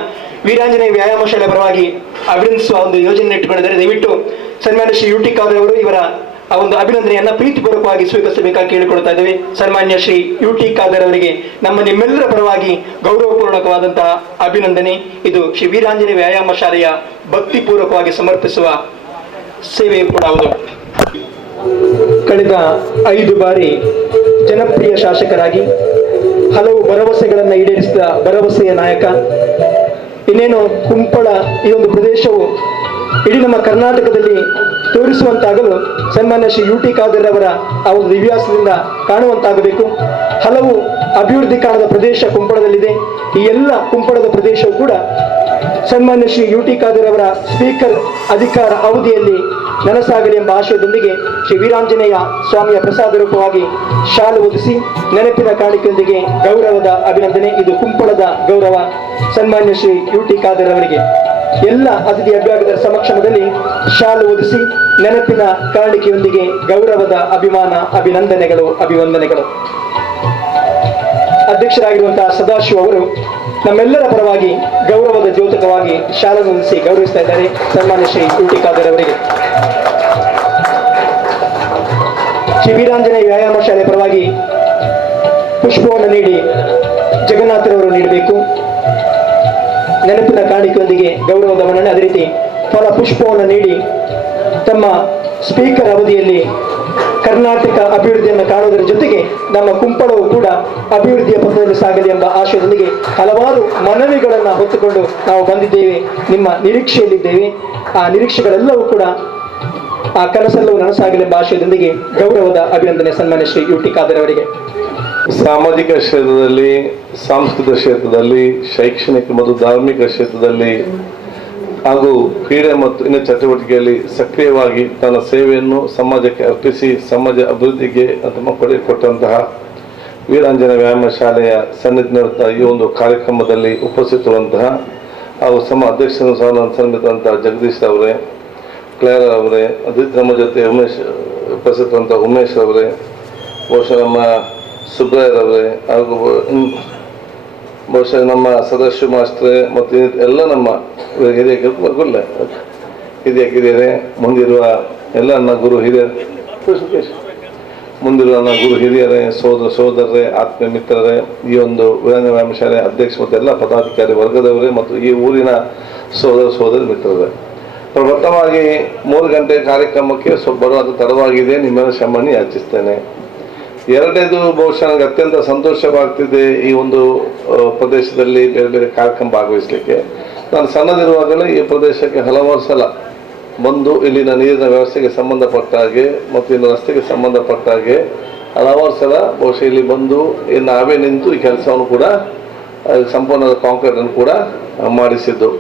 ವೀರಾಂಜನೇಯ ವ್ಯಾಯಾಮ ಶಾಲೆ ಪರವಾಗಿ ಅಭಿನಂದಿಸುವ ಒಂದು ಯೋಜನೆ ಇಟ್ಟುಕೊಂಡಿದ್ದಾರೆ. ದಯವಿಟ್ಟು ಸನ್ಮಾನ್ಯ ಶ್ರೀ ಯು ಟಿ ಖಾದರ್ ಅವರು ಇವರ ಆ ಒಂದು ಅಭಿನಂದನೆಯನ್ನ ಪ್ರೀತಿಪೂರ್ವಕವಾಗಿ ಸ್ವೀಕರಿಸಬೇಕಾಗಿ ಕೇಳಿಕೊಳ್ತಾ ಇದ್ದೇವೆ. ಸನ್ಮಾನ್ಯ ಶ್ರೀ ಯು ಟಿ ಖಾದರ್ ಅವರಿಗೆ ನಿಮ್ಮೆಲ್ಲರ ಪರವಾಗಿ ಗೌರವಪೂರ್ವಕವಾದಂತಹ ಅಭಿನಂದನೆ. ಇದು ಶ್ರೀ ವೀರಾಂಜನೇಯ ವ್ಯಾಯಾಮ ಶಾಲೆಯ ಭಕ್ತಿಪೂರ್ವಕವಾಗಿ ಸಮರ್ಪಿಸುವ ಸೇವೆ ಕೂಡ ಹೌದು. ಕಳೆದ 5 ಬಾರಿ ಜನಪ್ರಿಯ ಶಾಸಕರಾಗಿ ಹಲವು ಭರವಸೆಗಳನ್ನು ಈಡೇರಿಸಿದ ಭರವಸೆಯ ನಾಯಕ. ಇನ್ನೇನು ಕುಂಪಳ ಈ ಒಂದು ಪ್ರದೇಶವು ಇಡೀ ನಮ್ಮ ಕರ್ನಾಟಕದಲ್ಲಿ ತೋರಿಸುವಂತಾಗಲು ಸನ್ಮಾನ್ಯ ಶ್ರೀ ಯು ಟಿ ಖಾದರ್ ಅವರ ಆ ಒಂದು ದಿವ್ಯಾಸದಿಂದ ಕಾಣುವಂತಾಗಬೇಕು. ಹಲವು ಅಭಿವೃದ್ಧಿ ಕಾಣದ ಪ್ರದೇಶ ಕುಂಪಳದಲ್ಲಿದೆ. ಈ ಎಲ್ಲ ಕುಂಪಳದ ಪ್ರದೇಶವು ಕೂಡ ಸನ್ಮಾನ್ಯ ಶ್ರೀ ಯು ಟಿ ಖಾದರ್ ಅವರ ಸ್ಪೀಕರ್ ಅಧಿಕಾರ ಅವಧಿಯಲ್ಲಿ ನನಸಾಗಲಿ ಎಂಬ ಆಶಯದೊಂದಿಗೆ ಶ್ರೀ ವೀರಾಂಜನೇಯ ಸ್ವಾಮಿಯ ಪ್ರಸಾದ ರೂಪವಾಗಿ ಶಾಲು ಹೊದಿಸಿ ನೆನಪಿನ ಕಾಣಿಕೆಯೊಂದಿಗೆ ಗೌರವದ ಅಭಿನಂದನೆ. ಇದು ಕುಂಪಳದ ಗೌರವ ಸನ್ಮಾನ್ಯ ಶ್ರೀ ಯು ಟಿ ಖಾದರ್ ಅವರಿಗೆ. ಎಲ್ಲ ಅತಿಥಿ ಅಭ್ಯಾಗತರ ಸಮಕ್ಷಮದಲ್ಲಿ ಶಾಲು ಹೊದಿಸಿ ನೆನಪಿನ ಕಾಣಿಕೆಯೊಂದಿಗೆ ಗೌರವದ ಅಭಿನಂದನೆಗಳು, ಅಭಿವಂದನೆಗಳು. ಅಧ್ಯಕ್ಷರಾಗಿರುವಂತಹ ಸದಾಶಿವ ಅವರು ನಮ್ಮೆಲ್ಲರ ಪರವಾಗಿ ಗೌರವದ ದ್ಯೋತಕವಾಗಿ ಶಾಲೆ ಹೊದಿಸಿ ಗೌರವಿಸ್ತಾ ಇದ್ದಾರೆ ಸನ್ಮಾನ್ಯ ಶ್ರೀ ಯು ಟಿ ಖಾದರ್ ಅವರಿಗೆ. ಶ್ರೀ ವೀರಾಂಜನೇಯ ವ್ಯಾಯಾಮ ಶಾಲೆ ಪರವಾಗಿ ಪುಷ್ಪವನ್ನು ನೀಡಿ ಜಗನ್ನಾಥರವರು ನೀಡಬೇಕು. ನೆನಪಿನ ಕಾಣಿಕೆಯೊಂದಿಗೆ ಗೌರವದ ಮನ್ನಣೆ. ಅದೇ ರೀತಿ ಫಲ ಪುಷ್ಪವನ್ನು ನೀಡಿ ತಮ್ಮ ಸ್ಪೀಕರ್ ಅವಧಿಯಲ್ಲಿ ಕರ್ನಾಟಕ ಅಭಿವೃದ್ಧಿಯನ್ನು ಕಾಣುವುದರ ಜೊತೆಗೆ ನಮ್ಮ ಕುಂಪಳವು ಕೂಡ ಅಭಿವೃದ್ಧಿಯ ಪಥದಲ್ಲಿ ಸಾಗಲಿ ಎಂಬ ಆಶಯದೊಂದಿಗೆ ಹಲವಾರು ಮನವಿಗಳನ್ನು ಹೊತ್ತುಕೊಂಡು ನಾವು ಬಂದಿದ್ದೇವೆ. ನಿಮ್ಮ ನಿರೀಕ್ಷೆಯಲ್ಲಿದ್ದೇವೆ. ಆ ನಿರೀಕ್ಷೆಗಳೆಲ್ಲವೂ ಕೂಡ ಆ ಕನಸೆಲ್ಲವೂ ನನಸಾಗಲಿ ಎಂಬ ಆಶಯದೊಂದಿಗೆ ಗೌರವದ ಅಭಿನಂದನೆ ಸನ್ಮಾನ್ಯ ಶ್ರೀ ಯು ಟಿ ಖಾದರ್ ಅವರಿಗೆ. ಸಾಮಾಜಿಕ ಕ್ಷೇತ್ರದಲ್ಲಿ, ಸಾಂಸ್ಕೃತಿಕ ಕ್ಷೇತ್ರದಲ್ಲಿ, ಶೈಕ್ಷಣಿಕ ಮತ್ತು ಧಾರ್ಮಿಕ ಕ್ಷೇತ್ರದಲ್ಲಿ ಹಾಗೂ ಕ್ರೀಡೆ ಮತ್ತು ಇನ್ನು ಚಟುವಟಿಕೆಯಲ್ಲಿ ಸಕ್ರಿಯವಾಗಿ ತನ್ನ ಸೇವೆಯನ್ನು ಸಮಾಜಕ್ಕೆ ಅರ್ಪಿಸಿ ಸಮಾಜ ಅಭಿವೃದ್ಧಿಗೆ ತಮ್ಮ ಕೊಡುಗೆ ಕೊಟ್ಟಂತಹ ವೀರಾಂಜನೇಯ ವ್ಯಾಯಾಮ ಶಾಲೆಯ ಸನ್ನಿಧಿನಿರುತ್ತಾ ಈ ಒಂದು ಕಾರ್ಯಕ್ರಮದಲ್ಲಿ ಉಪಸ್ಥಿತರುವಂತಹ ಹಾಗೂ ಅಧ್ಯಕ್ಷರು ಸನ್ನಿಹಿತಂತಹ ಜಗದೀಶ್ ಅವರೇ, ಕ್ಲೇರ್ ಅವರೇ, ನಮ್ಮ ಜೊತೆ ಉಪಸ್ಥಿತರುವಂತಹ ಉಮೇಶ್ ಅವರೇ, ಬಹುಶಃ ನಮ್ಮ ಸುಬ್ರಾಯರವರೇ ಹಾಗೂ ಬಹುಶಃ ನಮ್ಮ ಸದಸ್ಯ ಮಾಸ್ಟ್ರೇ ಮತ್ತು ಎಲ್ಲ ನಮ್ಮ ಹಿರಿಯರೇ, ಮುಂದಿರುವ ಎಲ್ಲ ನನ್ನ ಗುರು ಹಿರಿಯರೇ, ಸೋದರರೇ, ಆತ್ಮೀಯ ಮಿತ್ರರೇ, ಈ ಒಂದು ವೀರಾಂಜನೇಯ ವ್ಯಾಯಾಮ ಶಾಲೆ ಅಧ್ಯಕ್ಷ ಮತ್ತು ಎಲ್ಲ ಪದಾಧಿಕಾರಿ ವರ್ಗದವರೇ ಮತ್ತು ಈ ಊರಿನ ಸೋದರಿ ಮಿತ್ರರೇ, ಪ್ರಥಮವಾಗಿ 3 ಗಂಟೆ ಕಾರ್ಯಕ್ರಮಕ್ಕೆ ಬರುವಾಗ ತಡವಾಗಿದೆ, ನಿಮ್ಮೆಲ್ಲ ಕ್ಷಮೆಯನ್ನು ಯಾಚಿಸ್ತೇನೆ. ಎರಡನೇದು, ಬಹುಶಃ ನನಗೆ ಅತ್ಯಂತ ಸಂತೋಷವಾಗ್ತಿದೆ ಈ ಒಂದು ಪ್ರದೇಶದಲ್ಲಿ ಬೇರೆ ಬೇರೆ ಕಾರ್ಯಕ್ರಮ ಭಾಗವಹಿಸಲಿಕ್ಕೆ. ನಾನು ಸಣ್ಣದಿರುವಾಗಲೇ ಈ ಪ್ರದೇಶಕ್ಕೆ ಹಲವಾರು ಸಲ ಬಂದು ಇಲ್ಲಿನ ನೀರಿನ ವ್ಯವಸ್ಥೆಗೆ ಸಂಬಂಧಪಟ್ಟ ಹಾಗೆ ಮತ್ತು ಇನ್ನು ರಸ್ತೆಗೆ ಸಂಬಂಧಪಟ್ಟ ಹಾಗೆ ಹಲವಾರು ಸಲ ಬಹುಶಃ ಇಲ್ಲಿ ಬಂದು ನಾವೇ ನಿಂತು ಈ ಕೆಲಸವನ್ನು ಕೂಡ ಸಂಪೂರ್ಣ ಕಾಂಕ್ರೀಟನ್ನು ಕೂಡ ಮಾಡಿಸಿದ್ದು.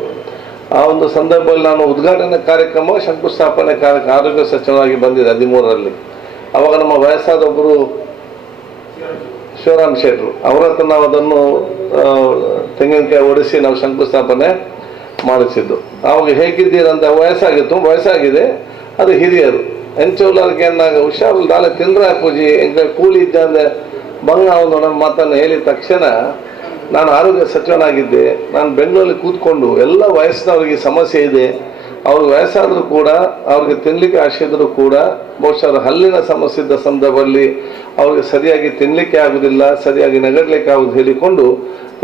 ಆ ಒಂದು ಸಂದರ್ಭದಲ್ಲಿ ನಾನು ಉದ್ಘಾಟನೆ ಕಾರ್ಯಕ್ರಮ, ಶಂಕುಸ್ಥಾಪನೆ ಕಾರ್ಯಕ್ರಮ ಆರೋಗ್ಯ ಸಚಿವರಾಗಿ ಬಂದಿದೆ 13ರಲ್ಲಿ. ಆವಾಗ ನಮ್ಮ ವಯಸ್ಸಾದ ಒಬ್ಬರು ಶಿವರಾಮ್ ಶೆಟ್ರು ಅವರ ಹತ್ರ ನಾವು ಅದನ್ನು ತೆಂಗಿನಕಾಯಿ ಒಡಿಸಿ ನಾವು ಶಂಕುಸ್ಥಾಪನೆ ಮಾಡಿಸಿದ್ದು. ಆವಾಗ ಹೇಗಿದ್ದೀರಂತ ವಯಸ್ಸಾಗಿದೆ, ಅದು ಹಿರಿಯರು ಎಂಚೋಲಾರ್ಗೆ ಏನಾಗ ಹುಷಾರು ನಾಳೆ ತಿಂದ್ರೆ ಪೂಜಿ ಎಂಕ ಕೂಲಿ ಇದ್ದ ಅಂದರೆ ಬಂಗ ಒಂದು ನನ್ನ ಮಾತನ್ನು ಹೇಳಿದ ತಕ್ಷಣ ನಾನು ಆರೋಗ್ಯ ಸಚಿವನಾಗಿದ್ದೆ. ನಾನು ಬೆಂಗಳೂರಲ್ಲಿ ಕೂತ್ಕೊಂಡು ಎಲ್ಲ ವಯಸ್ಸಿನವ್ರಿಗೆ ಸಮಸ್ಯೆ ಇದೆ, ಅವ್ರಿಗೆ ವಯಸ್ಸಾದರೂ ಕೂಡ ಅವ್ರಿಗೆ ತಿನ್ನಲಿಕ್ಕೆ ಆಸೆ ಇದ್ದರೂ ಕೂಡ ಬಹುಶಃ ಹಲ್ಲಿನ ಸಮಸ್ಯೆ ಇದ್ದ ಸಂದರ್ಭದಲ್ಲಿ ಅವ್ರಿಗೆ ಸರಿಯಾಗಿ ತಿನ್ನಲಿಕ್ಕೆ ಆಗುವುದಿಲ್ಲ, ಸರಿಯಾಗಿ ನಗಡಲಿಕ್ಕೆ ಆಗುವುದು ಹೇಳಿಕೊಂಡು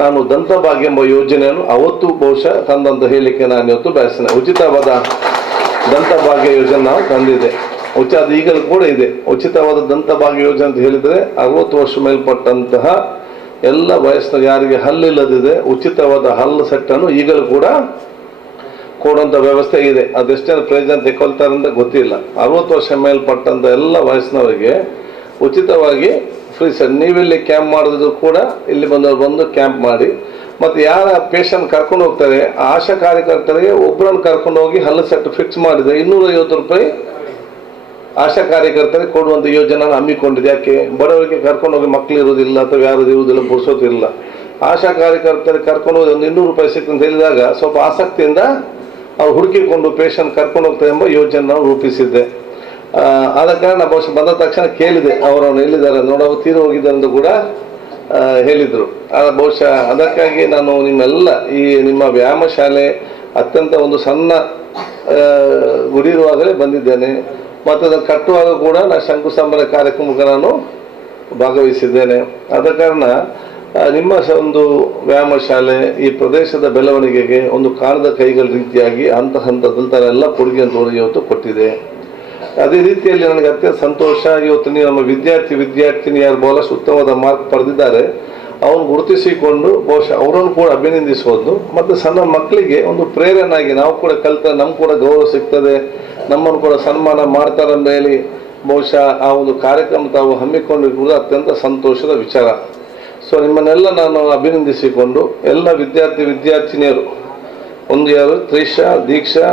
ನಾನು ದಂತಭಾಗ್ಯ ಎಂಬ ಯೋಜನೆಯನ್ನು ಅವತ್ತು ಬಹುಶಃ ತಂದಂತ ಹೇಳಿಕೆ ನಾನು ಇವತ್ತು ಬಯಸ್ತೇನೆ. ಉಚಿತವಾದ ದಂತಭಾಗ್ಯ ಯೋಜನೆ ನಾವು ತಂದಿದೆ. ಅದು ಈಗಲೂ ಕೂಡ ಇದೆ. ಉಚಿತವಾದ ದಂತಭಾಗ್ಯ ಯೋಜನೆ ಅಂತ ಹೇಳಿದರೆ 60 ವರ್ಷ ಮೇಲ್ಪಟ್ಟಂತಹ ಎಲ್ಲ ವಯಸ್ಸಿನ ಯಾರಿಗೆ ಹಲ್ಲಿಲ್ಲದಿದೆ ಉಚಿತವಾದ ಹಲ್ಲು ಸೆಟ್ಟನ್ನು ಈಗಲೂ ಕೂಡ ಕೊಡುವಂಥ ವ್ಯವಸ್ಥೆ ಇದೆ. ಅದೆಷ್ಟೇ ಪ್ರಯೋಜನ ತೆಗೊಳ್ತಾರೆ ಅಂತ ಗೊತ್ತಿಲ್ಲ. 60 ವರ್ಷ ಮೇಲ್ಪಟ್ಟಂಥ ಎಲ್ಲ ವಯಸ್ಸಿನವರಿಗೆ ಉಚಿತವಾಗಿ ಫ್ರೀ ಸೆಟ್. ನೀವಿಲ್ಲಿ ಕ್ಯಾಂಪ್ ಮಾಡಿದ್ರು ಕೂಡ ಇಲ್ಲಿ ಬಂದು ಕ್ಯಾಂಪ್ ಮಾಡಿ, ಮತ್ತು ಯಾರ ಪೇಷಂಟ್ ಕರ್ಕೊಂಡು ಹೋಗ್ತಾರೆ ಆಶಾ ಕಾರ್ಯಕರ್ತರಿಗೆ ಒಬ್ಬರನ್ನು ಕರ್ಕೊಂಡು ಹೋಗಿ ಹಲ್ಲು ಸೆಟ್ ಫಿಕ್ಸ್ ಮಾಡಿದೆ 250 ರೂಪಾಯಿ ಆಶಾ ಕಾರ್ಯಕರ್ತರಿಗೆ ಕೊಡುವಂಥ ಯೋಜನೆ ಹಮ್ಮಿಕೊಂಡಿದೆ. ಯಾಕೆ ಬಡವರಿಗೆ ಕರ್ಕೊಂಡು ಹೋಗಿ ಮಕ್ಕಳು ಇರುವುದಿಲ್ಲ ಅಥವಾ ಯಾರು ಇರುವುದಿಲ್ಲ, ಪುರ್ಸೋತಿಲ್ಲ. ಆಶಾ ಕಾರ್ಯಕರ್ತರಿಗೆ ಕರ್ಕೊಂಡು ಹೋಗಿ ಒಂದು 200 ರೂಪಾಯಿ ಸಿಕ್ತು ಅಂತ ಹೇಳಿದಾಗ ಸ್ವಲ್ಪ ಆಸಕ್ತಿಯಿಂದ ಅವ್ರು ಹುಡುಕಿಕೊಂಡು ಪೇಷಂಟ್ ಕರ್ಕೊಂಡು ಹೋಗ್ತಾರೆ ಎಂಬ ಯೋಜನೆ ನಾವು ರೂಪಿಸಿದ್ದೆ. ಆದ ಕಾರಣ ಬಹುಶಃ ಬಂದ ತಕ್ಷಣ ಕೇಳಿದೆ, ಅವರನ್ನು ಎಲ್ಲಿದ್ದಾರೆ ನೋಡೋ ತೀರು ಹೋಗಿದ್ದಾರೆ ಅಂತ ಕೂಡ ಹೇಳಿದರು. ಬಹುಶಃ ಅದಕ್ಕಾಗಿ ನಾನು ನಿಮ್ಮೆಲ್ಲ ಈ ನಿಮ್ಮ ವ್ಯಾಯಾಮ ಶಾಲೆ ಅತ್ಯಂತ ಒಂದು ಸಣ್ಣ ಗುಡಿ ಇರುವಾಗಲೇ ಬಂದಿದ್ದೇನೆ, ಮತ್ತು ಅದನ್ನು ಕಟ್ಟುವಾಗ ಕೂಡ ನಾನು ಶಂಕುಸ್ಥಾಪನೆ ಕಾರ್ಯಕ್ರಮಕ್ಕೆ ನಾನು ಭಾಗವಹಿಸಿದ್ದೇನೆ. ಆದ ಕಾರಣ ನಿಮ್ಮ ಒಂದು ವ್ಯಾಯಾಮ ಶಾಲೆ ಈ ಪ್ರದೇಶದ ಬೆಳವಣಿಗೆಗೆ ಒಂದು ಕಾಣದ ಕೈಗಳ ರೀತಿಯಾಗಿ ಹಂತದಲ್ಲಿ ತಾನೆಲ್ಲ ಕೊಡುಗೆಯನ್ನು ಇವತ್ತು ಕೊಟ್ಟಿದೆ. ಅದೇ ರೀತಿಯಲ್ಲಿ ನನಗೆ ಅತ್ಯಂತ ಸಂತೋಷ. ಇವತ್ತು ನೀವು ನಮ್ಮ ವಿದ್ಯಾರ್ಥಿನಿಯರು ಬಹಳಷ್ಟು ಉತ್ತಮವಾದ ಮಾರ್ಕ್ ಪಡೆದಿದ್ದಾರೆ. ಅವ್ರು ಗುರುತಿಸಿಕೊಂಡು ಬಹುಶಃ ಅವರನ್ನು ಕೂಡ ಅಭಿನಂದಿಸಬಹುದು. ಮತ್ತು ಸಣ್ಣ ಮಕ್ಕಳಿಗೆ ಒಂದು ಪ್ರೇರಣೆಯಾಗಿ ನಾವು ಕೂಡ ಕಲಿತ ನಮ್ಗೆ ಕೂಡ ಗೌರವ ಸಿಗ್ತದೆ, ನಮ್ಮನ್ನು ಕೂಡ ಸನ್ಮಾನ ಮಾಡ್ತಾರೆ ಅಂತ ಹೇಳಿ ಬಹುಶಃ ಆ ಒಂದು ಕಾರ್ಯಕ್ರಮ ತಾವು ಹಮ್ಮಿಕೊಂಡಿರುವುದು ಅತ್ಯಂತ ಸಂತೋಷದ ವಿಚಾರ. ಸೊ ನಿಮ್ಮನ್ನೆಲ್ಲ ನಾನು ಅಭಿನಂದಿಸಿಕೊಂಡು ಎಲ್ಲ ವಿದ್ಯಾರ್ಥಿನಿಯರು, ಒಂದು ಯಾರು ತ್ರಿಷಾ, ದೀಕ್ಷಾ,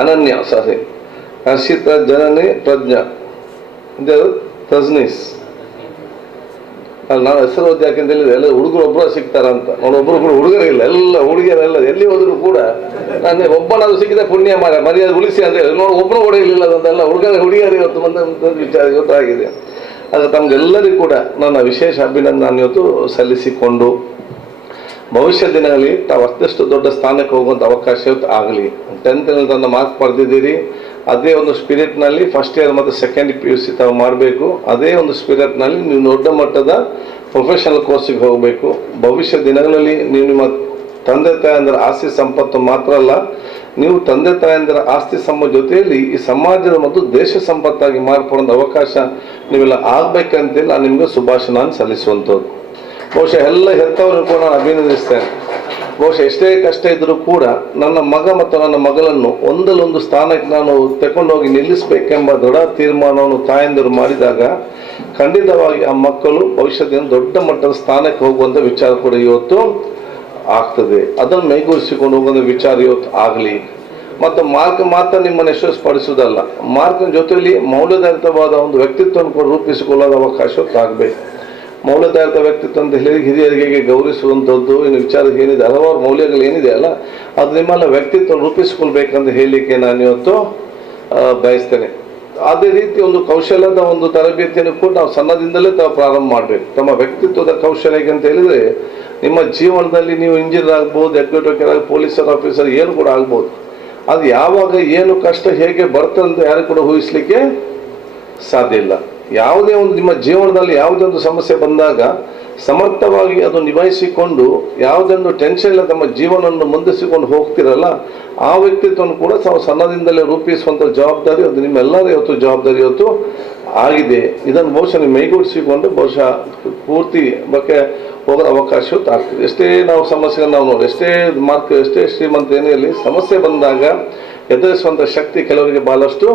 ಅನನ್ಯ, ಸಾರಿ, ಹರ್ಷಿತಾ, ಜನನಿ, ಪ್ರಜ್ಞಾ, ತಜ್ನೀಸ್. ನಾವು ಹೆಸರು ಓದಿ ಯಾಕೆಂತ ಹೇಳಿದ್ರೆ ಎಲ್ಲ ಹುಡುಗರು ಒಬ್ಬರು ಸಿಗ್ತಾರಂತ. ನೋಡಿ, ಒಬ್ಬರು ಕೂಡ ಹುಡುಗರಿಲ್ಲ, ಎಲ್ಲ ಹುಡುಗಿಯರೆಲ್ಲ ಎಲ್ಲಿ ಹೋದ್ರು ಕೂಡ ನಾನು ಒಬ್ಬನಾದ್ರು ಸಿಕ್ಕಿದ ಪುಣ್ಯ ಮರ್ಯಾದೆ ಉಳಿಸಿ ಅಂತ ಹೇಳಿ ನೋಡಿ, ಒಬ್ಬರು ಕೂಡ ಇರಲಿಲ್ಲ ಅಂತೆಲ್ಲ ಹುಡುಗಿಯರು ಇವತ್ತು ಬಂದ ವಿಚಾರ ಇವತ್ತಾಗಿದೆ. ಅದು ತಮ್ಗೆಲ್ಲರಿಗೂ ಕೂಡ ನನ್ನ ವಿಶೇಷ ಅಭಿನಂದನೆ ಇವತ್ತು ಸಲ್ಲಿಸಿಕೊಂಡು ಭವಿಷ್ಯ ದಿನಗಳಲ್ಲಿ ತಾವು ಅಷ್ಟಷ್ಟು ದೊಡ್ಡ ಸ್ಥಾನಕ್ಕೆ ಹೋಗುವಂಥ ಅವಕಾಶ ಇವತ್ತು ಆಗಲಿ. 10th ತನ್ನ ಮಾರ್ಕ್ ಪಡೆದಿದ್ದೀರಿ, ಅದೇ ಒಂದು ಸ್ಪಿರಿಟ್ನಲ್ಲಿ ಫಸ್ಟ್ ಇಯರ್ ಮತ್ತು ಸೆಕೆಂಡ್ PUC ತಾವು ಮಾಡಬೇಕು. ಅದೇ ಒಂದು ಸ್ಪಿರಿಟ್ನಲ್ಲಿ ನೀವು ದೊಡ್ಡ ಮಟ್ಟದ ಪ್ರೊಫೆಷನಲ್ ಕೋರ್ಸಿಗೆ ಹೋಗಬೇಕು. ಭವಿಷ್ಯ ದಿನಗಳಲ್ಲಿ ನೀವು ನಿಮ್ಮ ತಂದೆ ತಾಯಂದಿರ ಆಸ್ತಿ ಸಂಪತ್ತು ಮಾತ್ರ ಅಲ್ಲ, ನೀವು ತಂದೆ ತಾಯಂದಿರ ಆಸ್ತಿ ಜೊತೆಯಲ್ಲಿ ಈ ಸಮಾಜದ ಮತ್ತು ದೇಶ ಸಂಪತ್ತಾಗಿ ಮಾರ್ಪಡುವಂಥ ಅವಕಾಶ ನೀವೆಲ್ಲ ಆಗ್ಬೇಕಂತೇಳಿ ನಾನು ನಿಮಗೆ ಶುಭಾಶಯ ಸಲ್ಲಿಸುವಂಥದ್ದು. ಬಹುಶಃ ಎಲ್ಲ ಹೆತ್ತವರು ಕೂಡ ನಾನು ಅಭಿನಂದಿಸ್ತೇನೆ. ಬಹುಶಃ ಎಷ್ಟೇ ಕಷ್ಟ ಇದ್ದರೂ ಕೂಡ ನನ್ನ ಮಗ ಮತ್ತು ನನ್ನ ಮಗಳನ್ನು ಒಂದಲ್ಲೊಂದು ಸ್ಥಾನಕ್ಕೆ ನಾನು ತಗೊಂಡೋಗಿ ನಿಲ್ಲಿಸಬೇಕೆಂಬ ದೃಢ ತೀರ್ಮಾನವನ್ನು ತಾಯಂದಿರು ಮಾಡಿದಾಗ ಖಂಡಿತವಾಗಿ ಆ ಮಕ್ಕಳು ಭವಿಷ್ಯದಿಂದ ದೊಡ್ಡ ಮಟ್ಟದ ಸ್ಥಾನಕ್ಕೆ ಹೋಗುವಂಥ ವಿಚಾರ ಕೂಡ ಇವತ್ತು ಆಗ್ತದೆ. ಅದನ್ನು ಮೈಗೂಡಿಸಿಕೊಂಡು ಹೋಗುವಂಥ ವಿಚಾರ ಇವತ್ತು ಆಗಲಿ. ಮತ್ತು ಮಾರ್ಕ್ ಮಾತ್ರ ನಿಮ್ಮನ್ನು ಯಶಸ್ವಿಪಡಿಸುವುದಲ್ಲ, ಮಾರ್ಕ್ನ ಜೊತೆಯಲ್ಲಿ ಮೌಲ್ಯಧಾರಿತವಾದ ಒಂದು ವ್ಯಕ್ತಿತ್ವವನ್ನು ಕೂಡ ರೂಪಿಸಿಕೊಳ್ಳೋದ ಅವಕಾಶ ಆಗಬೇಕು. ಮೌಲ್ಯಧಾರಿತ ವ್ಯಕ್ತಿತ್ವ ಅಂತ ಹೇಳಿ ಹಿರಿಯರಿಗೆ ಗೌರವಿಸುವಂಥದ್ದು ಇನ್ನು ವಿಚಾರ ಏನಿದೆ, ಹಲವಾರು ಮೌಲ್ಯಗಳು ಏನಿದೆ ಅಲ್ಲ, ಅದು ನಿಮ್ಮೆಲ್ಲ ವ್ಯಕ್ತಿತ್ವ ರೂಪಿಸಿಕೊಳ್ಬೇಕಂತ ಹೇಳಲಿಕ್ಕೆ ನಾನು ಇವತ್ತು ಬಯಸ್ತೇನೆ. ಅದೇ ರೀತಿ ಒಂದು ಕೌಶಲ್ಯದ ಒಂದು ತರಬೇತಿಯನ್ನು ಕೂಡ ನಾವು ಸಣ್ಣದಿಂದಲೇ ತಾವು ಪ್ರಾರಂಭ ಮಾಡಬೇಕು. ತಮ್ಮ ವ್ಯಕ್ತಿತ್ವದ ಕೌಶಲ್ಯಕ್ಕೆ ಅಂತ ಹೇಳಿದರೆ ನಿಮ್ಮ ಜೀವನದಲ್ಲಿ ನೀವು ಇಂಜಿನಿಯರ್ ಆಗ್ಬೋದು, ಎಕ್ಸಿಕ್ಯೂಟಿವ್ ಪೊಲೀಸರ್ ಆಫೀಸರ್ ಏನು ಕೂಡ ಆಗ್ಬೋದು. ಅದು ಯಾವಾಗ ಏನು ಕಷ್ಟ ಹೇಗೆ ಬರ್ತದೆ ಅಂತ ಯಾರು ಕೂಡ ಊಹಿಸ್ಲಿಕ್ಕೆ ಸಾಧ್ಯ ಇಲ್ಲ. ಯಾವುದೇ ಒಂದು ನಿಮ್ಮ ಜೀವನದಲ್ಲಿ ಯಾವುದೇ ಒಂದು ಸಮಸ್ಯೆ ಬಂದಾಗ ಸಮರ್ಥವಾಗಿ ಅದು ನಿಭಾಯಿಸಿಕೊಂಡು ಯಾವುದೊಂದು ಟೆನ್ಷನ್ ಇಲ್ಲ ತಮ್ಮ ಜೀವನವನ್ನು ಮುಂದಿಸಿಕೊಂಡು ಹೋಗ್ತಿರಲ್ಲ, ಆ ವ್ಯಕ್ತಿತ್ವವನ್ನು ಕೂಡ ಸಣ್ಣದಿಂದಲೇ ರೂಪಿಸುವಂಥ ಜವಾಬ್ದಾರಿ ಅದು ನಿಮ್ಮೆಲ್ಲರ ಇವತ್ತು ಜವಾಬ್ದಾರಿ ಇವತ್ತು ಆಗಿದೆ. ಇದನ್ನು ಬಹುಶಃ ನೀವು ಮೈಗೂಡಿಸಿಕೊಂಡು ಬಹುಶಃ ಪೂರ್ತಿ ಬಗ್ಗೆ ಹೋಗೋ ಅವಕಾಶ ಆಗ್ತದೆ. ಎಷ್ಟೇ ನಾವು ಸಮಸ್ಯೆಗಳನ್ನು ನಾವು ನೋಡಿ, ಎಷ್ಟೇ ಮಾರ್ಕ್ ಎಷ್ಟೇ ಶ್ರೀಮಂತ ಏನೇ ಸಮಸ್ಯೆ ಬಂದಾಗ ಎದುರಿಸುವಂಥ ಶಕ್ತಿ ಕೆಲವರಿಗೆ ಬಹಳಷ್ಟು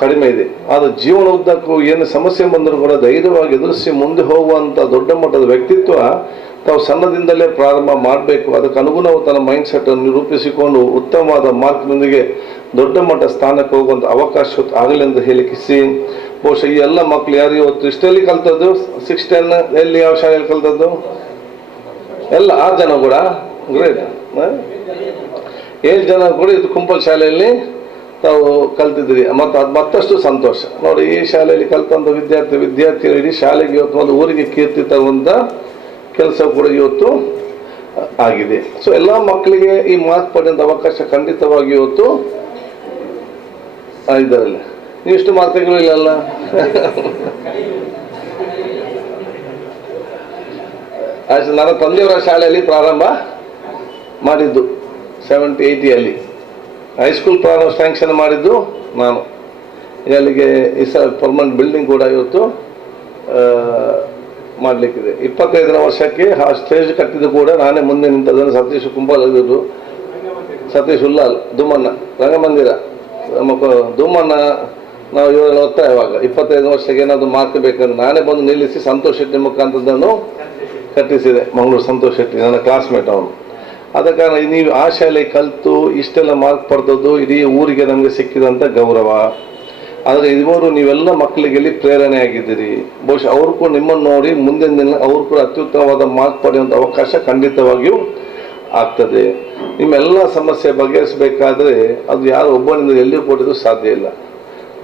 ಕಡಿಮೆ ಇದೆ. ಆದರೆ ಜೀವನ ಉದ್ದಕ್ಕೂ ಏನು ಸಮಸ್ಯೆ ಬಂದರೂ ಕೂಡ ಧೈರ್ಯವಾಗಿ ಎದುರಿಸಿ ಮುಂದೆ ಹೋಗುವಂಥ ದೊಡ್ಡ ಮಟ್ಟದ ವ್ಯಕ್ತಿತ್ವ ತಾವು ಸಣ್ಣದಿಂದಲೇ ಪ್ರಾರಂಭ ಮಾಡಬೇಕು. ಅದಕ್ಕೆ ಅನುಗುಣವಾಗಿ ತನ್ನ ಮೈಂಡ್ ಸೆಟ್ಟನ್ನು ರೂಪಿಸಿಕೊಂಡು ಉತ್ತಮವಾದ ಮಾರ್ಕ್ನೊಂದಿಗೆ ದೊಡ್ಡ ಮಟ್ಟ ಸ್ಥಾನಕ್ಕೆ ಹೋಗುವಂಥ ಅವಕಾಶ ಆಗಲಿ ಅಂತ ಹೇಳಿಕಿಸಿ ಬಹುಶಃ ಈ ಎಲ್ಲ ಮಕ್ಕಳು ಯಾರು ಇವತ್ತು ಇಷ್ಟೆಲ್ಲಿ ಕಲ್ತದ್ದು 610 ಎಲ್ಲಿ ಯಾವ ಶಾಲೆಯಲ್ಲಿ ಕಲ್ತದ್ದು ಎಲ್ಲ 6 ಜನ ಕೂಡ ಗ್ರೇಟ್, 7 ಜನ ಕೂಡ ಇದು ಕುಂಪಲ್ ಶಾಲೆಯಲ್ಲಿ ತಾವು ಕಲ್ತಿದ್ರಿ. ಮತ್ತು ಅದು ಮತ್ತಷ್ಟು ಸಂತೋಷ ನೋಡಿ. ಈ ಶಾಲೆಯಲ್ಲಿ ಕಲ್ತಂಥ ವಿದ್ಯಾರ್ಥಿಗಳು ಇಡೀ ಶಾಲೆಗೆ ಇವತ್ತು ಒಂದು ಊರಿಗೆ ಕೀರ್ತಿ ತರುವಂಥ ಕೆಲಸ ಕೂಡ ಇವತ್ತು ಆಗಿದೆ. ಸೊ ಎಲ್ಲ ಮಕ್ಕಳಿಗೆ ಈ ಮಾರ್ಕ್ ಪಡೆಯುವಂಥ ಅವಕಾಶ ಖಂಡಿತವಾಗಿ ಇವತ್ತು ಇದರಲ್ಲಿ ನೀವು ಇಷ್ಟು ಮಾರ್ಕ್ಗಳು ಇಲ್ಲಲ್ಲ. ನನ್ನ ತಂದೆಯವರ ಶಾಲೆಯಲ್ಲಿ ಪ್ರಾರಂಭ ಮಾಡಿದ್ದು 70-80 ಹೈಸ್ಕೂಲ್ ಪ್ರಾರಂಭ ಸ್ಯಾಂಕ್ಷನ್ ಮಾಡಿದ್ದು ನಾನು. ಅಲ್ಲಿಗೆ ಈ ಪರ್ಮನೆಂಟ್ ಬಿಲ್ಡಿಂಗ್ ಕೂಡ ಇವತ್ತು ಮಾಡಲಿಕ್ಕಿದೆ. 25ನೇ ವರ್ಷಕ್ಕೆ ಆ ಸ್ಟೇಜ್ ಕಟ್ಟಿದ್ದು ಕೂಡ ನಾನೇ ಮುಂದೆ ನಿಂತದನ್ನು. ಸತೀಶ್ ಕುಂಬಾಲ್ ಇದ್ದು, ಸತೀಶ್ ಉಲ್ಲಾಲ್, ದುಮ್ಮಣ್ಣ ರಂಗಮಂದಿರ ದುಮ್ಮಣ್ಣ ನಾವು ಇವರೆಲ್ಲ ಓದ್ತಾ ಇವಾಗ 25 ವರ್ಷಕ್ಕೆ ಏನಾದರೂ ಮಾರ್ಕ್ ಬೇಕಂದ್ರೆ ನಾನೇ ಬಂದು ನಿಲ್ಲಿಸಿ ಸಂತೋಷ್ ಶೆಟ್ಟಿ ಮುಖಾಂತರದನ್ನು ಕಟ್ಟಿಸಿದೆ. ಮಂಗಳೂರು ಸಂತೋಷ್ ಶೆಟ್ಟಿ ನನ್ನ ಕ್ಲಾಸ್ಮೇಟ್ ಅವನು. ಆದ ಕಾರಣ ನೀವು ಆ ಶಾಲೆ ಕಲಿತು ಇಷ್ಟೆಲ್ಲ ಮಾರ್ಕ್ ಪಡೆದದ್ದು ಇಡೀ ಊರಿಗೆ ನಮಗೆ ಸಿಕ್ಕಿದಂಥ ಗೌರವ. ಆದರೆ ಇದುವರು ನೀವೆಲ್ಲ ಮಕ್ಕಳಿಗೆ ಇಲ್ಲಿ ಪ್ರೇರಣೆ ಆಗಿದ್ದೀರಿ. ಬಹುಶಃ ಅವರು ಕೂಡ ನಿಮ್ಮನ್ನು ನೋಡಿ ಮುಂದಿನ ದಿನ ಅವರು ಕೂಡ ಅತ್ಯುತ್ತಮವಾದ ಮಾರ್ಕ್ ಪಡೆಯುವಂಥ ಅವಕಾಶ ಖಂಡಿತವಾಗಿಯೂ ಆಗ್ತದೆ. ನಿಮ್ಮೆಲ್ಲ ಸಮಸ್ಯೆ ಬಗೆಹರಿಸಬೇಕಾದ್ರೆ ಅದು ಯಾರು ಒಬ್ಬನಿಂದ ಎಲ್ಲಿಯೂ ಕೊಡೋದು ಸಾಧ್ಯ ಇಲ್ಲ.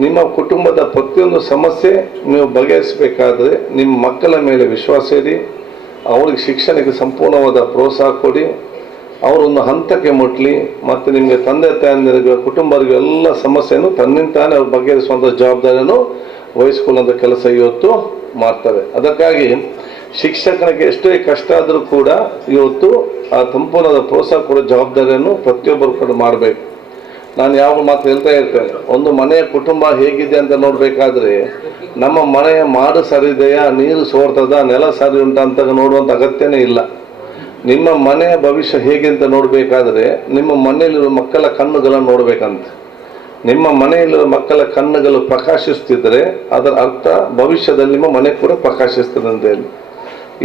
ನಿಮ್ಮ ಕುಟುಂಬದ ಪ್ರತಿಯೊಂದು ಸಮಸ್ಯೆ ನೀವು ಬಗೆಹರಿಸಬೇಕಾದ್ರೆ ನಿಮ್ಮ ಮಕ್ಕಳ ಮೇಲೆ ವಿಶ್ವಾಸ ಇಡಿ, ಅವ್ರಿಗೆ ಶಿಕ್ಷಣಕ್ಕೆ ಸಂಪೂರ್ಣವಾದ ಪ್ರೋತ್ಸಾಹ ಕೊಡಿ, ಅವರೊಂದು ಹಂತಕ್ಕೆ ಮುಟ್ಲಿ. ಮತ್ತು ನಿಮಗೆ ತಂದೆ ತಾಯಂದಿರಿಗೆ ಕುಟುಂಬರಿಗೆ ಎಲ್ಲ ಸಮಸ್ಯೆಯನ್ನು ತನ್ನಿಂತಾನೆ ಅವ್ರು ಬಗೆಹರಿಸುವಂಥ ಜವಾಬ್ದಾರಿಯನ್ನು ವಹಿಸ್ಕೊಳ್ಳುವಂಥ ಕೆಲಸ ಇವತ್ತು ಮಾಡ್ತಾರೆ. ಅದಕ್ಕಾಗಿ ಶಿಕ್ಷಕನಿಗೆ ಎಷ್ಟೇ ಕಷ್ಟ ಆದರೂ ಕೂಡ ಇವತ್ತು ಆ ಸಂಪೂರ್ಣದ ಪ್ರೋತ್ಸಾಹ ಕೊಡೋ ಜವಾಬ್ದಾರಿಯನ್ನು ಪ್ರತಿಯೊಬ್ಬರು ಕೂಡ ಮಾಡಬೇಕು. ನಾನು ಯಾವ ಮಾತು ಹೇಳ್ತಾ ಇರ್ತೇನೆ, ಒಂದು ಮನೆಯ ಕುಟುಂಬ ಹೇಗಿದೆ ಅಂತ ನೋಡ್ಬೇಕಾದ್ರೆ ನಮ್ಮ ಮನೆಯ ಮಾಡು ಸರಿದೆಯಾ, ನೀರು ಸೋರ್ತದ, ನೆಲ ಸರಿ ಉಂಟ ಅಂತ ನೋಡುವಂತ ಅಗತ್ಯನೇ ಇಲ್ಲ. ನಿಮ್ಮ ಮನೆಯ ಭವಿಷ್ಯ ಹೇಗೆ ಅಂತ ನೋಡ್ಬೇಕಾದ್ರೆ ನಿಮ್ಮ ಮನೆಯಲ್ಲಿರುವ ಮಕ್ಕಳ ಕಣ್ಣುಗಳನ್ನು ನೋಡ್ಬೇಕಂತ. ನಿಮ್ಮ ಮನೆಯಲ್ಲಿರುವ ಮಕ್ಕಳ ಕಣ್ಣುಗಳು ಪ್ರಕಾಶಿಸ್ತಿದ್ರೆ ಅದರ ಅರ್ಥ ಭವಿಷ್ಯದಲ್ಲಿ ನಿಮ್ಮ ಮನೆ ಕೂಡ ಪ್ರಕಾಶಿಸ್ತದೆ ಅಂತ ಹೇಳಿ.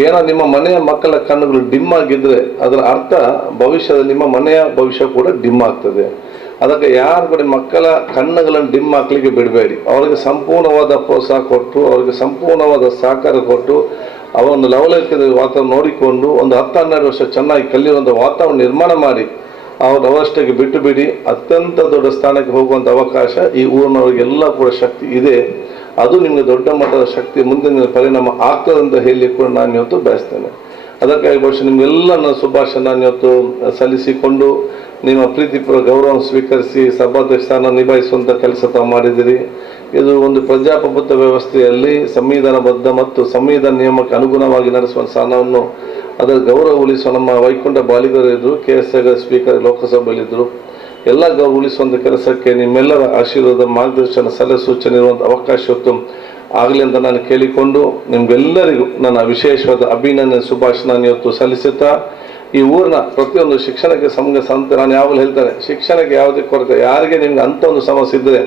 ಏನೋ ನಿಮ್ಮ ಮನೆಯ ಮಕ್ಕಳ ಕಣ್ಣುಗಳು ಡಿಮ್ ಆಗಿದ್ರೆ ಅದರ ಅರ್ಥ ಭವಿಷ್ಯದಲ್ಲಿ ನಿಮ್ಮ ಮನೆಯ ಭವಿಷ್ಯ ಕೂಡ ಡಿಮ್ ಆಗ್ತದೆ. ಅದಕ್ಕೆ ಯಾರು ಕೂಡ ಮಕ್ಕಳ ಕಣ್ಣುಗಳನ್ನು ಡಿಮ್ ಹಾಕ್ಲಿಕ್ಕೆ ಬಿಡಬೇಡಿ. ಅವರಿಗೆ ಸಂಪೂರ್ಣವಾದ ಪ್ರೋತ್ಸಾಹ ಕೊಟ್ಟು, ಅವರಿಗೆ ಸಂಪೂರ್ಣವಾದ ಸಹಕಾರ ಕೊಟ್ಟು, ಅವರೊಂದು ಲವಲವಿಕೆಯ ವಾತಾವರಣ ನೋಡಿಕೊಂಡು ಒಂದು 10-12 ವರ್ಷ ಚೆನ್ನಾಗಿ ಕಲಿಯುವಂಥ ವಾತಾವರಣ ನಿರ್ಮಾಣ ಮಾಡಿ ಅವರಷ್ಟಕ್ಕೆ ಬಿಟ್ಟು ಬಿಡಿ. ಅತ್ಯಂತ ದೊಡ್ಡ ಸ್ಥಾನಕ್ಕೆ ಹೋಗುವಂಥ ಅವಕಾಶ ಈ ಊರಿನವರಿಗೆಲ್ಲ ಕೂಡ ಶಕ್ತಿ ಇದೆ. ಅದು ನಿಮಗೆ ದೊಡ್ಡ ಮಟ್ಟದ ಶಕ್ತಿ ಮುಂದಿನ ಪರಿಣಾಮ ಆಗ್ತದೆ ಅಂತ ಹೇಳಿ ಕೂಡ ನಾನು ಇವತ್ತು ಬಯಸ್ತೇನೆ. ಅದಕ್ಕಾಗಿ ಬಹುಶಃ ನಿಮಗೆಲ್ಲ ನನ್ನ ಶುಭಾಶಯ ನಾನು ಇವತ್ತು ಸಲ್ಲಿಸಿಕೊಂಡು ನಿಮ್ಮ ಪ್ರೀತಿಪೂರ್ವ ಗೌರವ ಸ್ವೀಕರಿಸಿ ಸಭಾಧ್ಯಕ್ಷ ಸ್ಥಾನ ನಿಭಾಯಿಸುವಂಥ ಕೆಲಸ ತಾವು ಮಾಡಿದಿರಿ. ಇದು ಒಂದು ಪ್ರಜಾಪ್ರಭುತ್ವ ವ್ಯವಸ್ಥೆಯಲ್ಲಿ ಸಂವಿಧಾನಬದ್ಧ ಮತ್ತು ಸಂವಿಧಾನ ನಿಯಮಕ್ಕೆ ಅನುಗುಣವಾಗಿ ನಡೆಸುವ ಸ್ಥಾನವನ್ನು ಅದರ ಗೌರವ ಉಳಿಸುವ ನಮ್ಮ ವೈಕುಂಠ ಬಾಲಿಗರಿದ್ದರು, KS ಸ್ಪೀಕರ್ ಲೋಕಸಭೆಯಲ್ಲಿದ್ದರು. ಎಲ್ಲ ಗೌರವ ಉಳಿಸುವಂಥ ಕೆಲಸಕ್ಕೆ ನಿಮ್ಮೆಲ್ಲರ ಆಶೀರ್ವಾದ, ಮಾರ್ಗದರ್ಶನ, ಸಲಹೆ ಸೂಚನೆ ಇರುವಂಥ ಅವಕಾಶ ಇವತ್ತು ಆಗಲಿ ಅಂತ ನಾನು ಕೇಳಿಕೊಂಡು ನಿಮ್ಗೆಲ್ಲರಿಗೂ ನನ್ನ ವಿಶೇಷವಾದ ಅಭಿನಂದನೆ ಶುಭಾಶಯ ನಾನು ಇವತ್ತು ಸಲ್ಲಿಸುತ್ತಾ, ಈ ಊರಿನ ಪ್ರತಿಯೊಂದು ಶಿಕ್ಷಣಕ್ಕೆ ನಾನು ಯಾವಾಗಲೂ ಹೇಳ್ತೇನೆ, ಶಿಕ್ಷಣಕ್ಕೆ ಯಾವುದೇ ಕೊರತೆ, ಯಾರಿಗೆ ನಿಮ್ಗೆ ಅಂಥ ಒಂದು ಸಮಸ್ಯೆ ಇದ್ದರೆ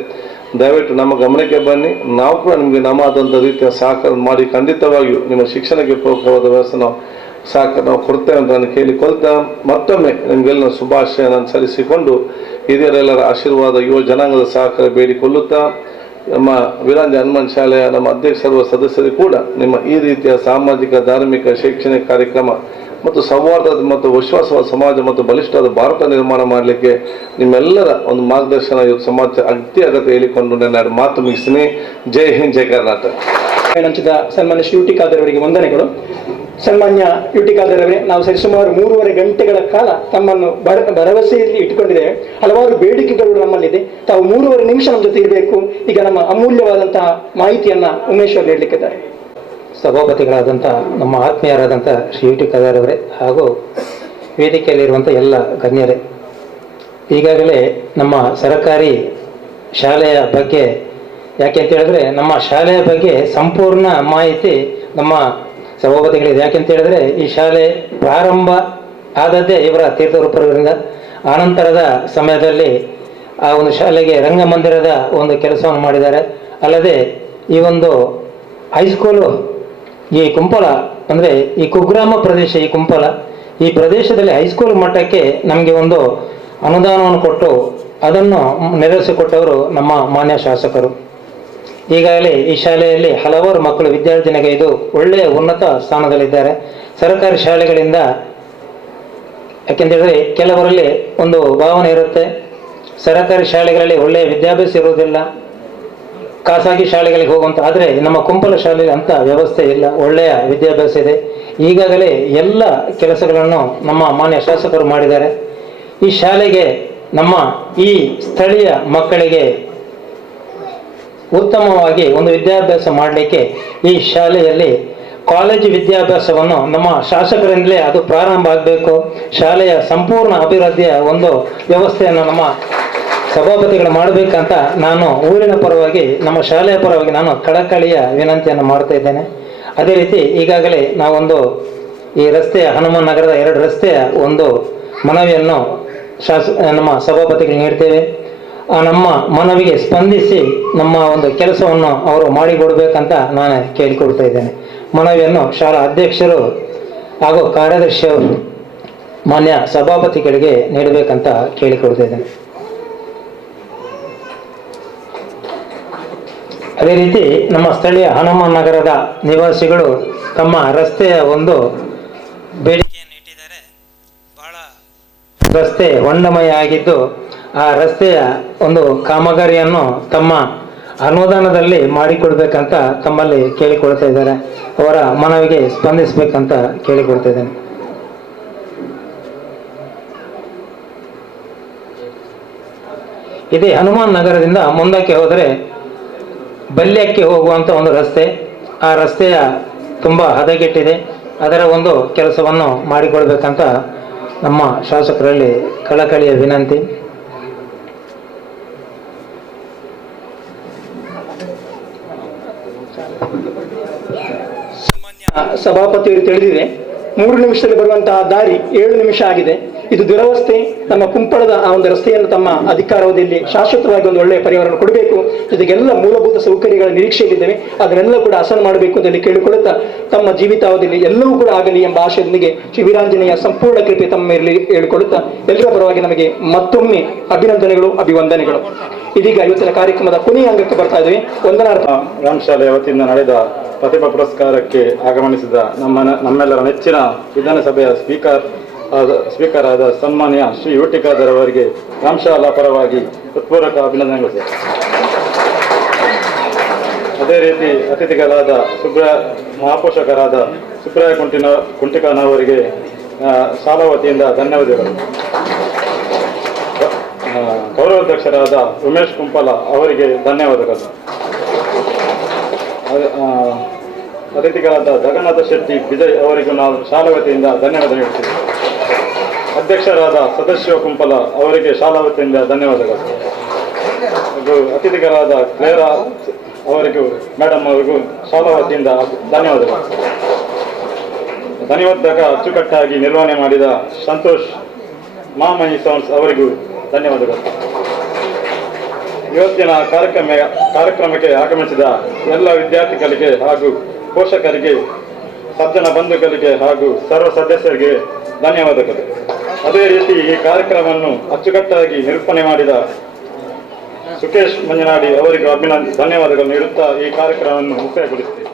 ದಯವಿಟ್ಟು ನಮ್ಮ ಗಮನಕ್ಕೆ ಬನ್ನಿ. ನಾವು ಕೂಡ ನಿಮಗೆ ನಮ್ಮದಂಥ ರೀತಿಯ ಸಹಕಾರ ಮಾಡಿ ಖಂಡಿತವಾಗಿಯೂ ನಿಮ್ಮ ಶಿಕ್ಷಣಕ್ಕೆ ಪೂರಕವಾದ ವ್ಯವಸ್ಥೆ ಸಹಕಾರ ನಾವು ಕೊಡ್ತೇವೆ ಅಂತ ನಾನು ಕೇಳಿಕೊಳ್ತಾ ಮತ್ತೊಮ್ಮೆ ನಿಮಗೆಲ್ಲ ಶುಭಾಶಯ ನಾನು ಸಲ್ಲಿಸಿಕೊಂಡು ಹಿರಿಯರೆಲ್ಲರ ಆಶೀರ್ವಾದ, ಯುವ ಜನಾಂಗದ ಸಹಕಾರ ಬೇಡಿಕೊಳ್ಳುತ್ತಾ ನಮ್ಮ ವೀರಾಂಜನೇಯ ಹನುಮಾನ್ ಶಾಲೆಯ ನಮ್ಮ ಅಧ್ಯಕ್ಷರು ಸದಸ್ಯರು ಕೂಡ ನಿಮ್ಮ ಈ ರೀತಿಯ ಸಾಮಾಜಿಕ, ಧಾರ್ಮಿಕ, ಶೈಕ್ಷಣಿಕ ಕಾರ್ಯಕ್ರಮ ಮತ್ತು ಸೌಹಾರ್ದ ಮತ್ತು ವಿಶ್ವಾಸವಾದ ಸಮಾಜ ಮತ್ತು ಬಲಿಷ್ಠವಾದ ಭಾರತ ನಿರ್ಮಾಣ ಮಾಡಲಿಕ್ಕೆ ನಿಮ್ಮೆಲ್ಲರ ಒಂದು ಮಾರ್ಗದರ್ಶನ ಇವತ್ತು ಸಮಾಜ ಅಗತ್ಯ ಹೇಳಿಕೊಂಡು ನನ್ನ ಮಾತು ಮುಗಿಸ್ತೀನಿ. ಜೈ ಹಿಂದ್, ಜೈ ಕರ್ನಾಟಕ. ಹಂಚಿದ ಸನ್ಮಾನ್ಯ ಶ್ರೀ ಯುಟಿ ಖಾದರ್ ಅವರಿಗೆ ವಂದನೆಗಳು. ಸನ್ಮಾನ್ಯ ಯುಟಿ ಖಾದರ್ ಅವರೇ, ನಾವು ಸರಿಸುಮಾರು 3.5 ಗಂಟೆಗಳ ಕಾಲ ತಮ್ಮನ್ನು ಭರವಸೆಯಲ್ಲಿ ಇಟ್ಟುಕೊಂಡಿದ್ದೇವೆ. ಹಲವಾರು ಬೇಡಿಕೆಗಳು ನಮ್ಮಲ್ಲಿದೆ. ತಾವು 3.5 ನಿಮಿಷ ನಮ್ಮ ಜೊತೆ ಇರಬೇಕು. ಈಗ ನಮ್ಮ ಅಮೂಲ್ಯವಾದಂತಹ ಮಾಹಿತಿಯನ್ನ ಉಮೇಶ್ ಅವರು ನೀಡಲಿಕ್ಕಿದ್ದಾರೆ. ಸಭಾಪತಿಗಳಾದಂಥ ನಮ್ಮ ಆತ್ಮೀಯರಾದಂಥ ಶ್ರೀ ಯುಟಿ ಖಾದರ್ ಅವರೇ ಹಾಗೂ ವೇದಿಕೆಯಲ್ಲಿರುವಂಥ ಎಲ್ಲ ಗಣ್ಯರೇ, ಈಗಾಗಲೇ ನಮ್ಮ ಸರ್ಕಾರಿ ಶಾಲೆಯ ಬಗ್ಗೆ, ಯಾಕೆಂತ ಹೇಳಿದ್ರೆ ನಮ್ಮ ಶಾಲೆಯ ಬಗ್ಗೆ ಸಂಪೂರ್ಣ ಮಾಹಿತಿ ನಮ್ಮ ಸಭಾಪತಿಗಳಿದೆ. ಯಾಕೆಂತ ಹೇಳಿದ್ರೆ ಈ ಶಾಲೆ ಪ್ರಾರಂಭ ಆದದ್ದೇ ಇವರ ತೀರ್ಥರೂಪರಿಂದ. ಆನಂತರದ ಸಮಯದಲ್ಲಿ ಆ ಒಂದು ಶಾಲೆಗೆ ರಂಗಮಂದಿರದ ಒಂದು ಕೆಲಸವನ್ನು ಮಾಡಿದ್ದಾರೆ. ಅಲ್ಲದೆ ಈ ಒಂದು ಹೈಸ್ಕೂಲು ಈ ಕುಂಪಲ ಅಂದರೆ ಈ ಕುಗ್ರಾಮ ಪ್ರದೇಶ, ಈ ಕುಂಪಲ ಈ ಪ್ರದೇಶದಲ್ಲಿ ಹೈಸ್ಕೂಲ್ ಮಟ್ಟಕ್ಕೆ ನಮಗೆ ಒಂದು ಅನುದಾನವನ್ನು ಕೊಟ್ಟು ಅದನ್ನು ನೆರವೇರಿಸಿಕೊಟ್ಟವರು ನಮ್ಮ ಮಾನ್ಯ ಶಾಸಕರು. ಈಗಾಗಲೇ ಈ ಶಾಲೆಯಲ್ಲಿ ಹಲವಾರು ಮಕ್ಕಳು ವಿದ್ಯಾರ್ಥಿನಿಗೆ ಇದು ಒಳ್ಳೆಯ ಉನ್ನತ ಸ್ಥಾನದಲ್ಲಿದ್ದಾರೆ. ಸರ್ಕಾರಿ ಶಾಲೆಗಳಿಂದ ಯಾಕೆಂತೇಳಿದ್ರೆ ಕೆಲವರಲ್ಲಿ ಒಂದು ಭಾವನೆ ಇರುತ್ತೆ, ಸರ್ಕಾರಿ ಶಾಲೆಗಳಲ್ಲಿ ಒಳ್ಳೆಯ ವಿದ್ಯಾಭ್ಯಾಸ ಇರುವುದಿಲ್ಲ, ಖಾಸಗಿ ಶಾಲೆಗಳಿಗೆ ಹೋಗುವಂಥ. ಆದರೆ ನಮ್ಮ ಕುಂಪಲ ಶಾಲೆಯಲ್ಲಿ ಅಂಥ ವ್ಯವಸ್ಥೆ ಇಲ್ಲ, ಒಳ್ಳೆಯ ವಿದ್ಯಾಭ್ಯಾಸ ಇದೆ. ಈಗಾಗಲೇ ಎಲ್ಲ ಕೆಲಸಗಳನ್ನು ನಮ್ಮ ಮಾನ್ಯ ಶಾಸಕರು ಮಾಡಿದ್ದಾರೆ. ಈ ಶಾಲೆಗೆ ನಮ್ಮ ಈ ಸ್ಥಳೀಯ ಮಕ್ಕಳಿಗೆ ಉತ್ತಮವಾಗಿ ಒಂದು ವಿದ್ಯಾಭ್ಯಾಸ ಮಾಡಲಿಕ್ಕೆ ಈ ಶಾಲೆಯಲ್ಲಿ ಕಾಲೇಜು ವಿದ್ಯಾಭ್ಯಾಸವನ್ನು ನಮ್ಮ ಶಾಸಕರಿಂದಲೇ ಅದು ಪ್ರಾರಂಭ ಆಗಬೇಕು. ಶಾಲೆಯ ಸಂಪೂರ್ಣ ಅಭಿವೃದ್ಧಿಯ ಒಂದು ವ್ಯವಸ್ಥೆಯನ್ನು ನಮ್ಮ ಸಭಾಪತಿಗಳು ಮಾಡಬೇಕಂತ ನಾನು ಊರಿನ ಪರವಾಗಿ, ನಮ್ಮ ಶಾಲೆಯ ಪರವಾಗಿ ನಾನು ಕಳಕಳಿಯ ವಿನಂತಿಯನ್ನು ಮಾಡ್ತಾ ಇದ್ದೇನೆ. ಅದೇ ರೀತಿ ಈಗಾಗಲೇ ನಾವೊಂದು ಈ ರಸ್ತೆಯ ಹನುಮಾನ್ ನಗರದ 2 ರಸ್ತೆಯ ಒಂದು ಮನವಿಯನ್ನು ನಮ್ಮ ಸಭಾಪತಿಗಳು ನೀಡ್ತೇವೆ. ಆ ನಮ್ಮ ಮನವಿಗೆ ಸ್ಪಂದಿಸಿ ನಮ್ಮ ಒಂದು ಕೆಲಸವನ್ನು ಅವರು ಮಾಡಿಕೊಡ್ಬೇಕಂತ ನಾನು ಕೇಳಿಕೊಡ್ತಾ ಇದ್ದೇನೆ. ಮನವಿಯನ್ನು ಶಾಲಾ ಅಧ್ಯಕ್ಷರು ಹಾಗೂ ಕಾರ್ಯದರ್ಶಿಯವರು ಮಾನ್ಯ ಸಭಾಪತಿಗಳಿಗೆ ನೀಡಬೇಕಂತ ಕೇಳಿಕೊಡ್ತಾ ಇದ್ದೇನೆ. ಅದೇ ರೀತಿ ನಮ್ಮ ಸ್ಥಳೀಯ ಹನುಮಾನ್ ನಗರದ ನಿವಾಸಿಗಳು ತಮ್ಮ ರಸ್ತೆಯ ಒಂದು ಬೇಡಿಕೆಯನ್ನು ಇಟ್ಟಿದ್ದಾರೆ. ಬಹಳ ರಸ್ತೆ ಹೊಂಡಮಯ ಆಗಿದ್ದು ಆ ರಸ್ತೆಯ ಒಂದು ಕಾಮಗಾರಿಯನ್ನು ತಮ್ಮ ಅನುದಾನದಲ್ಲಿ ಮಾಡಿಕೊಡ್ಬೇಕಂತ ತಮ್ಮಲ್ಲಿ ಕೇಳಿಕೊಳ್ತಾ ಇದ್ದಾರೆ. ಅವರ ಮನವಿಗೆ ಸ್ಪಂದಿಸಬೇಕಂತ ಕೇಳಿಕೊಳ್ತಾ ಇದ್ದೇನೆ. ಇದೇ ಹನುಮಾನ್ ನಗರದಿಂದ ಮುಂದಕ್ಕೆ ಹೋದರೆ ಬಲ್ಯಕ್ಕೆ ಹೋಗುವಂಥ ಒಂದು ರಸ್ತೆ, ಆ ರಸ್ತೆಯ ತುಂಬ ಹದಗೆಟ್ಟಿದೆ. ಅದರ ಒಂದು ಕೆಲಸವನ್ನು ಮಾಡಿಕೊಳ್ಬೇಕಂತ ನಮ್ಮ ಶಾಸಕರಲ್ಲಿ ಕಳಕಳಿಯ ವಿನಂತಿ. ಸಭಾಪತಿಯವರು ತಿಳಿದಿದೆ. 3 ನಿಮಿಷದಲ್ಲಿ ಬರುವಂತಹ ದಾರಿ 7 ನಿಮಿಷ ಆಗಿದೆ. ಇದು ದುರವಸ್ಥೆ. ನಮ್ಮ ಕುಂಪಳದ ಆ ಒಂದು ರಸ್ತೆಯನ್ನು ತಮ್ಮ ಅಧಿಕಾರಾವಧಿಯಲ್ಲಿ ಶಾಶ್ವತವಾಗಿ ಒಂದು ಒಳ್ಳೆಯ ಪರಿಹಾರವನ್ನು ಕೊಡಬೇಕು. ಜೊತೆಗೆಲ್ಲ ಮೂಲಭೂತ ಸೌಕರ್ಯಗಳ ನಿರೀಕ್ಷೆಯಲ್ಲಿದ್ದೇವೆ, ಅದನ್ನೆಲ್ಲ ಕೂಡ ಹಸನು ಮಾಡಬೇಕು ಅಂತ ಕೇಳಿಕೊಳ್ಳುತ್ತಾ ತಮ್ಮ ಜೀವಿತಾವಧಿಯಲ್ಲಿ ಎಲ್ಲವೂ ಕೂಡ ಆಗಲಿ ಎಂಬ ಆಶಯದೊಂದಿಗೆ ಶ್ರೀ ವೀರಾಂಜನೇಯ ಸಂಪೂರ್ಣ ಕೃಪೆ ತಮ್ಮ ಮೇಲೆ ಹೇಳಿಕೊಳ್ಳುತ್ತಾ ಎಲ್ಲರ ಪರವಾಗಿ ನಮಗೆ ಮತ್ತೊಮ್ಮೆ ಅಭಿನಂದನೆಗಳು, ಅಭಿವಂದನೆಗಳು. ಇದೀಗ ಇವತ್ತಿನ ಕಾರ್ಯಕ್ರಮದ ಕೊನೆಯ ಅಂಗಕ್ಕೆ ಬರ್ತಾ ಇದ್ದೇವೆ. ವಂದನಾರ್ಥ ವ್ಯಾಯಾಮ ಶಾಲೆಯ ವತಿಯಿಂದ ನಡೆದ ಪ್ರತಿಭಾ ಪುರಸ್ಕಾರಕ್ಕೆ ಆಗಮನಿಸಿದ ನಮ್ಮೆಲ್ಲರ ನೆಚ್ಚಿನ ವಿಧಾನಸಭೆಯ ಸ್ಪೀಕರ್ ಆದ ಸನ್ಮಾನ್ಯ ಶ್ರೀ ಯುಟಿ ಖಾದರ್ ಅವರಿಗೆ ವ್ಯಾಯಾಮ ಶಾಲಾ ಪರವಾಗಿ ಹೃತ್ಪೂರ್ವಕ ಅಭಿನಂದನೆಗಳು ಸರ್. ಅದೇ ರೀತಿ ಅತಿಥಿಗಳಾದ ಮಹಾಪೋಷಕರಾದ ಸುಬ್ರಾಯ ಕುಂಟಿಕಾನವರಿಗೆ ಶಾಲಾ ವತಿಯಿಂದ ಧನ್ಯವಾದಗಳು. ಗೌರವಾಧ್ಯಕ್ಷರಾದ ಉಮೇಶ್ ಕುಂಪಲ ಅವರಿಗೆ ಧನ್ಯವಾದಗಳು. ಅತಿಥಿಗಳಾದ ಜಗನ್ನಾಥ ಶೆಟ್ಟಿ ವಿಜಯ್ ಅವರಿಗೂ ನಾವು ಶಾಲಾ ವತಿಯಿಂದ ಧನ್ಯವಾದ ಹೇಳ್ತೀವಿ. ಅಧ್ಯಕ್ಷರಾದ ಸದಾಶಿವ ಕುಂಪಲ ಅವರಿಗೆ ಶಾಲಾ ವತಿಯಿಂದ ಧನ್ಯವಾದಗಳು. ಹಾಗೂ ಅತಿಥಿಗಳಾದ ಕ್ಲೇರಾ ಅವರಿಗೂ ಮೇಡಮ್ ಅವರಿಗೂ ಶಾಲಾ ವತಿಯಿಂದ ಧನ್ಯವಾದಗಳು. ಧನ್ಯವಾದಕ ಅಚ್ಚುಕಟ್ಟಾಗಿ ನಿರ್ವಹಣೆ ಮಾಡಿದ ಸಂತೋಷ್ ಮಾಮನಿ ಸೌಂಡ್ಸ್ ಅವರಿಗೂ ಧನ್ಯವಾದಗಳು. ಇವತ್ತಿನ ಕಾರ್ಯಕ್ರಮಕ್ಕೆ ಆಗಮಿಸಿದ ಎಲ್ಲ ವಿದ್ಯಾರ್ಥಿಗಳಿಗೆ ಹಾಗೂ ಪೋಷಕರಿಗೆ, ಸಜ್ಜನ ಬಂಧುಗಳಿಗೆ ಹಾಗೂ ಸರ್ವ ಸದಸ್ಯರಿಗೆ ಧನ್ಯವಾದಗಳು. ಅದೇ ರೀತಿ ಈ ಕಾರ್ಯಕ್ರಮವನ್ನು ಅಚ್ಚುಕಟ್ಟಾಗಿ ನಿರೂಪಣೆ ಮಾಡಿದ ಸುಕೇಶ್ ಮಂಜನಾಡಿ ಅವರಿಗೂ ಧನ್ಯವಾದಗಳು ನೀಡುತ್ತಾ ಈ ಕಾರ್ಯಕ್ರಮವನ್ನು ಮುಕ್ತಾಯಗೊಳಿಸುತ್ತೇವೆ.